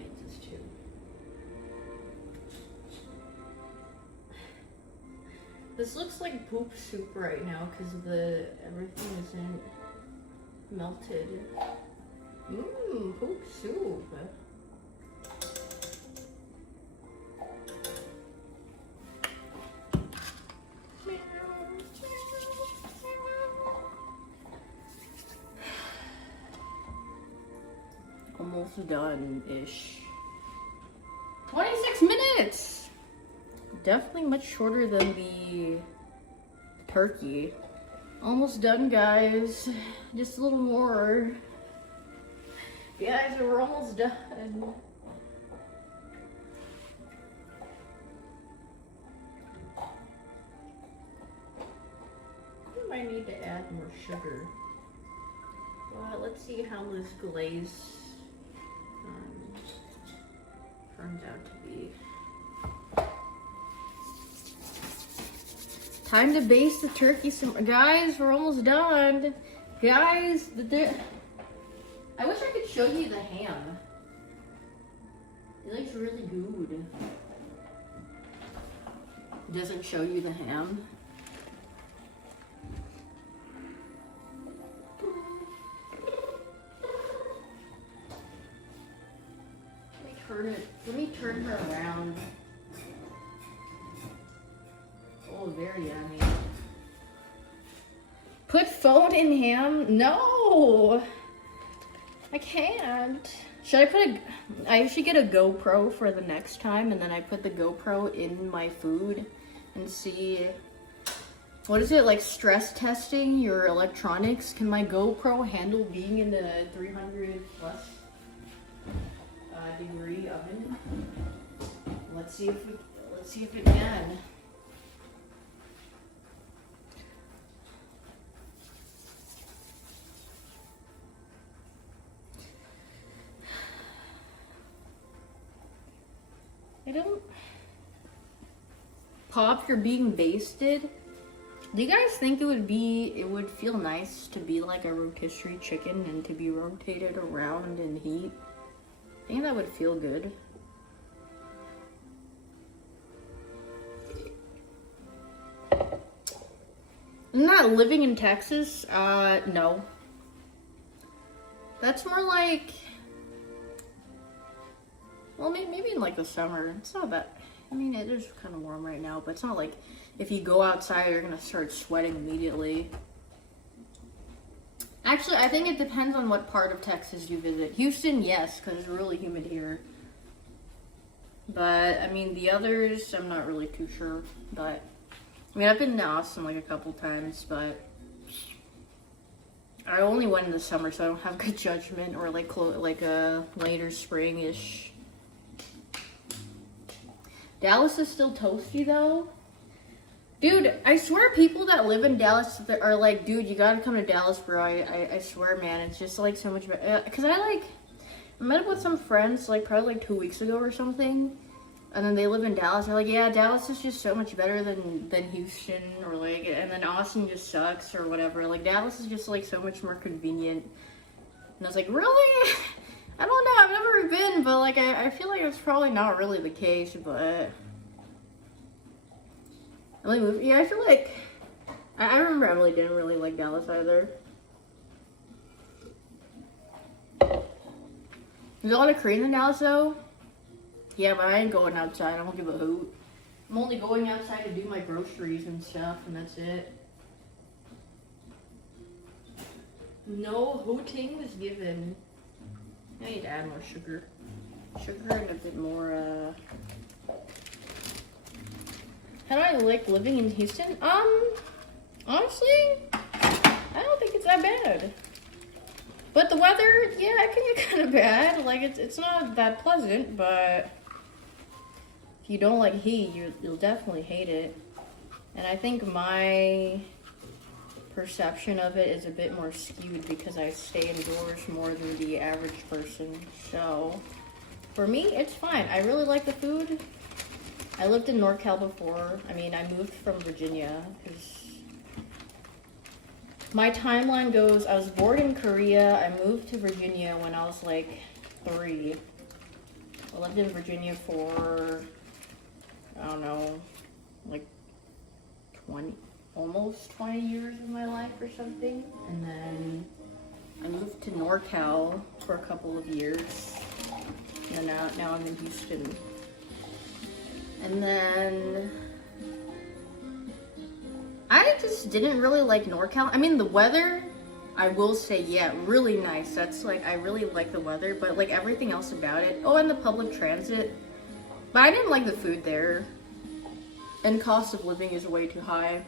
It's just 2. This looks like poop soup right now because everything isn't melted. Mmm, poop soup. Almost done-ish. 26 minutes! Definitely much shorter than the turkey. Almost done, guys. Just a little more. Guys, we're almost done. I might need to add more sugar. But let's see how this glaze turns out to be. Time to baste the turkey some. Guys, we're almost done. Guys, I wish I could show you the ham. It looks really good. It doesn't show you the ham. Let me turn her around. Oh, very yummy. Put phone in ham? No! I can't. I should get a GoPro for the next time, and then I put the GoPro in my food and see, what is it, like stress testing your electronics? Can my GoPro handle being in a 300 plus degree oven? Let's see if it can. I don't. Pop, you're being basted. Do you guys think it would feel nice to be like a rotisserie chicken and to be rotated around in heat? I think that would feel good. I'm not living in Texas. No. That's more like, well, maybe in like the summer. It's not that, I mean, it is kind of warm right now, but it's not like if you go outside, you're gonna start sweating immediately. Actually, I think it depends on what part of Texas you visit. Houston, yes, because it's really humid here. But, I mean, the others, I'm not really too sure. But, I mean, I've been to Austin like a couple times, but I only went in the summer, so I don't have good judgment, or like a later spring-ish. Dallas is still toasty, though. Dude, I swear people that live in Dallas are like, dude, you gotta come to Dallas, bro. I swear, man, it's just like so much better. Because I met up with some friends like probably like 2 weeks ago or something. And then they live in Dallas. They're like, yeah, Dallas is just so much better than Houston, or like, and then Austin just sucks or whatever. Like, Dallas is just like so much more convenient. And I was like, really? I don't know, I've never been, but like, I feel like it's probably not really the case, but yeah, I feel like, I remember Emily didn't really like Dallas either. There's a lot of Koreans in Dallas though. Yeah, but I ain't going outside, I don't give a hoot. I'm only going outside to do my groceries and stuff, and that's it. No hooting was given. I need to add more sugar. Sugar and a bit more, How do I like living in Houston? Honestly, I don't think it's that bad. But the weather, yeah, it can get kind of bad. Like, it's not that pleasant, but if you don't like heat, you'll definitely hate it. And I think my perception of it is a bit more skewed because I stay indoors more than the average person. So, for me, it's fine. I really like the food. I lived in NorCal before. I mean, I moved from Virginia because my timeline goes, I was born in Korea. I moved to Virginia when I was like 3. I lived in Virginia for, I don't know, like almost 20 years of my life or something. And then I moved to NorCal for a couple of years. And now I'm in Houston. And then I just didn't really like NorCal. I mean, the weather, I will say, yeah, really nice. That's like, I really like the weather, but like everything else about it. Oh, and the public transit. But I didn't like the food there. And cost of living is way too high.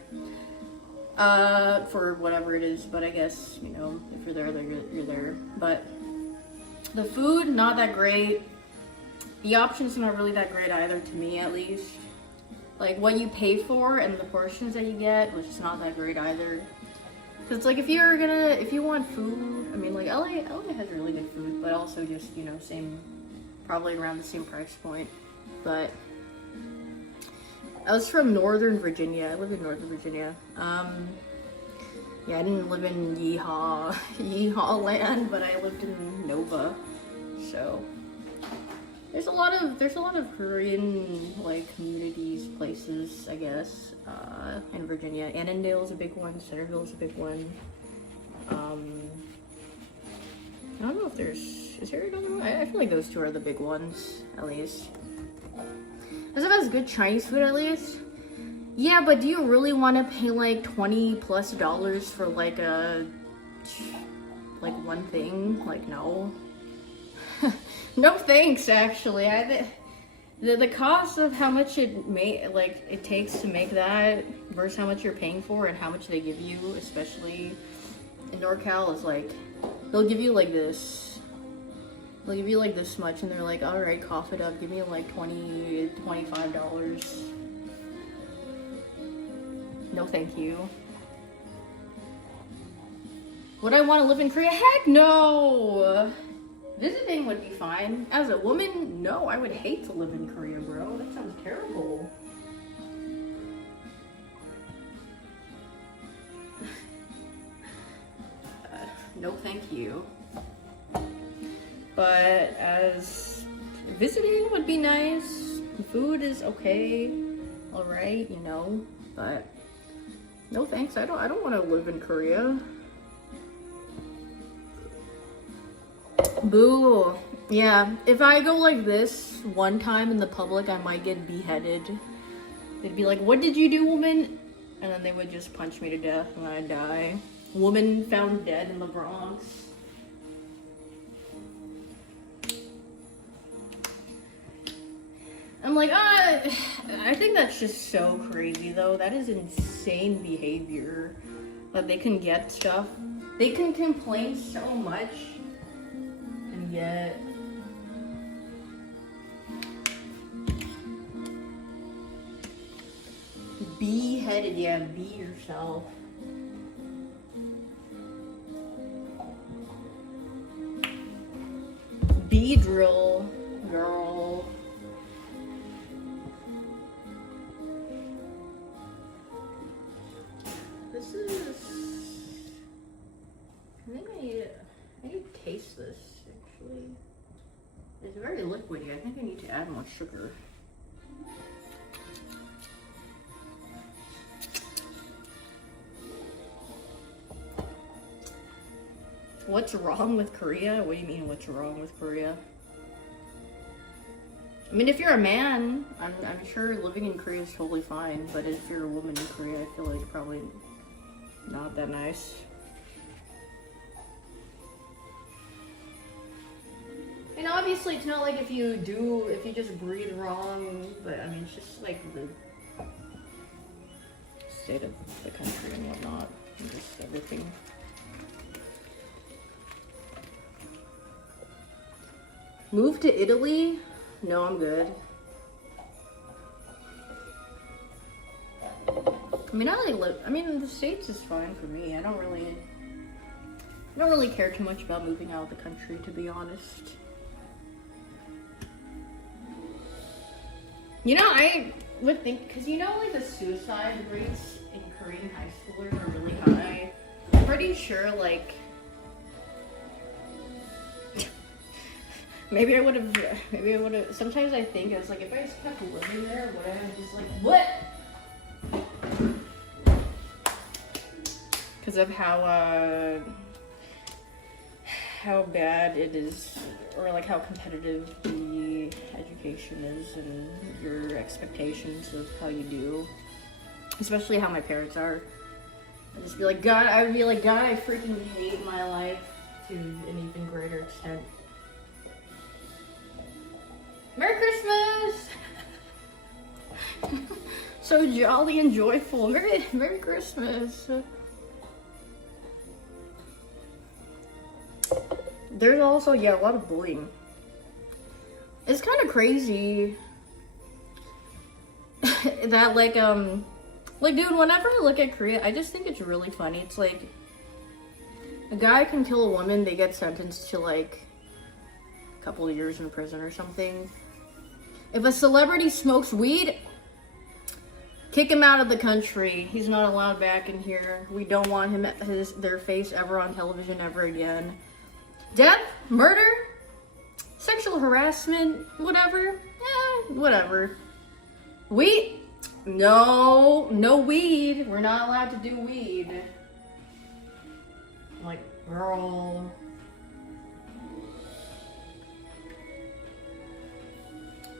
For whatever it is, but I guess, you know, if you're there, you're there. But the food, not that great. The options not really that great either, to me at least. Like what you pay for and the portions that you get was just not that great either. Cause it's like if you want food, I mean like LA has really good food, but also just, you know, probably around the same price point. But I was from Northern Virginia. I live in Northern Virginia. Yeah, I didn't live in Yeehaw land, but I lived in Nova. So there's a lot of Korean like communities, places, I guess, in Virginia. Annandale's a big one. Centerville's a big one. I don't know if is there another one? I feel like those two are the big ones, at least. Does it have good Chinese food at least? Yeah, but do you really want to pay like $20+ for like one thing? Like no. No thanks, actually. The cost of how much it takes to make that versus how much you're paying for and how much they give you, especially in NorCal, is like they'll give you like this. They'll give you like this much, and they're like, all right, cough it up. Give me like $20, $25. No, thank you. Would I want to live in Korea? Heck no. Visiting would be fine. As a woman, no, I would hate to live in Korea, bro. That sounds terrible. No, thank you. But as visiting would be nice. The food is okay, all right, you know. But no thanks. I don't want to live in Korea. Boo. Yeah, if I go like this one time in the public, I might get beheaded. They'd be like, what did you do, woman? And then they would just punch me to death and I'd die. Woman found dead in the Bronx. I'm like, I think that's just so crazy though. That is insane behavior. That they can get stuff. They can complain so much and yet beheaded. Yeah, be yourself. Be drill, girl. This is, I think I need to taste this, actually. It's very liquidy. I think I need to add more sugar. What's wrong with Korea? What do you mean, what's wrong with Korea? I mean, if you're a man, I'm sure living in Korea is totally fine. But if you're a woman in Korea, I feel like probably not that nice. And obviously, it's not like if you just breathe wrong. But I mean, it's just like the state of the country and whatnot, and just everything. Move to Italy? No, I'm good. I mean, the States is fine for me. I don't really care too much about moving out of the country, to be honest. You know, I would think, because you know, like the suicide rates in Korean high schoolers are really high. I'm pretty sure, like, maybe I would have, sometimes I think, I was like, if I just kept living there, would I have just like, what? because of how bad it is, or like how competitive the education is and your expectations of how you do, especially how my parents are. I'd just be like, God, I would be like, God, I freaking hate my life to an even greater extent. Merry Christmas! So jolly and joyful. Merry Christmas. There's also, yeah, a lot of bullying. It's kind of crazy that like dude, whenever I look at Korea, I just think it's really funny. It's like a guy can kill a woman, they get sentenced to like a couple of years in prison or something. If a celebrity smokes weed, kick him out of the country. He's not allowed back in here. We don't want him their face ever on television ever again. Death, murder, sexual harassment, whatever. Whatever. Weed? No weed. We're not allowed to do weed. Like, girl.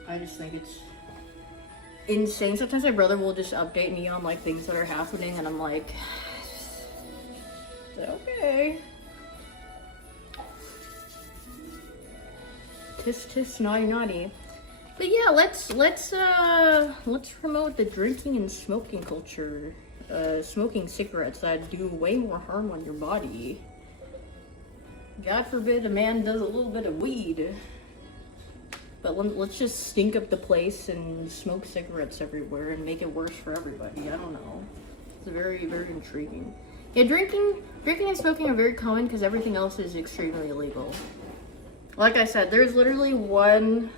I just think it's insane. Sometimes my brother will just update me on like things that are happening and I'm like, okay. Tis naughty naughty. But yeah, let's promote the drinking and smoking culture. Smoking cigarettes that do way more harm on your body. God forbid a man does a little bit of weed. But let's just stink up the place and smoke cigarettes everywhere and make it worse for everybody. I don't know. It's very, very intriguing. Yeah, drinking and smoking are very common because everything else is extremely illegal. Like I said, there's literally one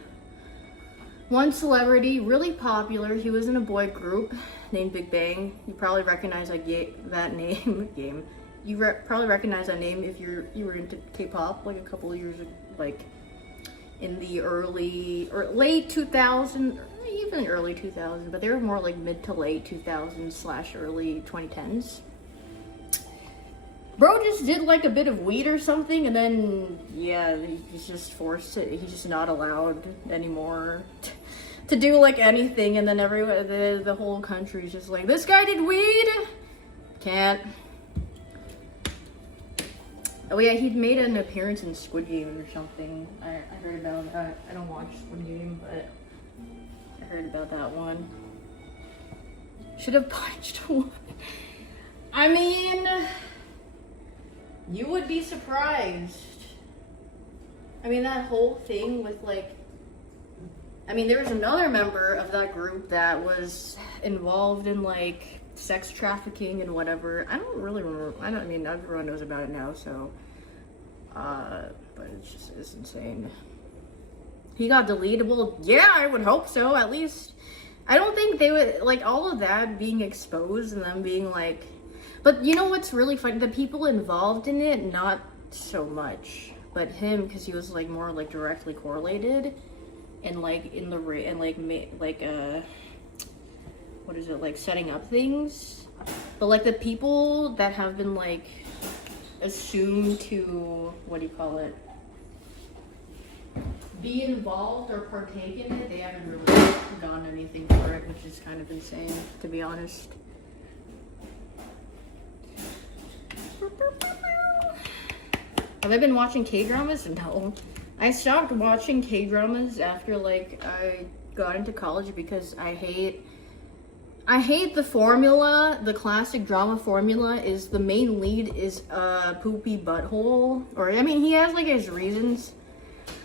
celebrity, really popular. He was in a boy group named Big Bang. You probably recognize that name. You probably recognize that name if you were into K-pop like a couple of years ago, like in the early or late 2000, or even early 2000, but they were more like mid to late 2000s / early 2010s. Bro just did like a bit of weed or something, and then yeah, he's just forced to. He's just not allowed anymore to do like anything, and then everyone, the whole country's just like, this guy did weed. Can't. Oh yeah, he'd made an appearance in Squid Game or something. I heard about that. I don't watch Squid Game, but I heard about that one. Should have punched one. I mean, you would be surprised. I mean, that whole thing with like, I mean, there was another member of that group that was involved in like sex trafficking and whatever. I don't really remember. I mean, everyone knows about it now, so. But it's insane. He got deleted. Well, yeah, I would hope so. At least, I don't think they would like all of that being exposed and them being like. But you know what's really funny? The people involved in it, not so much, but him, because he was like more like directly correlated, and like in the and like what is it, like setting up things. But like the people that have been like assumed to, what do you call it, be involved or partake in it, they haven't really done anything for it, which is kind of insane, to be honest. Have I been watching K-dramas? No. I stopped watching K-dramas after like I got into college because I hate the formula. The classic drama formula is the main lead is a poopy butthole. Or, I mean, he has like his reasons.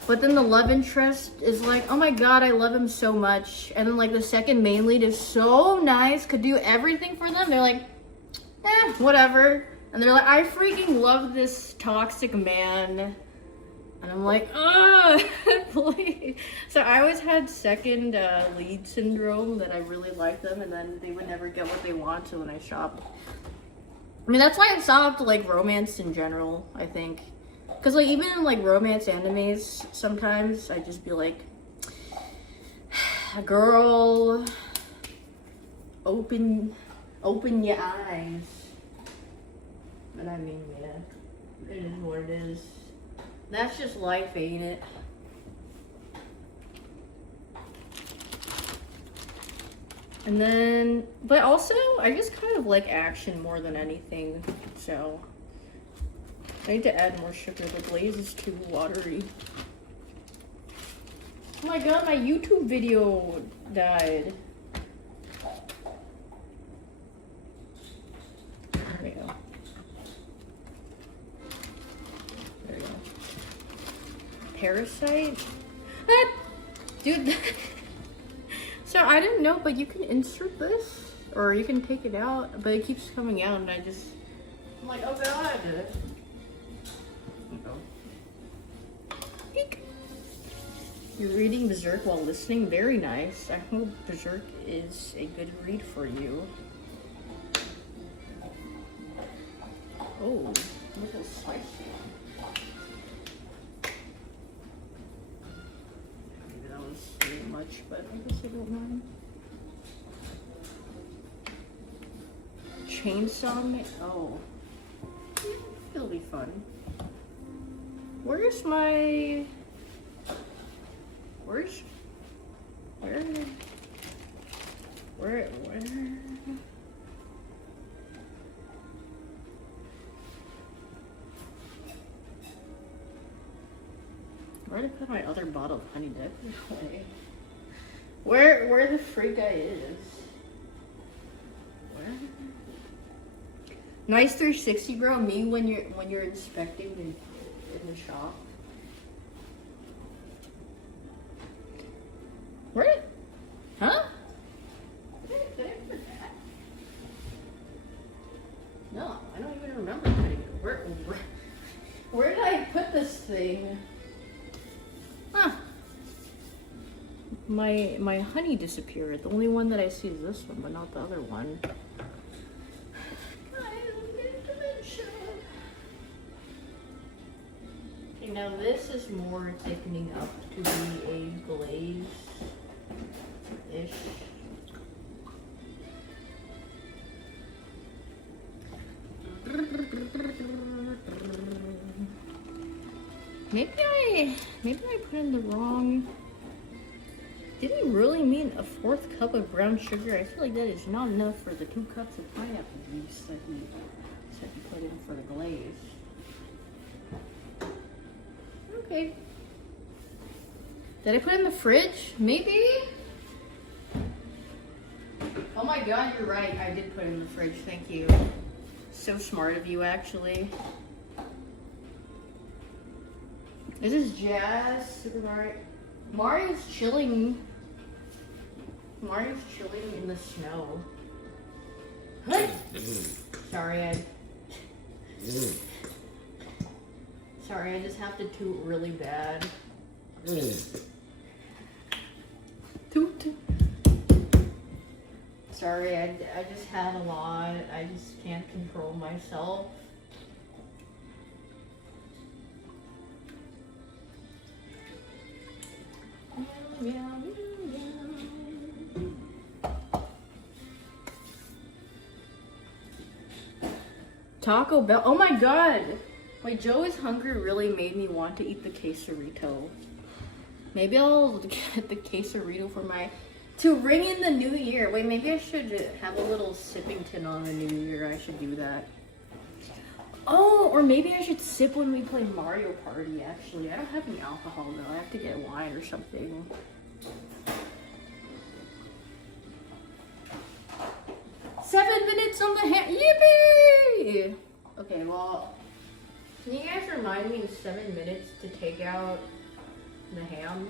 But then the love interest is like, oh my god, I love him so much. And then like the second main lead is so nice, could do everything for them. They're like, whatever. And they're like, I freaking love this toxic man. And I'm like, please. So I always had second lead syndrome, that I really liked them and then they would never get what they want. So when I stopped, I mean, that's why I stopped like romance in general, I think. Because like even in like romance animes, sometimes I just be like, girl, open your eyes. But I mean, yeah, it is what it is. That's just life, ain't it? And then, but also, I just kind of like action more than anything, so I need to add more sugar. The glaze is too watery. Oh my god, my YouTube video died. There we go. There we go. Parasite? Ah, dude. So I didn't know, but you can insert this, or you can take it out, but it keeps coming out, and I'm like, oh god. Eek. You're reading Berserk while listening? Very nice. I hope Berserk is a good read for you. Oh, look how spicy. Maybe that was too much, but I guess I don't mind. Chainsaw me? Oh. It'll be fun. Where's my... Where's... Where? Where did I put my other bottle of honey dip? Where the freak I is? Where? Nice 360, bro. Me when you're inspecting in the shop. Where? Huh? Did I put that? No, I don't even remember putting it. Where did I put this thing? Huh. My honey disappeared. The only one that I see is this one, but not the other one. Okay, now this is more thickening up to be a glaze-ish. Maybe I put in the wrong. Did he really mean a 4th cup of brown sugar? I feel like that is not enough for the 2 cups of pineapple juice that he said he put in for the glaze. Okay. Did I put it in the fridge? Maybe? Oh my god, you're right. I did put it in the fridge. Thank you. So smart of you, actually. This is Jazz, Super Mario. Mario's chilling. Mario's chilling in the snow. Sorry, I just have to toot really bad. Toot. Sorry, I just had a lot. I just can't control myself. Taco Bell. Oh my god. Wait, Joe is hungry really made me want to eat the quesarito. Maybe I'll get the quesarito for to ring in the new year. Wait, maybe I should have a little sipping tin on the new year. I should do that. Oh, or maybe I should sip when we play Mario Party, actually. I don't have any alcohol, though. I have to get wine or something. Seven minutes on the hand. Yippee! Okay, well, can you guys remind me in 7 minutes to take out the ham?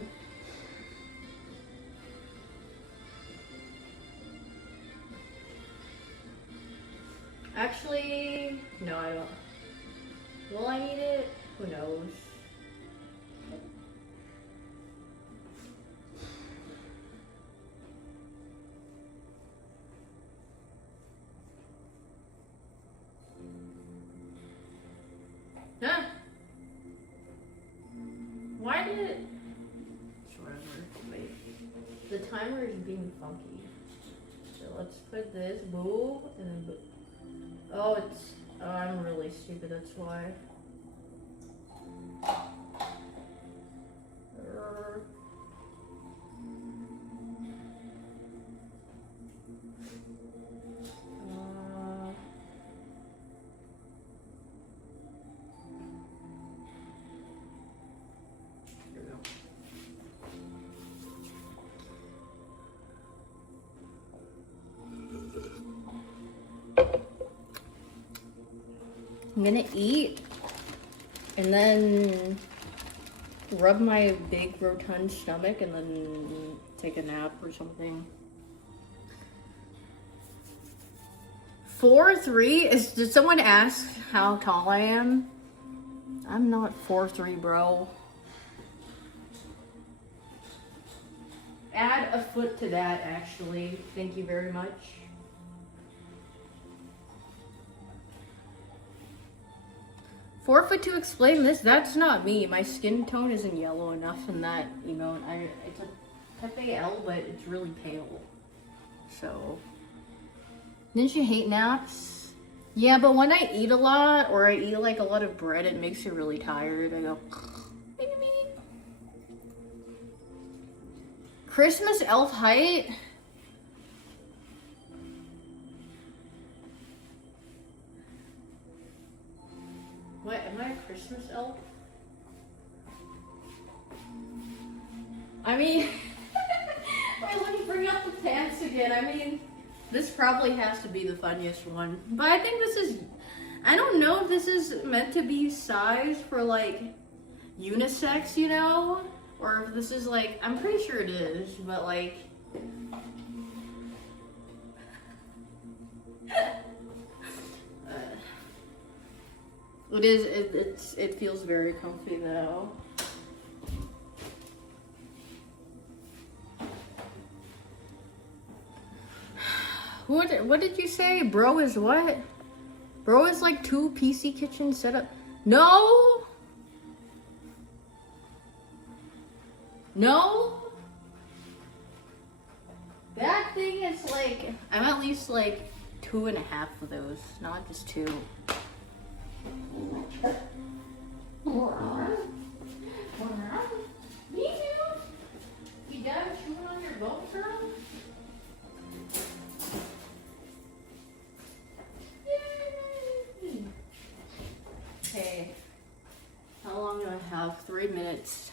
Actually, no, I don't. Will I need it? Who knows? Huh? Why did it? Whatever. Wait. The timer is being funky. So let's put this boo and then boo. Oh, Oh, I'm really stupid, that's why. I'm gonna eat and then rub my big rotund stomach and then take a nap or something. 4'3"? Did someone ask how tall I am? I'm not 4'3", bro. Add a foot to that, actually. Thank you very much. Forfeit to explain this. That's not me. My skin tone isn't yellow enough in that emote. It's a Pepe L, but it's really pale. So, didn't you hate naps? Yeah, but when I eat a lot or I eat like a lot of bread, it makes me really tired. I go. Christmas elf height. What, am I a Christmas elf? I mean, wait, let me bring up the pants again. I mean, this probably has to be the funniest one. But I think this is, I don't know if this is meant to be size for like unisex, you know? Or if this is like, I'm pretty sure it is, but like, it feels very comfy though. What did you say? Bro is what? Bro is like 2 PC kitchen setup. No! No? That thing is like, I'm at least like 2.5 of those, not just 2. Me too. You done chewing on your boat, girl? Yay. Okay. How long do I have? 3 minutes.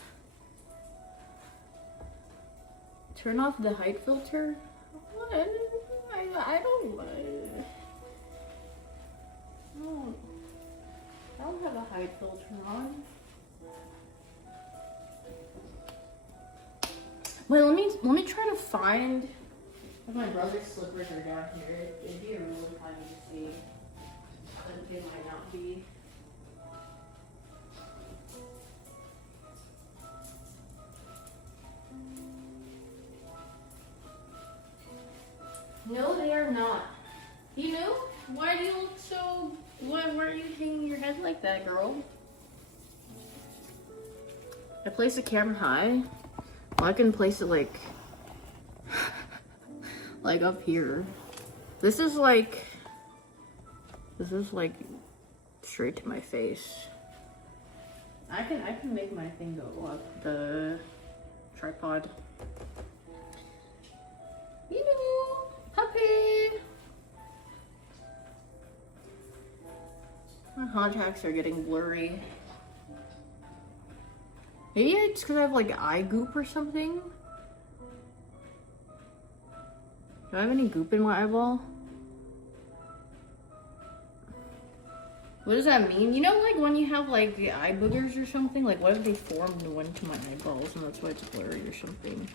Turn off the height filter? What? I don't have a height filter on. Wait, let me try to find if my brother's slippers are down here. It'd be really funny to see, but they might not be. No, they are not. You know? Why do you look so... Why are you hanging your head like that, girl? I place the camera high. Well, I can place it like... like up here. This is like straight to my face. I can make my thing go up the tripod. You know, puppy. My contacts are getting blurry. Maybe it's because I have like eye goop or something. Do I have any goop in my eyeball? What does that mean? You know, like when you have like the eye boogers or something? Like what if they formed and went to my eyeballs and that's why it's blurry or something?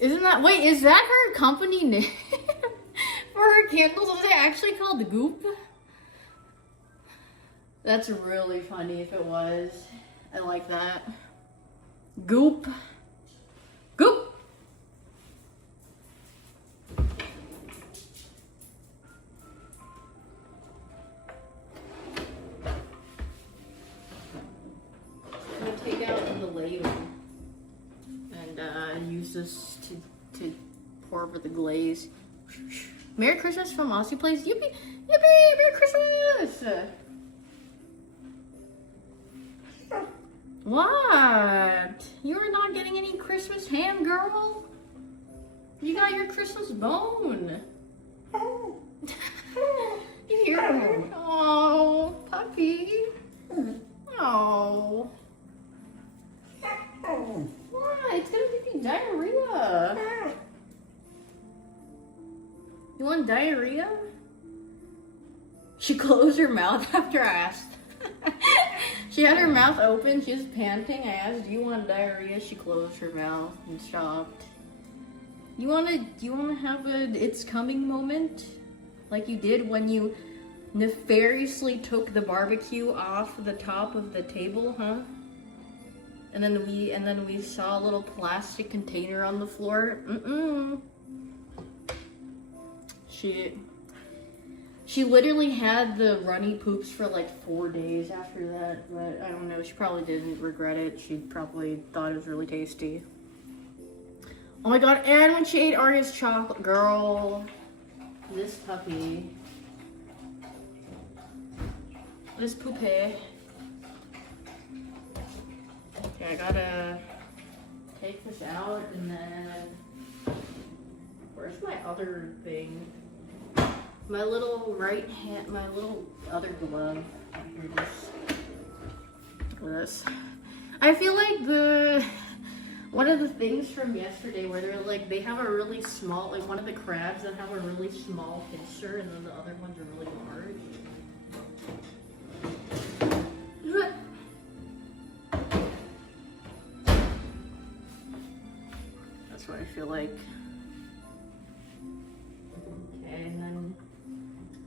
Isn't that, wait, is that her company name? For her candles, was it actually called Goop? That's really funny if it was. I like that. Goop. Goop! I'm gonna take out the ladle and use this to pour over the glaze. Merry Christmas from Aussie Place. Yippee! Yippee! Merry Christmas! What? You are not getting any Christmas ham, girl? You got your Christmas bone. You hear him? Oh, puppy. Oh. What? It's gonna give you diarrhea. You want diarrhea? She closed her mouth after I asked. She had her mouth open, she was panting. I asked, do you want diarrhea? She closed her mouth and stopped. You wanna have a it's coming moment? Like you did when you nefariously took the barbecue off the top of the table, huh? And then we saw a little plastic container on the floor. She literally had the runny poops for like 4 days after that, but I don't know, she probably didn't regret it. She probably thought it was really tasty. Oh my god, and when she ate Arya's chocolate, girl, this puppy, this poupée. Okay, I gotta take this out and then, where's my other thing? My little right hand, my little other glove. Here it is. This. I feel like one of the things from yesterday where they're like, they have a really small, like one of the crabs that have a really small pincer and then the other ones are really large. That's what I feel like. Okay, and then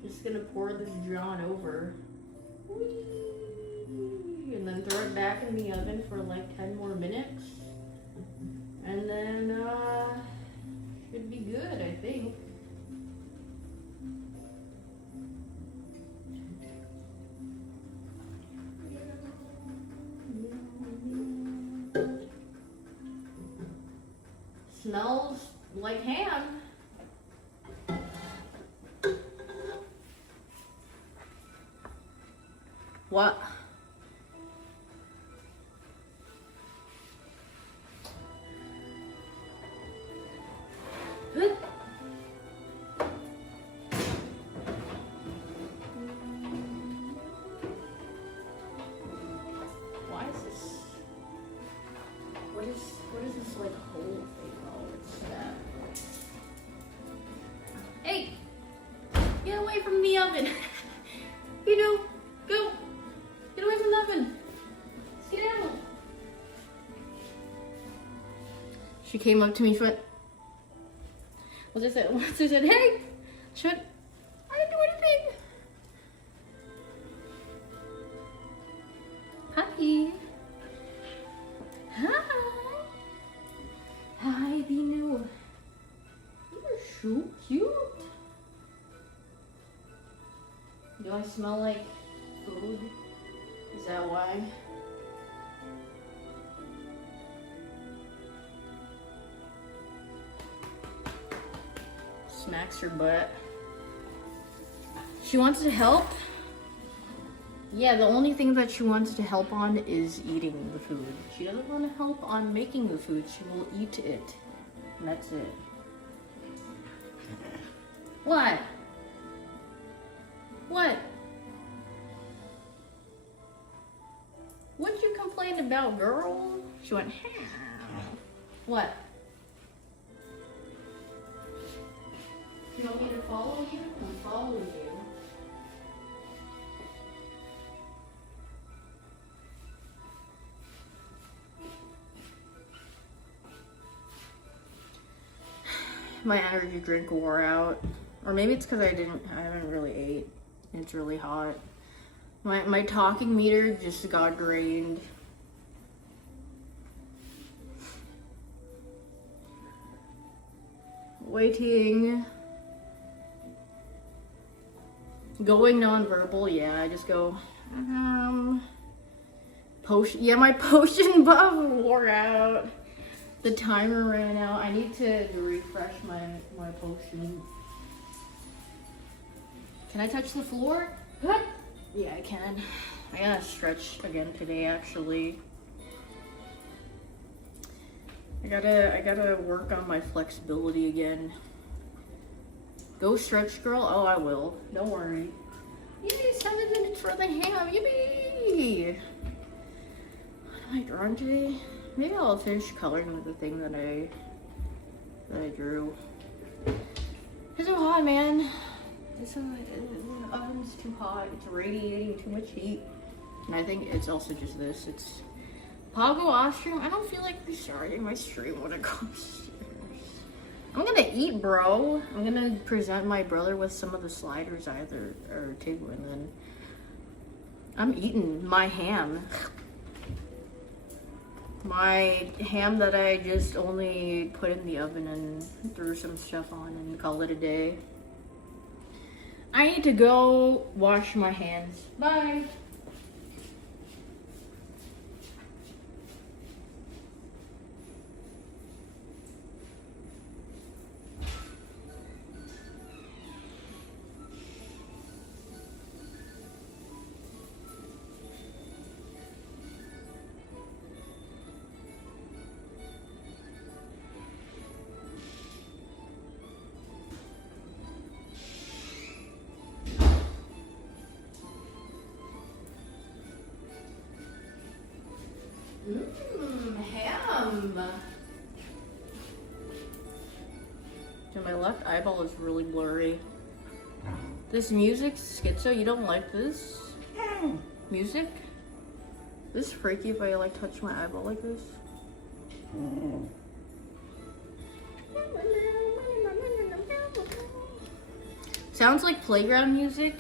just gonna pour this John over. Whee! And then throw it back in the oven for like 10 more minutes. And then, should be good, I think. Smells like ham. What? Why is this? What is this like whole thing? Oh, it's that. Hey, get away from the oven. You know, go. Get away from the oven. Sit down. She came up to me, she went, once I said, hey, she went, I didn't do anything. Puppy. Hi. Hi, Binu. You're so cute. Do I smell like food? Is that why? Smacks her butt. She wants to help. Yeah, the only thing that she wants to help on is eating the food. She doesn't want to help on making the food. She will eat it. And that's it. What? What? What'd you complain about, girl? She went, what? You want me to follow you? I'm following you. My energy drink wore out. Or maybe it's because I haven't really ate. It's really hot. My talking meter just got drained. Waiting. Going nonverbal, yeah, I just go, potion, yeah, my potion buff wore out. The timer ran out. I need to refresh my potion. Can I touch the floor? What? Yeah, I can. I gotta stretch again today, actually. I gotta work on my flexibility again. Go stretch, girl. Oh, I will. Don't worry. Yippee, 7 minutes for the ham. Yippee! What am I drawing today? Maybe I'll finish coloring with the thing that I drew. It's so hot, man. The oven's too hot. It's radiating too much heat. And I think it's also just this. It's Pago Ostrom. I don't feel like restarting my stream when it goes. I'm gonna eat, bro. I'm gonna present my brother with some of the sliders or two, and then I'm eating my ham. My ham that I just only put in the oven and threw some stuff on and call it a day. I need to go wash my hands. Bye. Ham. And my left eyeball is really blurry. This music, Schizo, you don't like this? Music? This is freaky if I like touch my eyeball like this. Sounds like playground music.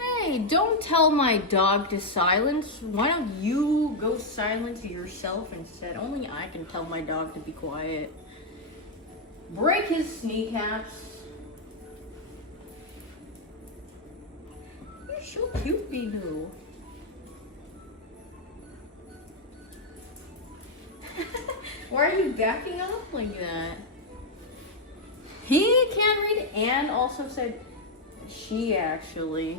Hey, don't tell my dog to silence. Why don't you go silence yourself instead? Only I can tell my dog to be quiet. Break his kneecaps. You're so cute, Binu. Why are you backing up like that? He can't read and also said she actually.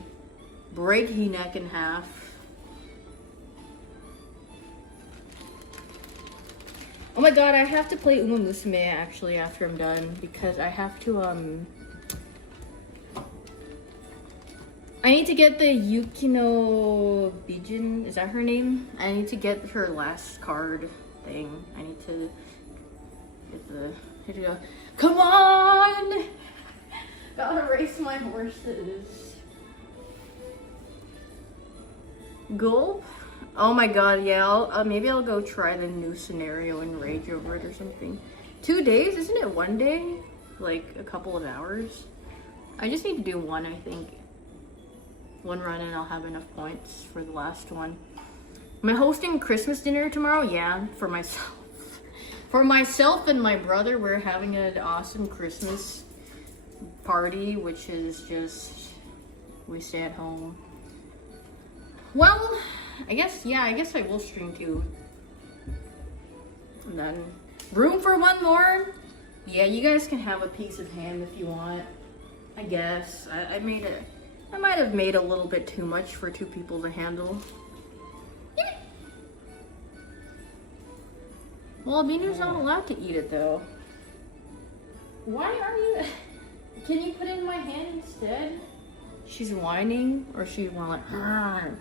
Break he neck in half. Oh my god, I have to play Uma Musume actually after I'm done because I have to I need to get the Yukino Bijin, is that her name? I need to get her last card thing. I need to get the, here to go. Come on! Gotta race my horses. Gulp? Oh my god, yeah, maybe I'll go try the new scenario and rage over it or something. 2 days? Isn't it 1 day? Like a couple of hours? I just need to do one, I think. One run and I'll have enough points for the last one. Am I hosting Christmas dinner tomorrow? Yeah, for myself. For myself and my brother, we're having an awesome Christmas party, which is just, we stay at home. Well, I guess I will stream too. And then, room for one more? Yeah, you guys can have a piece of ham if you want. I guess. I might have made a little bit too much for 2 people to handle. Yeah. Well, Binu's not allowed to eat it though. Why are you... Can you put it in my hand instead? She's whining, or she want like...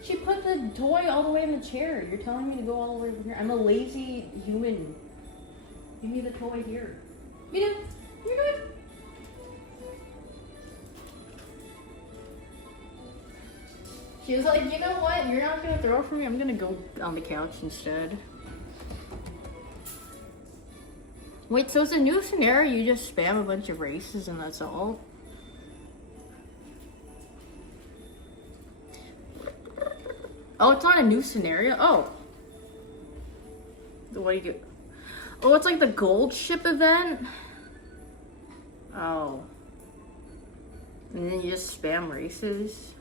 She put the toy all the way in the chair. You're telling me to go all the way over here. I'm a lazy human. Give me the toy here. Binu, you're good. She was like, you know what? You're not gonna throw it for me. I'm gonna go on the couch instead. Wait, so it's a new scenario. You just spam a bunch of races and that's all? Oh, it's not a new scenario? Oh. What do you do? Oh, it's like the gold ship event? Oh. And then you just spam races?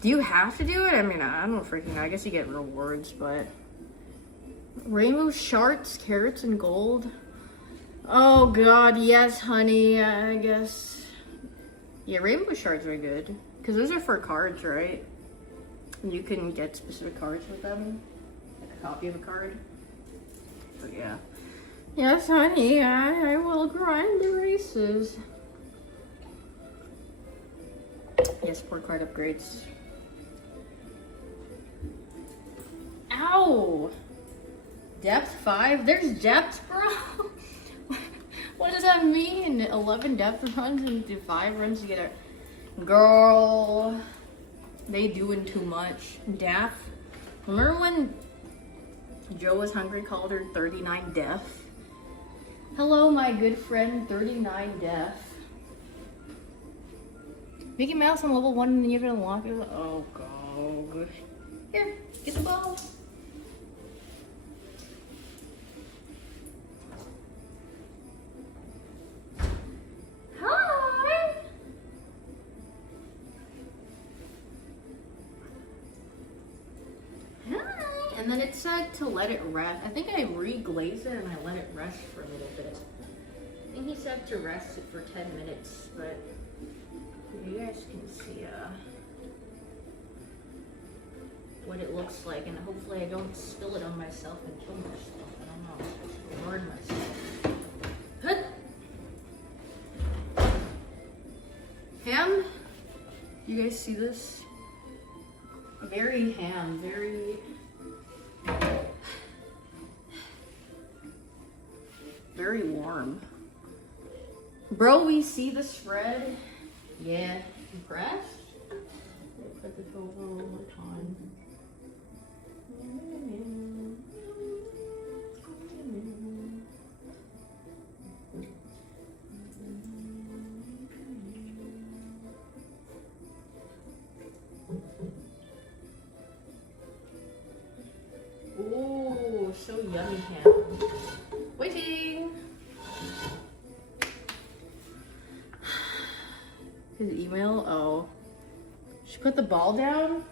Do you have to do it? I mean, I don't freaking know. I guess you get rewards, but... Rainbow sharks, carrots, and gold. Oh god, yes, honey, I guess. Yeah, rainbow shards are good. Because those are for cards, right? And you can get specific cards with them. Like a copy of a card. But yeah. Yes, honey, I will grind the races. Yes, support card upgrades. Ow! Depth 5? There's depth, bro? What does that mean? 11 depth runs into 5 runs to get a... Girl. They doing too much. Daff. Remember when Joe Was Hungry called her 39 deaf? Hello, my good friend, 39 deaf. Mickey Mouse on level 1 and then you have to unlock it. Oh, God. Here, get the ball. Hi. Hi. And then it said to let it rest. I think I re-glazed it and I let it rest for a little bit. I think he said to rest it for 10 minutes, but you guys can see what it looks like, and hopefully I don't spill it on myself and kill myself. I don't know. I'm supposed to burn myself. Ham? You guys see this? Very ham, very warm. Bro, we see the spread. Yeah, impressed? Put this over one more time. Ooh, so yummy ham. Waiting. His email? Oh. She put the ball down?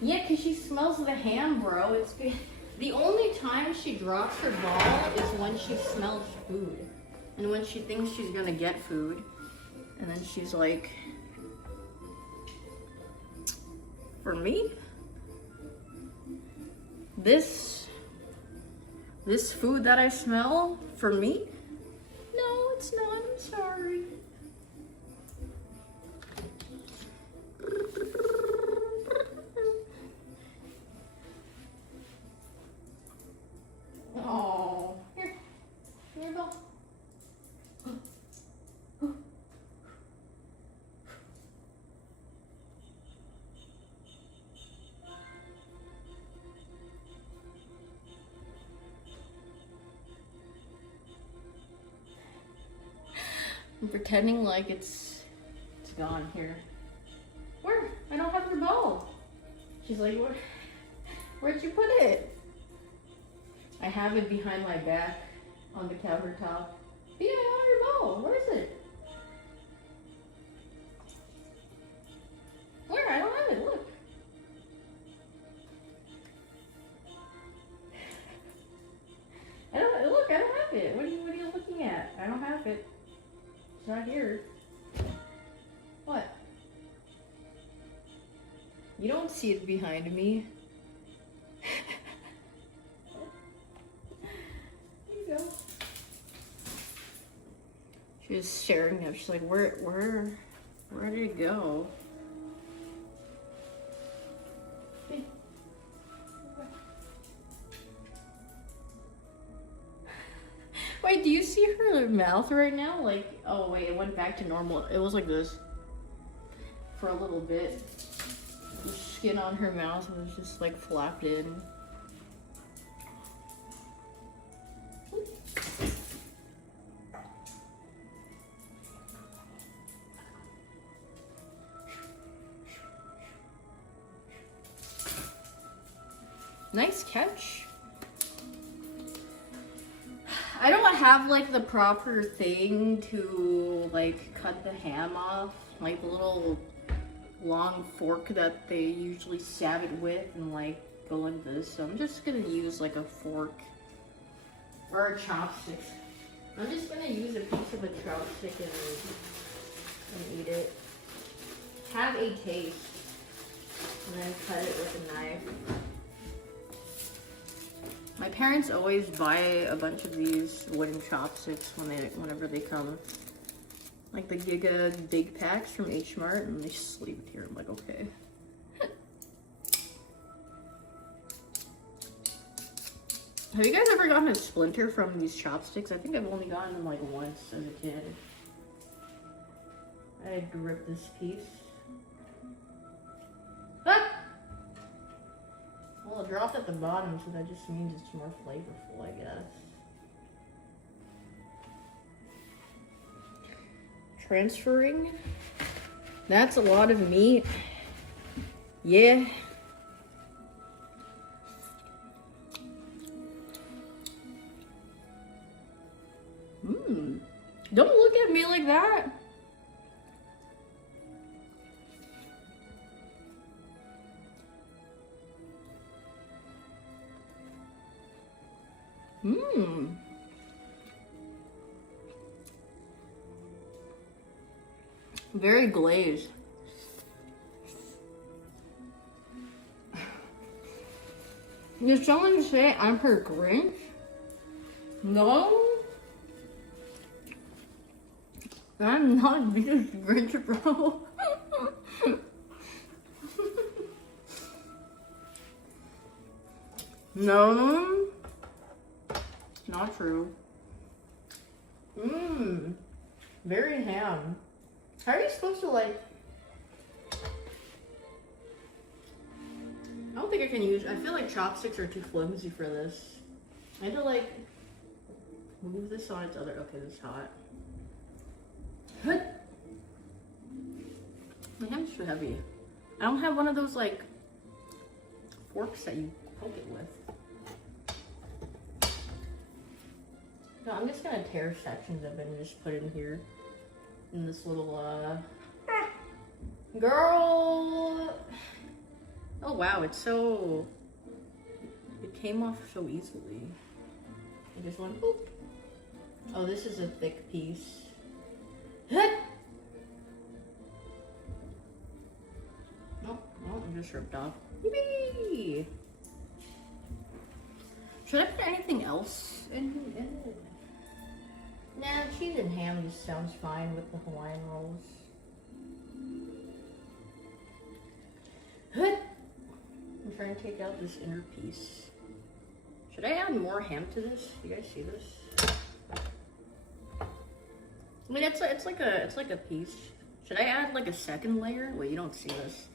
Yeah, because she smells the ham, bro. It's good. The only time she drops her ball is when she smells food. And when she thinks she's gonna get food. And then she's like, for me? This food that I smell, for me? No, it's not. I'm sorry. Oh, here you go. I'm pretending like it's gone here. Where? I don't have your ball. She's like, where'd you put it? I have it behind my back on the countertop. Yeah, I don't have your ball. Where is it? Where? I don't have it. Look. I don't have it. What are you looking at? I don't have it. It's not here. What? You don't see it behind me. There you go. She was staring up. She's like, where did it go? Wait, do you see her mouth right now? Like, oh wait, it went back to normal. It was like this for a little bit. The skin on her mouth was just like flapped in. Nice catch. I don't have like the proper thing to like cut the ham off, like the little long fork that they usually stab it with and like go like this. So I'm just gonna use like a fork or a chopstick. I'm just gonna use a piece of a chopstick and eat it. Have a taste, and then cut it with a knife. My parents always buy a bunch of these wooden chopsticks whenever they come. Like the Giga big packs from H Mart, and they just leave it here. I'm like, okay. Have you guys ever gotten a splinter from these chopsticks? I think I've only gotten them like once as a kid. I had to rip this piece. Ah! Well, it dropped at the bottom, so that just means it's more flavorful, I guess. Transferring. That's a lot of meat. Yeah. Don't look at me like that. Very glazed. Did someone say I'm her Grinch? No. I'm not being Grinch, bro. No. Not true. Very ham. How are you supposed to like... I don't think I can use... I feel like chopsticks are too flimsy for this. I had to like... move this on its other... Okay, this is hot. My hand's too heavy. I don't have one of those like... forks that you poke it with. No, I'm just gonna tear sections of it and just put it in here. In this little, girl! Oh wow, it's so... It came off so easily. It just went boop. Oh, this is a thick piece. No, it just ripped off. Yippee! Should I put anything else in it? Nah, cheese and ham just sounds fine with the Hawaiian rolls. I'm trying to take out this inner piece. Should I add more ham to this? You guys see this? I mean, it's like a piece. Should I add like a second layer? Wait, you don't see this.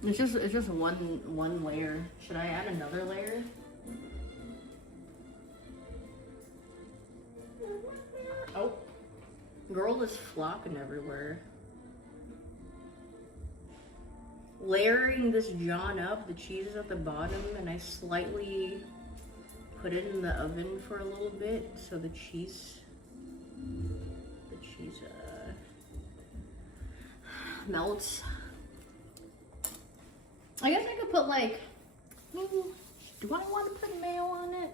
It's just one layer. Should I add another layer? Oh, girl is flocking everywhere. Layering this John up, the cheese is at the bottom, and I slightly put it in the oven for a little bit so the cheese melts. I guess I could put like, do I want to put mayo on it?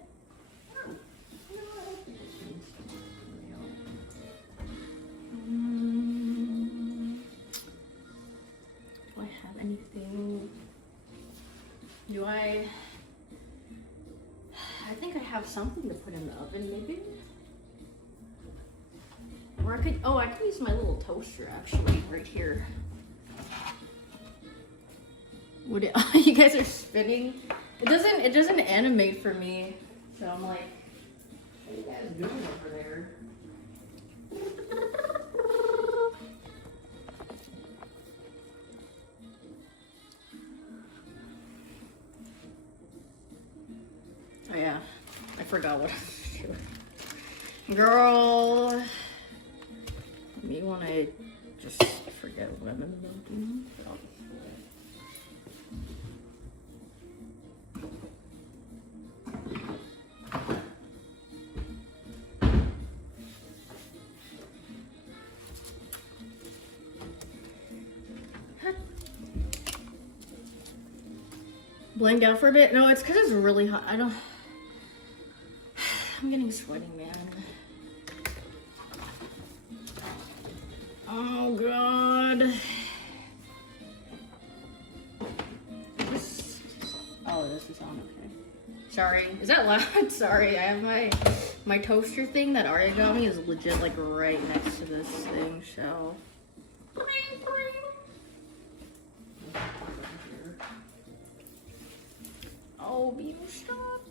Do I have anything? I think I have something to put in the oven, maybe? Or I could use my little toaster actually, right here. You guys are spinning? It doesn't animate for me. So I'm like, what are you guys doing over there? Oh yeah, I forgot what I was doing. Girl, me when I just forget what I'm about doing. blanked out for a bit. No, it's because it's really hot. I'm getting sweaty, man. Oh god. This is on, okay. Sorry, is that loud? Sorry, I have my toaster thing that Arya got me is legit like right next to this thing, so. Oh, Beam, stop.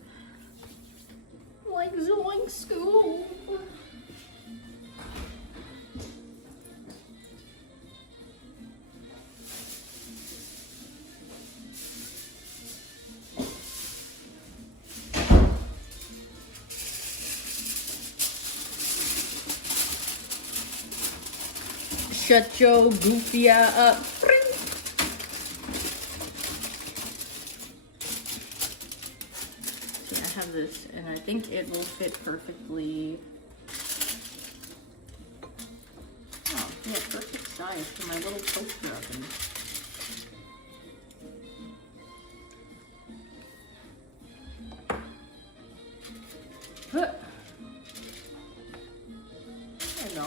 Like Zoink School. Shut your goofy ass up. See, I have this, and I think it will fit perfectly. Oh, yeah, perfect size for my little toaster oven. There you go.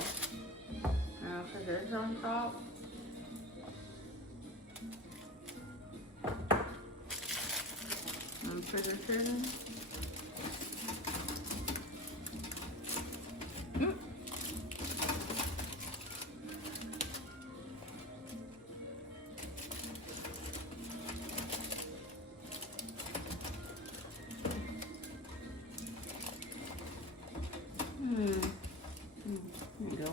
Put this on top. And put this in. There you go.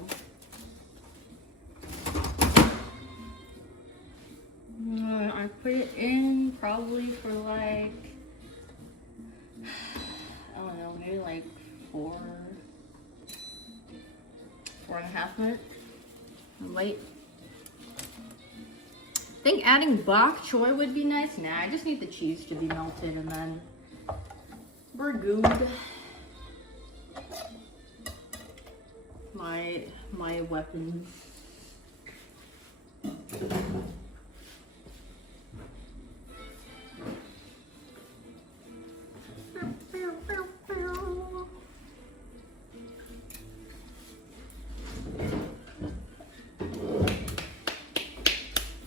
I put it in probably for like, I don't know, maybe like 4.5 minutes. Wait. I think adding bok choy would be nice. Nah, I just need the cheese to be melted and then we're good. My weapons.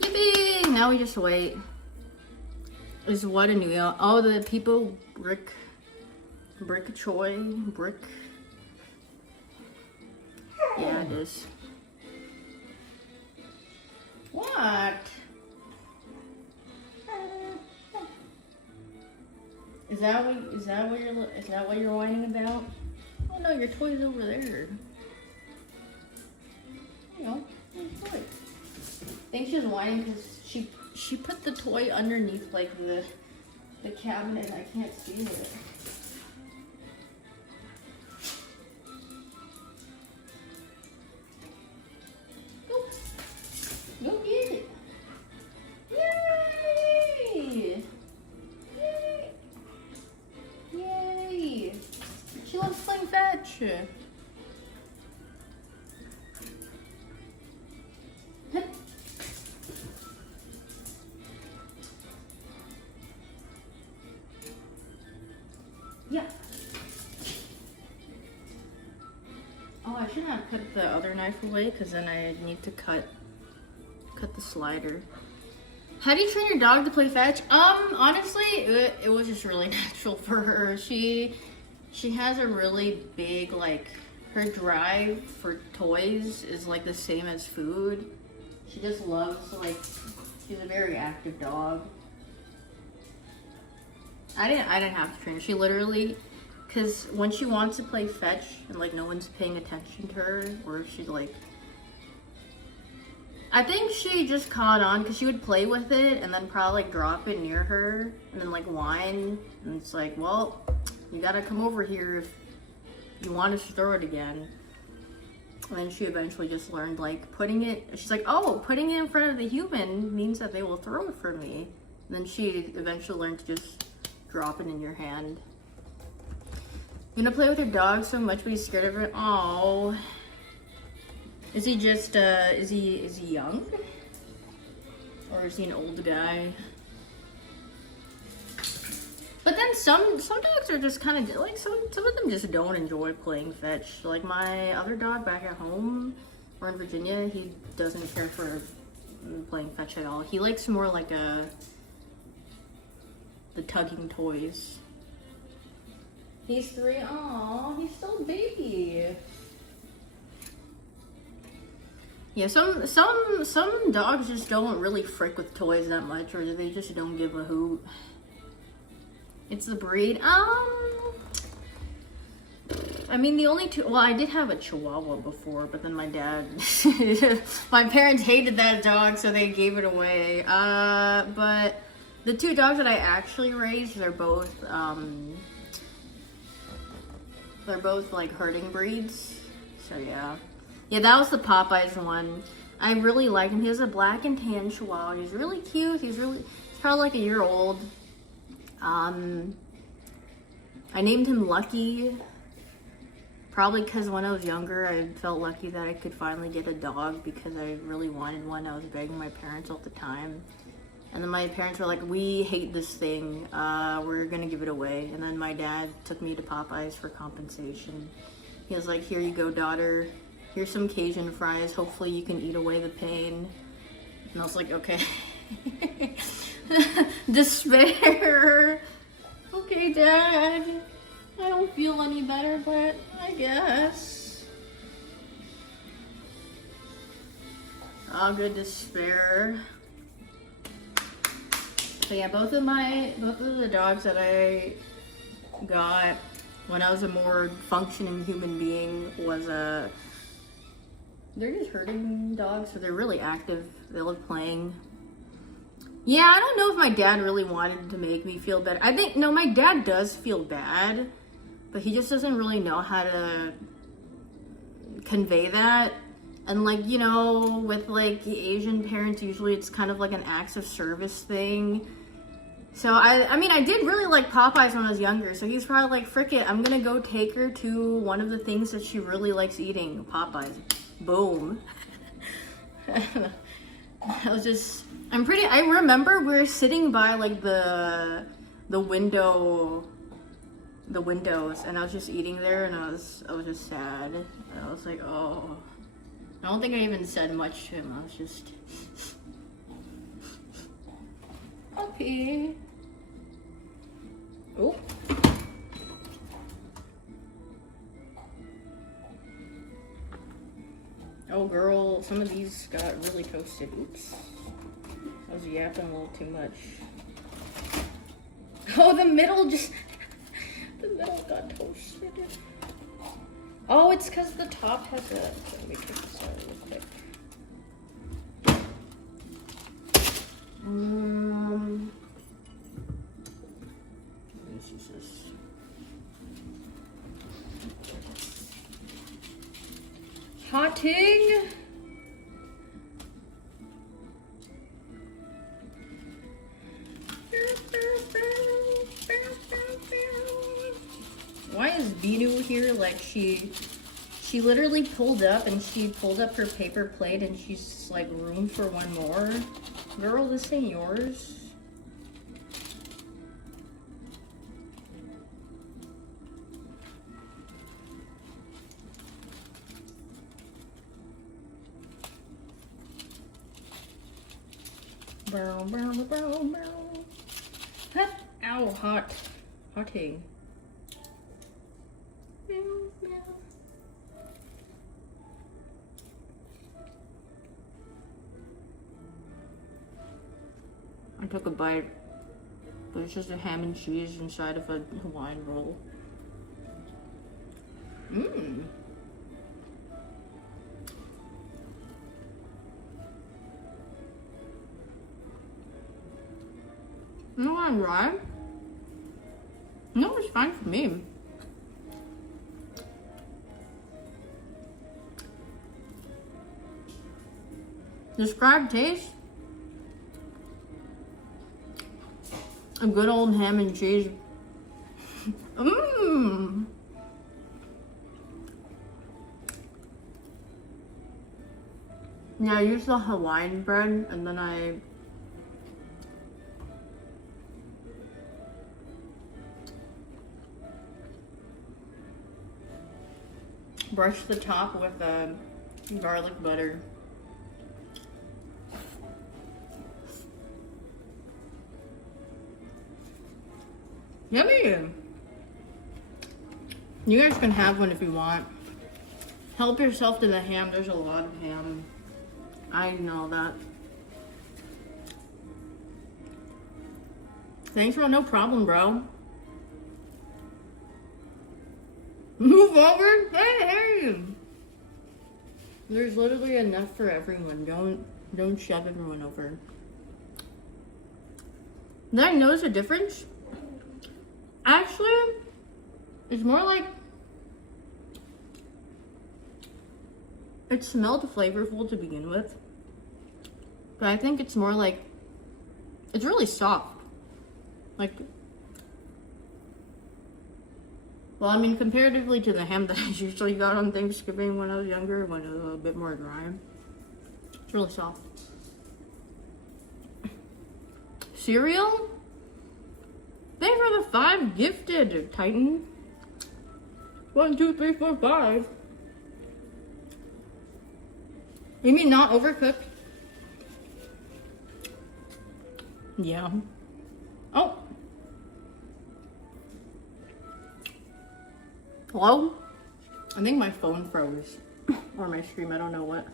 Yippee! Now we just wait. Is what a new oh, the people brick choy brick. Yeah, it is. What? Is that what you're whining about? Oh no, your toy's over there. You know, your toy. I think she's whining because she put the toy underneath like the cabinet. I can't see it. Go get it. Yay! Yay! Yay! She loves playing fetch. Yeah. Oh, I shouldn't have put the other knife away because then I need to cut the slider. How do you train your dog to play fetch? Honestly, it was just really natural for her. She has a really big, like, her drive for toys is like the same as food. She just loves, like, she's a very active dog. I didn't have to train her. She literally, because when she wants to play fetch and like no one's paying attention to her, or she's like, I think she just caught on because she would play with it and then probably like drop it near her and then like whine, and it's like, well, you gotta come over here if you want us to throw it again. And then she eventually just learned like putting it, she's like, oh, putting it in front of the human means that they will throw it for me. And then she eventually learned to just drop it in your hand. You gonna play with your dog so much but he's scared of it? Oh. Is he just, is he young? Or is he an old guy? But then some dogs are just kind of like some of them just don't enjoy playing fetch. Like my other dog back at home or in Virginia, he doesn't care for playing fetch at all. He likes more like the tugging toys. He's 3. Aw, he's still a baby. Yeah, some dogs just don't really frick with toys that much, or they just don't give a hoot. It's the breed. I mean, the only two. Well, I did have a Chihuahua before, but then my dad, my parents hated that dog, so they gave it away. But the 2 dogs that I actually raised, they're both like herding breeds. So yeah. Yeah, that was the Popeyes one. I really like him. He has a black and tan Chihuahua. He's really cute. He's probably like a year old. I named him Lucky. Probably because when I was younger, I felt lucky that I could finally get a dog because I really wanted one. I was begging my parents all the time. And then my parents were like, we hate this thing. We're going to give it away. And then my dad took me to Popeyes for compensation. He was like, here you go, daughter. Here's some Cajun fries. Hopefully you can eat away the pain. And I was like, okay. Despair. Okay, Dad. I don't feel any better, but I guess. Oh, good despair. So yeah, both of the dogs that I got when I was a more functioning human being was they're just herding dogs, so they're really active. They love playing. Yeah, I don't know if my dad really wanted to make me feel better. I think, no, my dad does feel bad, but he just doesn't really know how to convey that. And like, you know, with like Asian parents, usually it's kind of like an acts of service thing. So I mean, I did really like Popeyes when I was younger, so he's probably like, frick it, I'm gonna go take her to one of the things that she really likes eating, Popeyes. Boom. I remember we were sitting by like the windows, and I was just eating there, and I was just sad. And I was like, oh. I don't think I even said much to him. I was just happy. Oh. Oh girl, some of these got really toasted. Oops. I was yapping a little too much. Oh, the middle got toasted. Oh, it's because the top has a... Let me take this out real quick. Let me use this. Hotting. Why is Binu here? Like she literally pulled up and she pulled up her paper plate and she's like, room for one more. Girl, this ain't yours. Brown, brown, brown, brown. Huh? Ow, hot. Hotting. I took a bite, but it's just a ham and cheese inside of a Hawaiian roll. Mmm. No, I'm right. No, it's fine for me. Describe taste. A good old ham and cheese. Mmm. Yeah, I used the Hawaiian bread and then I Brush the top with garlic butter. Yummy! You guys can have one if you want. Help yourself to the ham. There's a lot of ham. I know that. Thanks, bro. No problem, bro. Move over? Hey! There's literally enough for everyone. Don't shove everyone over. Did I notice a difference? Actually, it's more like it smelled flavorful to begin with. But I think it's more like it's really soft. Like, well, I mean, comparatively to the ham that I usually got on Thanksgiving when I was younger, when it was a little bit more dry, it's really soft. Cereal? Thanks for the 5 gifted, Titan. 1, 2, 3, 4, 5. You mean not overcooked? Yeah. Oh. Hello? I think my phone froze. Or my stream, I don't know what.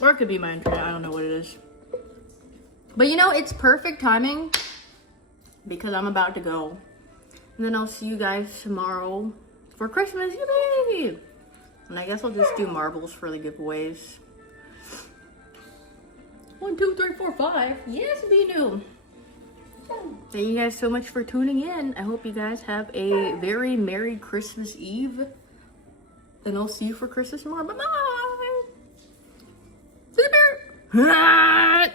Or it could be my internet, I don't know what it is. But you know, it's perfect timing because I'm about to go. And then I'll see you guys tomorrow for Christmas. Yippee! And I guess I'll just do marbles for the giveaways. 1, 2, 3, 4, 5. Yes, Binu. Thank you guys so much for tuning in. I hope you guys have a very Merry Christmas Eve. And I'll see you for Christmas tomorrow. Bye-bye! See you, bear!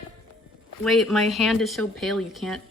Wait, my hand is so pale you can't